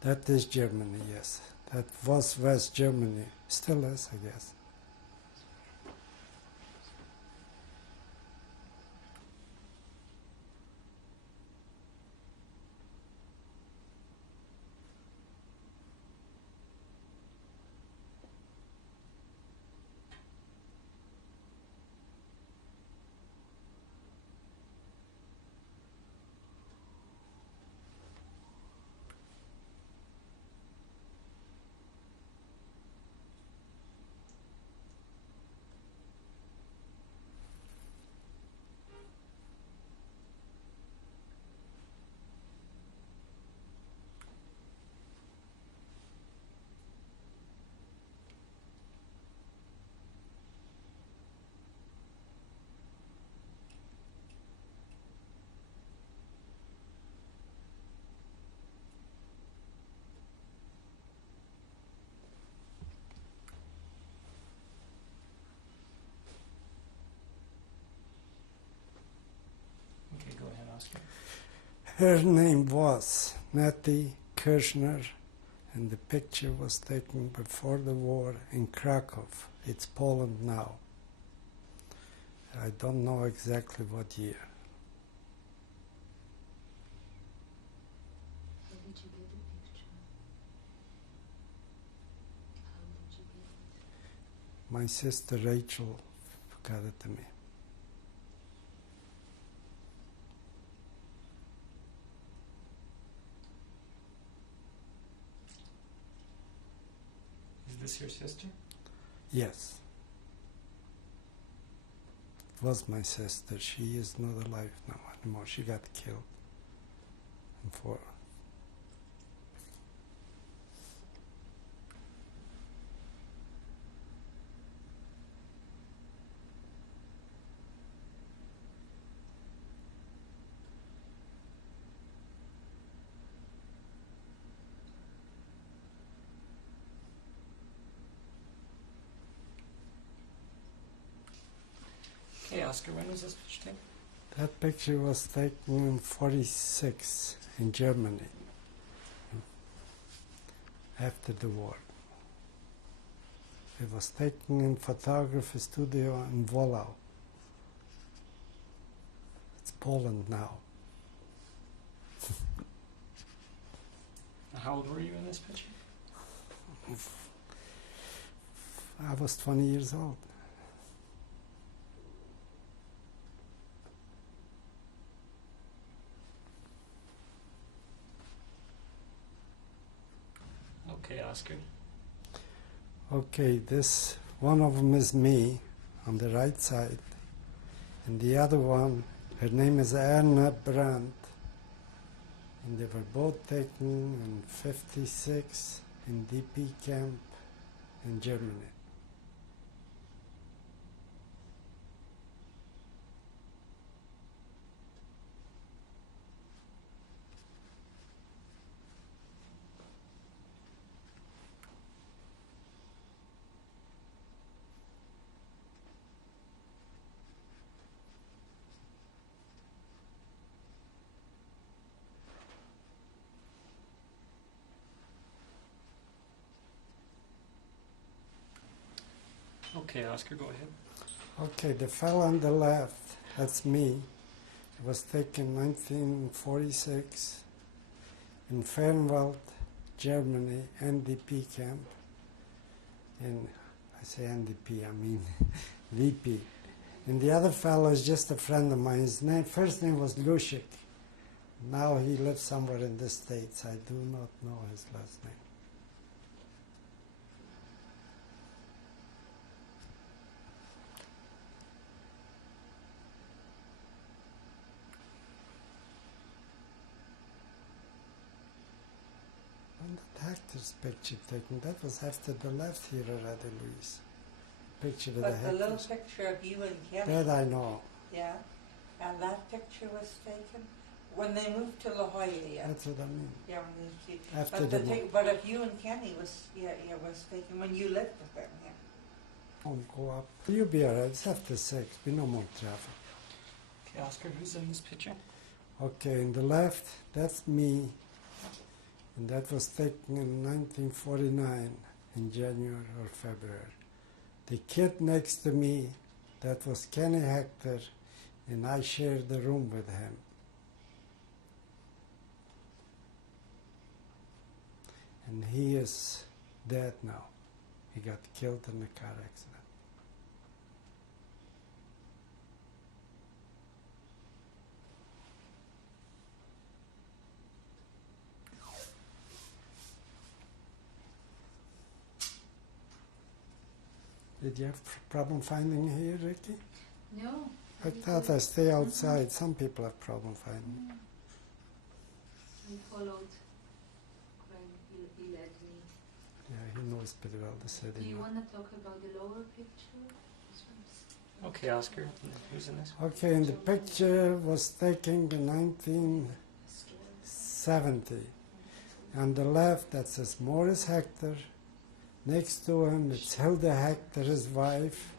That is Germany, yes. That was West Germany. Still is, I guess. Okay, go ahead, Oscar. Her name was Nettie Kirchner, and the picture was taken before the war in Krakow. It's Poland now. I don't know exactly what year. How did you get the picture? How did you get it? My sister Rachel got it to me. Is this your sister? Yes. It was my sister. She is not alive now anymore. She got killed. Okay, Oscar, when was this picture taken? That picture was taken in 46 in Germany after the war. It was taken in photography studio in Wolau. It's Poland now. How old were you in this picture? I was 20 years old. Okay, Oscar. Okay, this One of them is me on the right side, and the other one, her name is Anna Brandt, and they were both taken in 56 in DP camp in Germany. Okay, Oscar, go ahead. Okay, the fellow on the left, that's me. It was taken 1946 in Fernwald, Germany, NDP camp. And I say NDP, I mean VP. And the other fellow is just a friend of mine. His first name was Lushik. Now he lives somewhere in the States. I do not know his last name. And that actor's picture taken, that was after the left here already, Louise. Picture with But the little actors. picture of you and Kenny, That I know. yeah, and that picture was taken when they moved to La Jolla, yeah. That's what I mean. Yeah, when they moved to, After but, the but of you and Kenny was, was taken when you lived with them, yeah. won't go up. You'll be alright. It's after 6. Be no more traffic. Okay, Oscar, who's in this picture? Okay, in the left, that's me. And that was taken in 1949 in January or February. The kid next to me, that was Kenny Hector, and I shared the room with him. And he is dead now. He got killed in a car accident. Did you have problem finding here, Ricky? No. I thought I stay outside. Some people have problem finding. I followed when he led me. Yeah, he knows pretty well the city. Do you now. want to talk about the lower picture? This one's- Okay, Oscar, who's in this? Okay, and the picture was taken in 1970. On the left, that says Morris Hector. Next to him, it's Hilda Hector, his wife.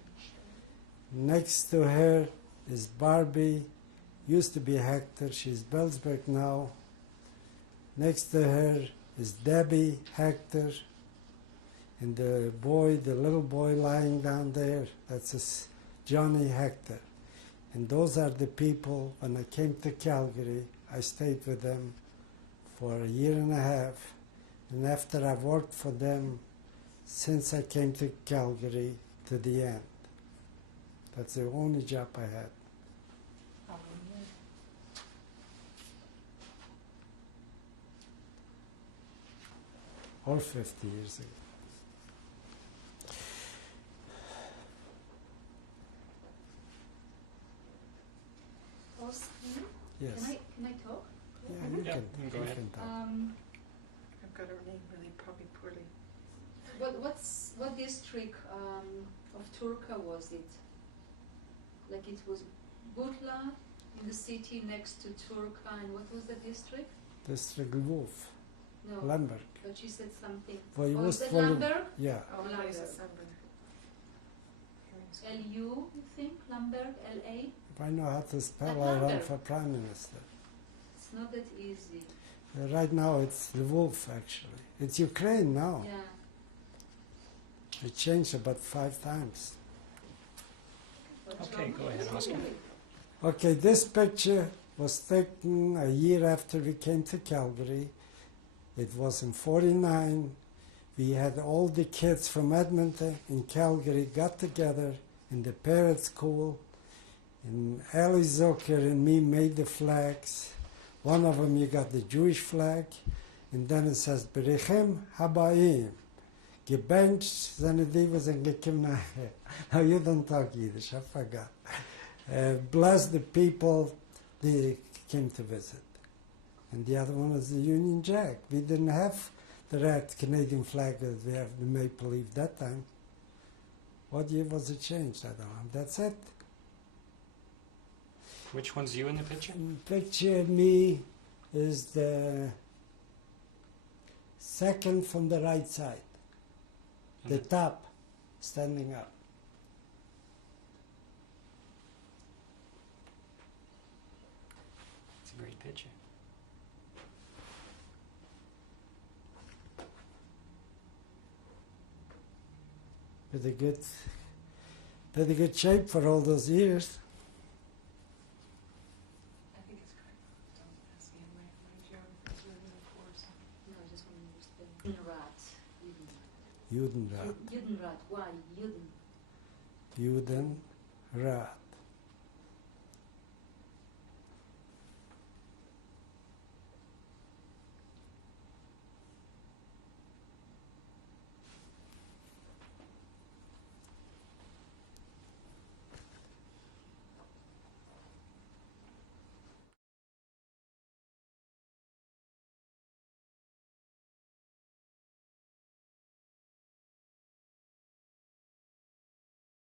Next to her is Barbie, used to be Hector. She's Bellsberg now. Next to her is Debbie Hector. And the boy, the little boy lying down there, that's his Johnny Hector. And those are the people, when I came to Calgary, I stayed with them for a year and a half. And after I worked for them since I came to Calgary to the end. That's the only job I had. Or 50 years ago. Austin, Yes. can I talk? Yeah, you Yeah, can, you go ahead. talk. I've got her name really probably poorly. What district of Turka was it? Like it was Butla in the city next to Turka, and what was the district? District Lvov, No, Lemberg. but she said something. Voivodstvo is it Lamberg? Yeah, Oh, Lamberg. Liza Sunburn. L-U, you think? Lamberg, L-A? if I know how to spell, At I run Lemberg. for Prime Minister. It's not that easy. Right now it's Lvov, actually. It's Ukraine now. Yeah. It changed about 5 times. What's Okay, wrong? go ahead, Oscar. Okay, this picture was taken a year after we came to Calgary. It was in 49. We had all the kids from Edmonton and Calgary got together in the parrot school. And Ali Zucker and me made the flags. One of them, you got the Jewish flag. And then it says, Berechem Habayim. gebenched zijn die was en gekomen naar here. Now you don't talk Yiddish, I forgot. Bless the people they came to visit. And the other one was the Union Jack. We didn't have the red Canadian flag that we have the maple leaf that time. What year was it changed? I don't know. That's it. Which one's you in the picture? Picture of me is the second from the right side. The And top, standing up. it's a great picture. Pretty good shape for all those years. I think it's correct. Don't ask me. My geography is really poor. So. No, I just want to understand. Judenrat. Judenrat. Judenrat. Why Juden? Judenrat.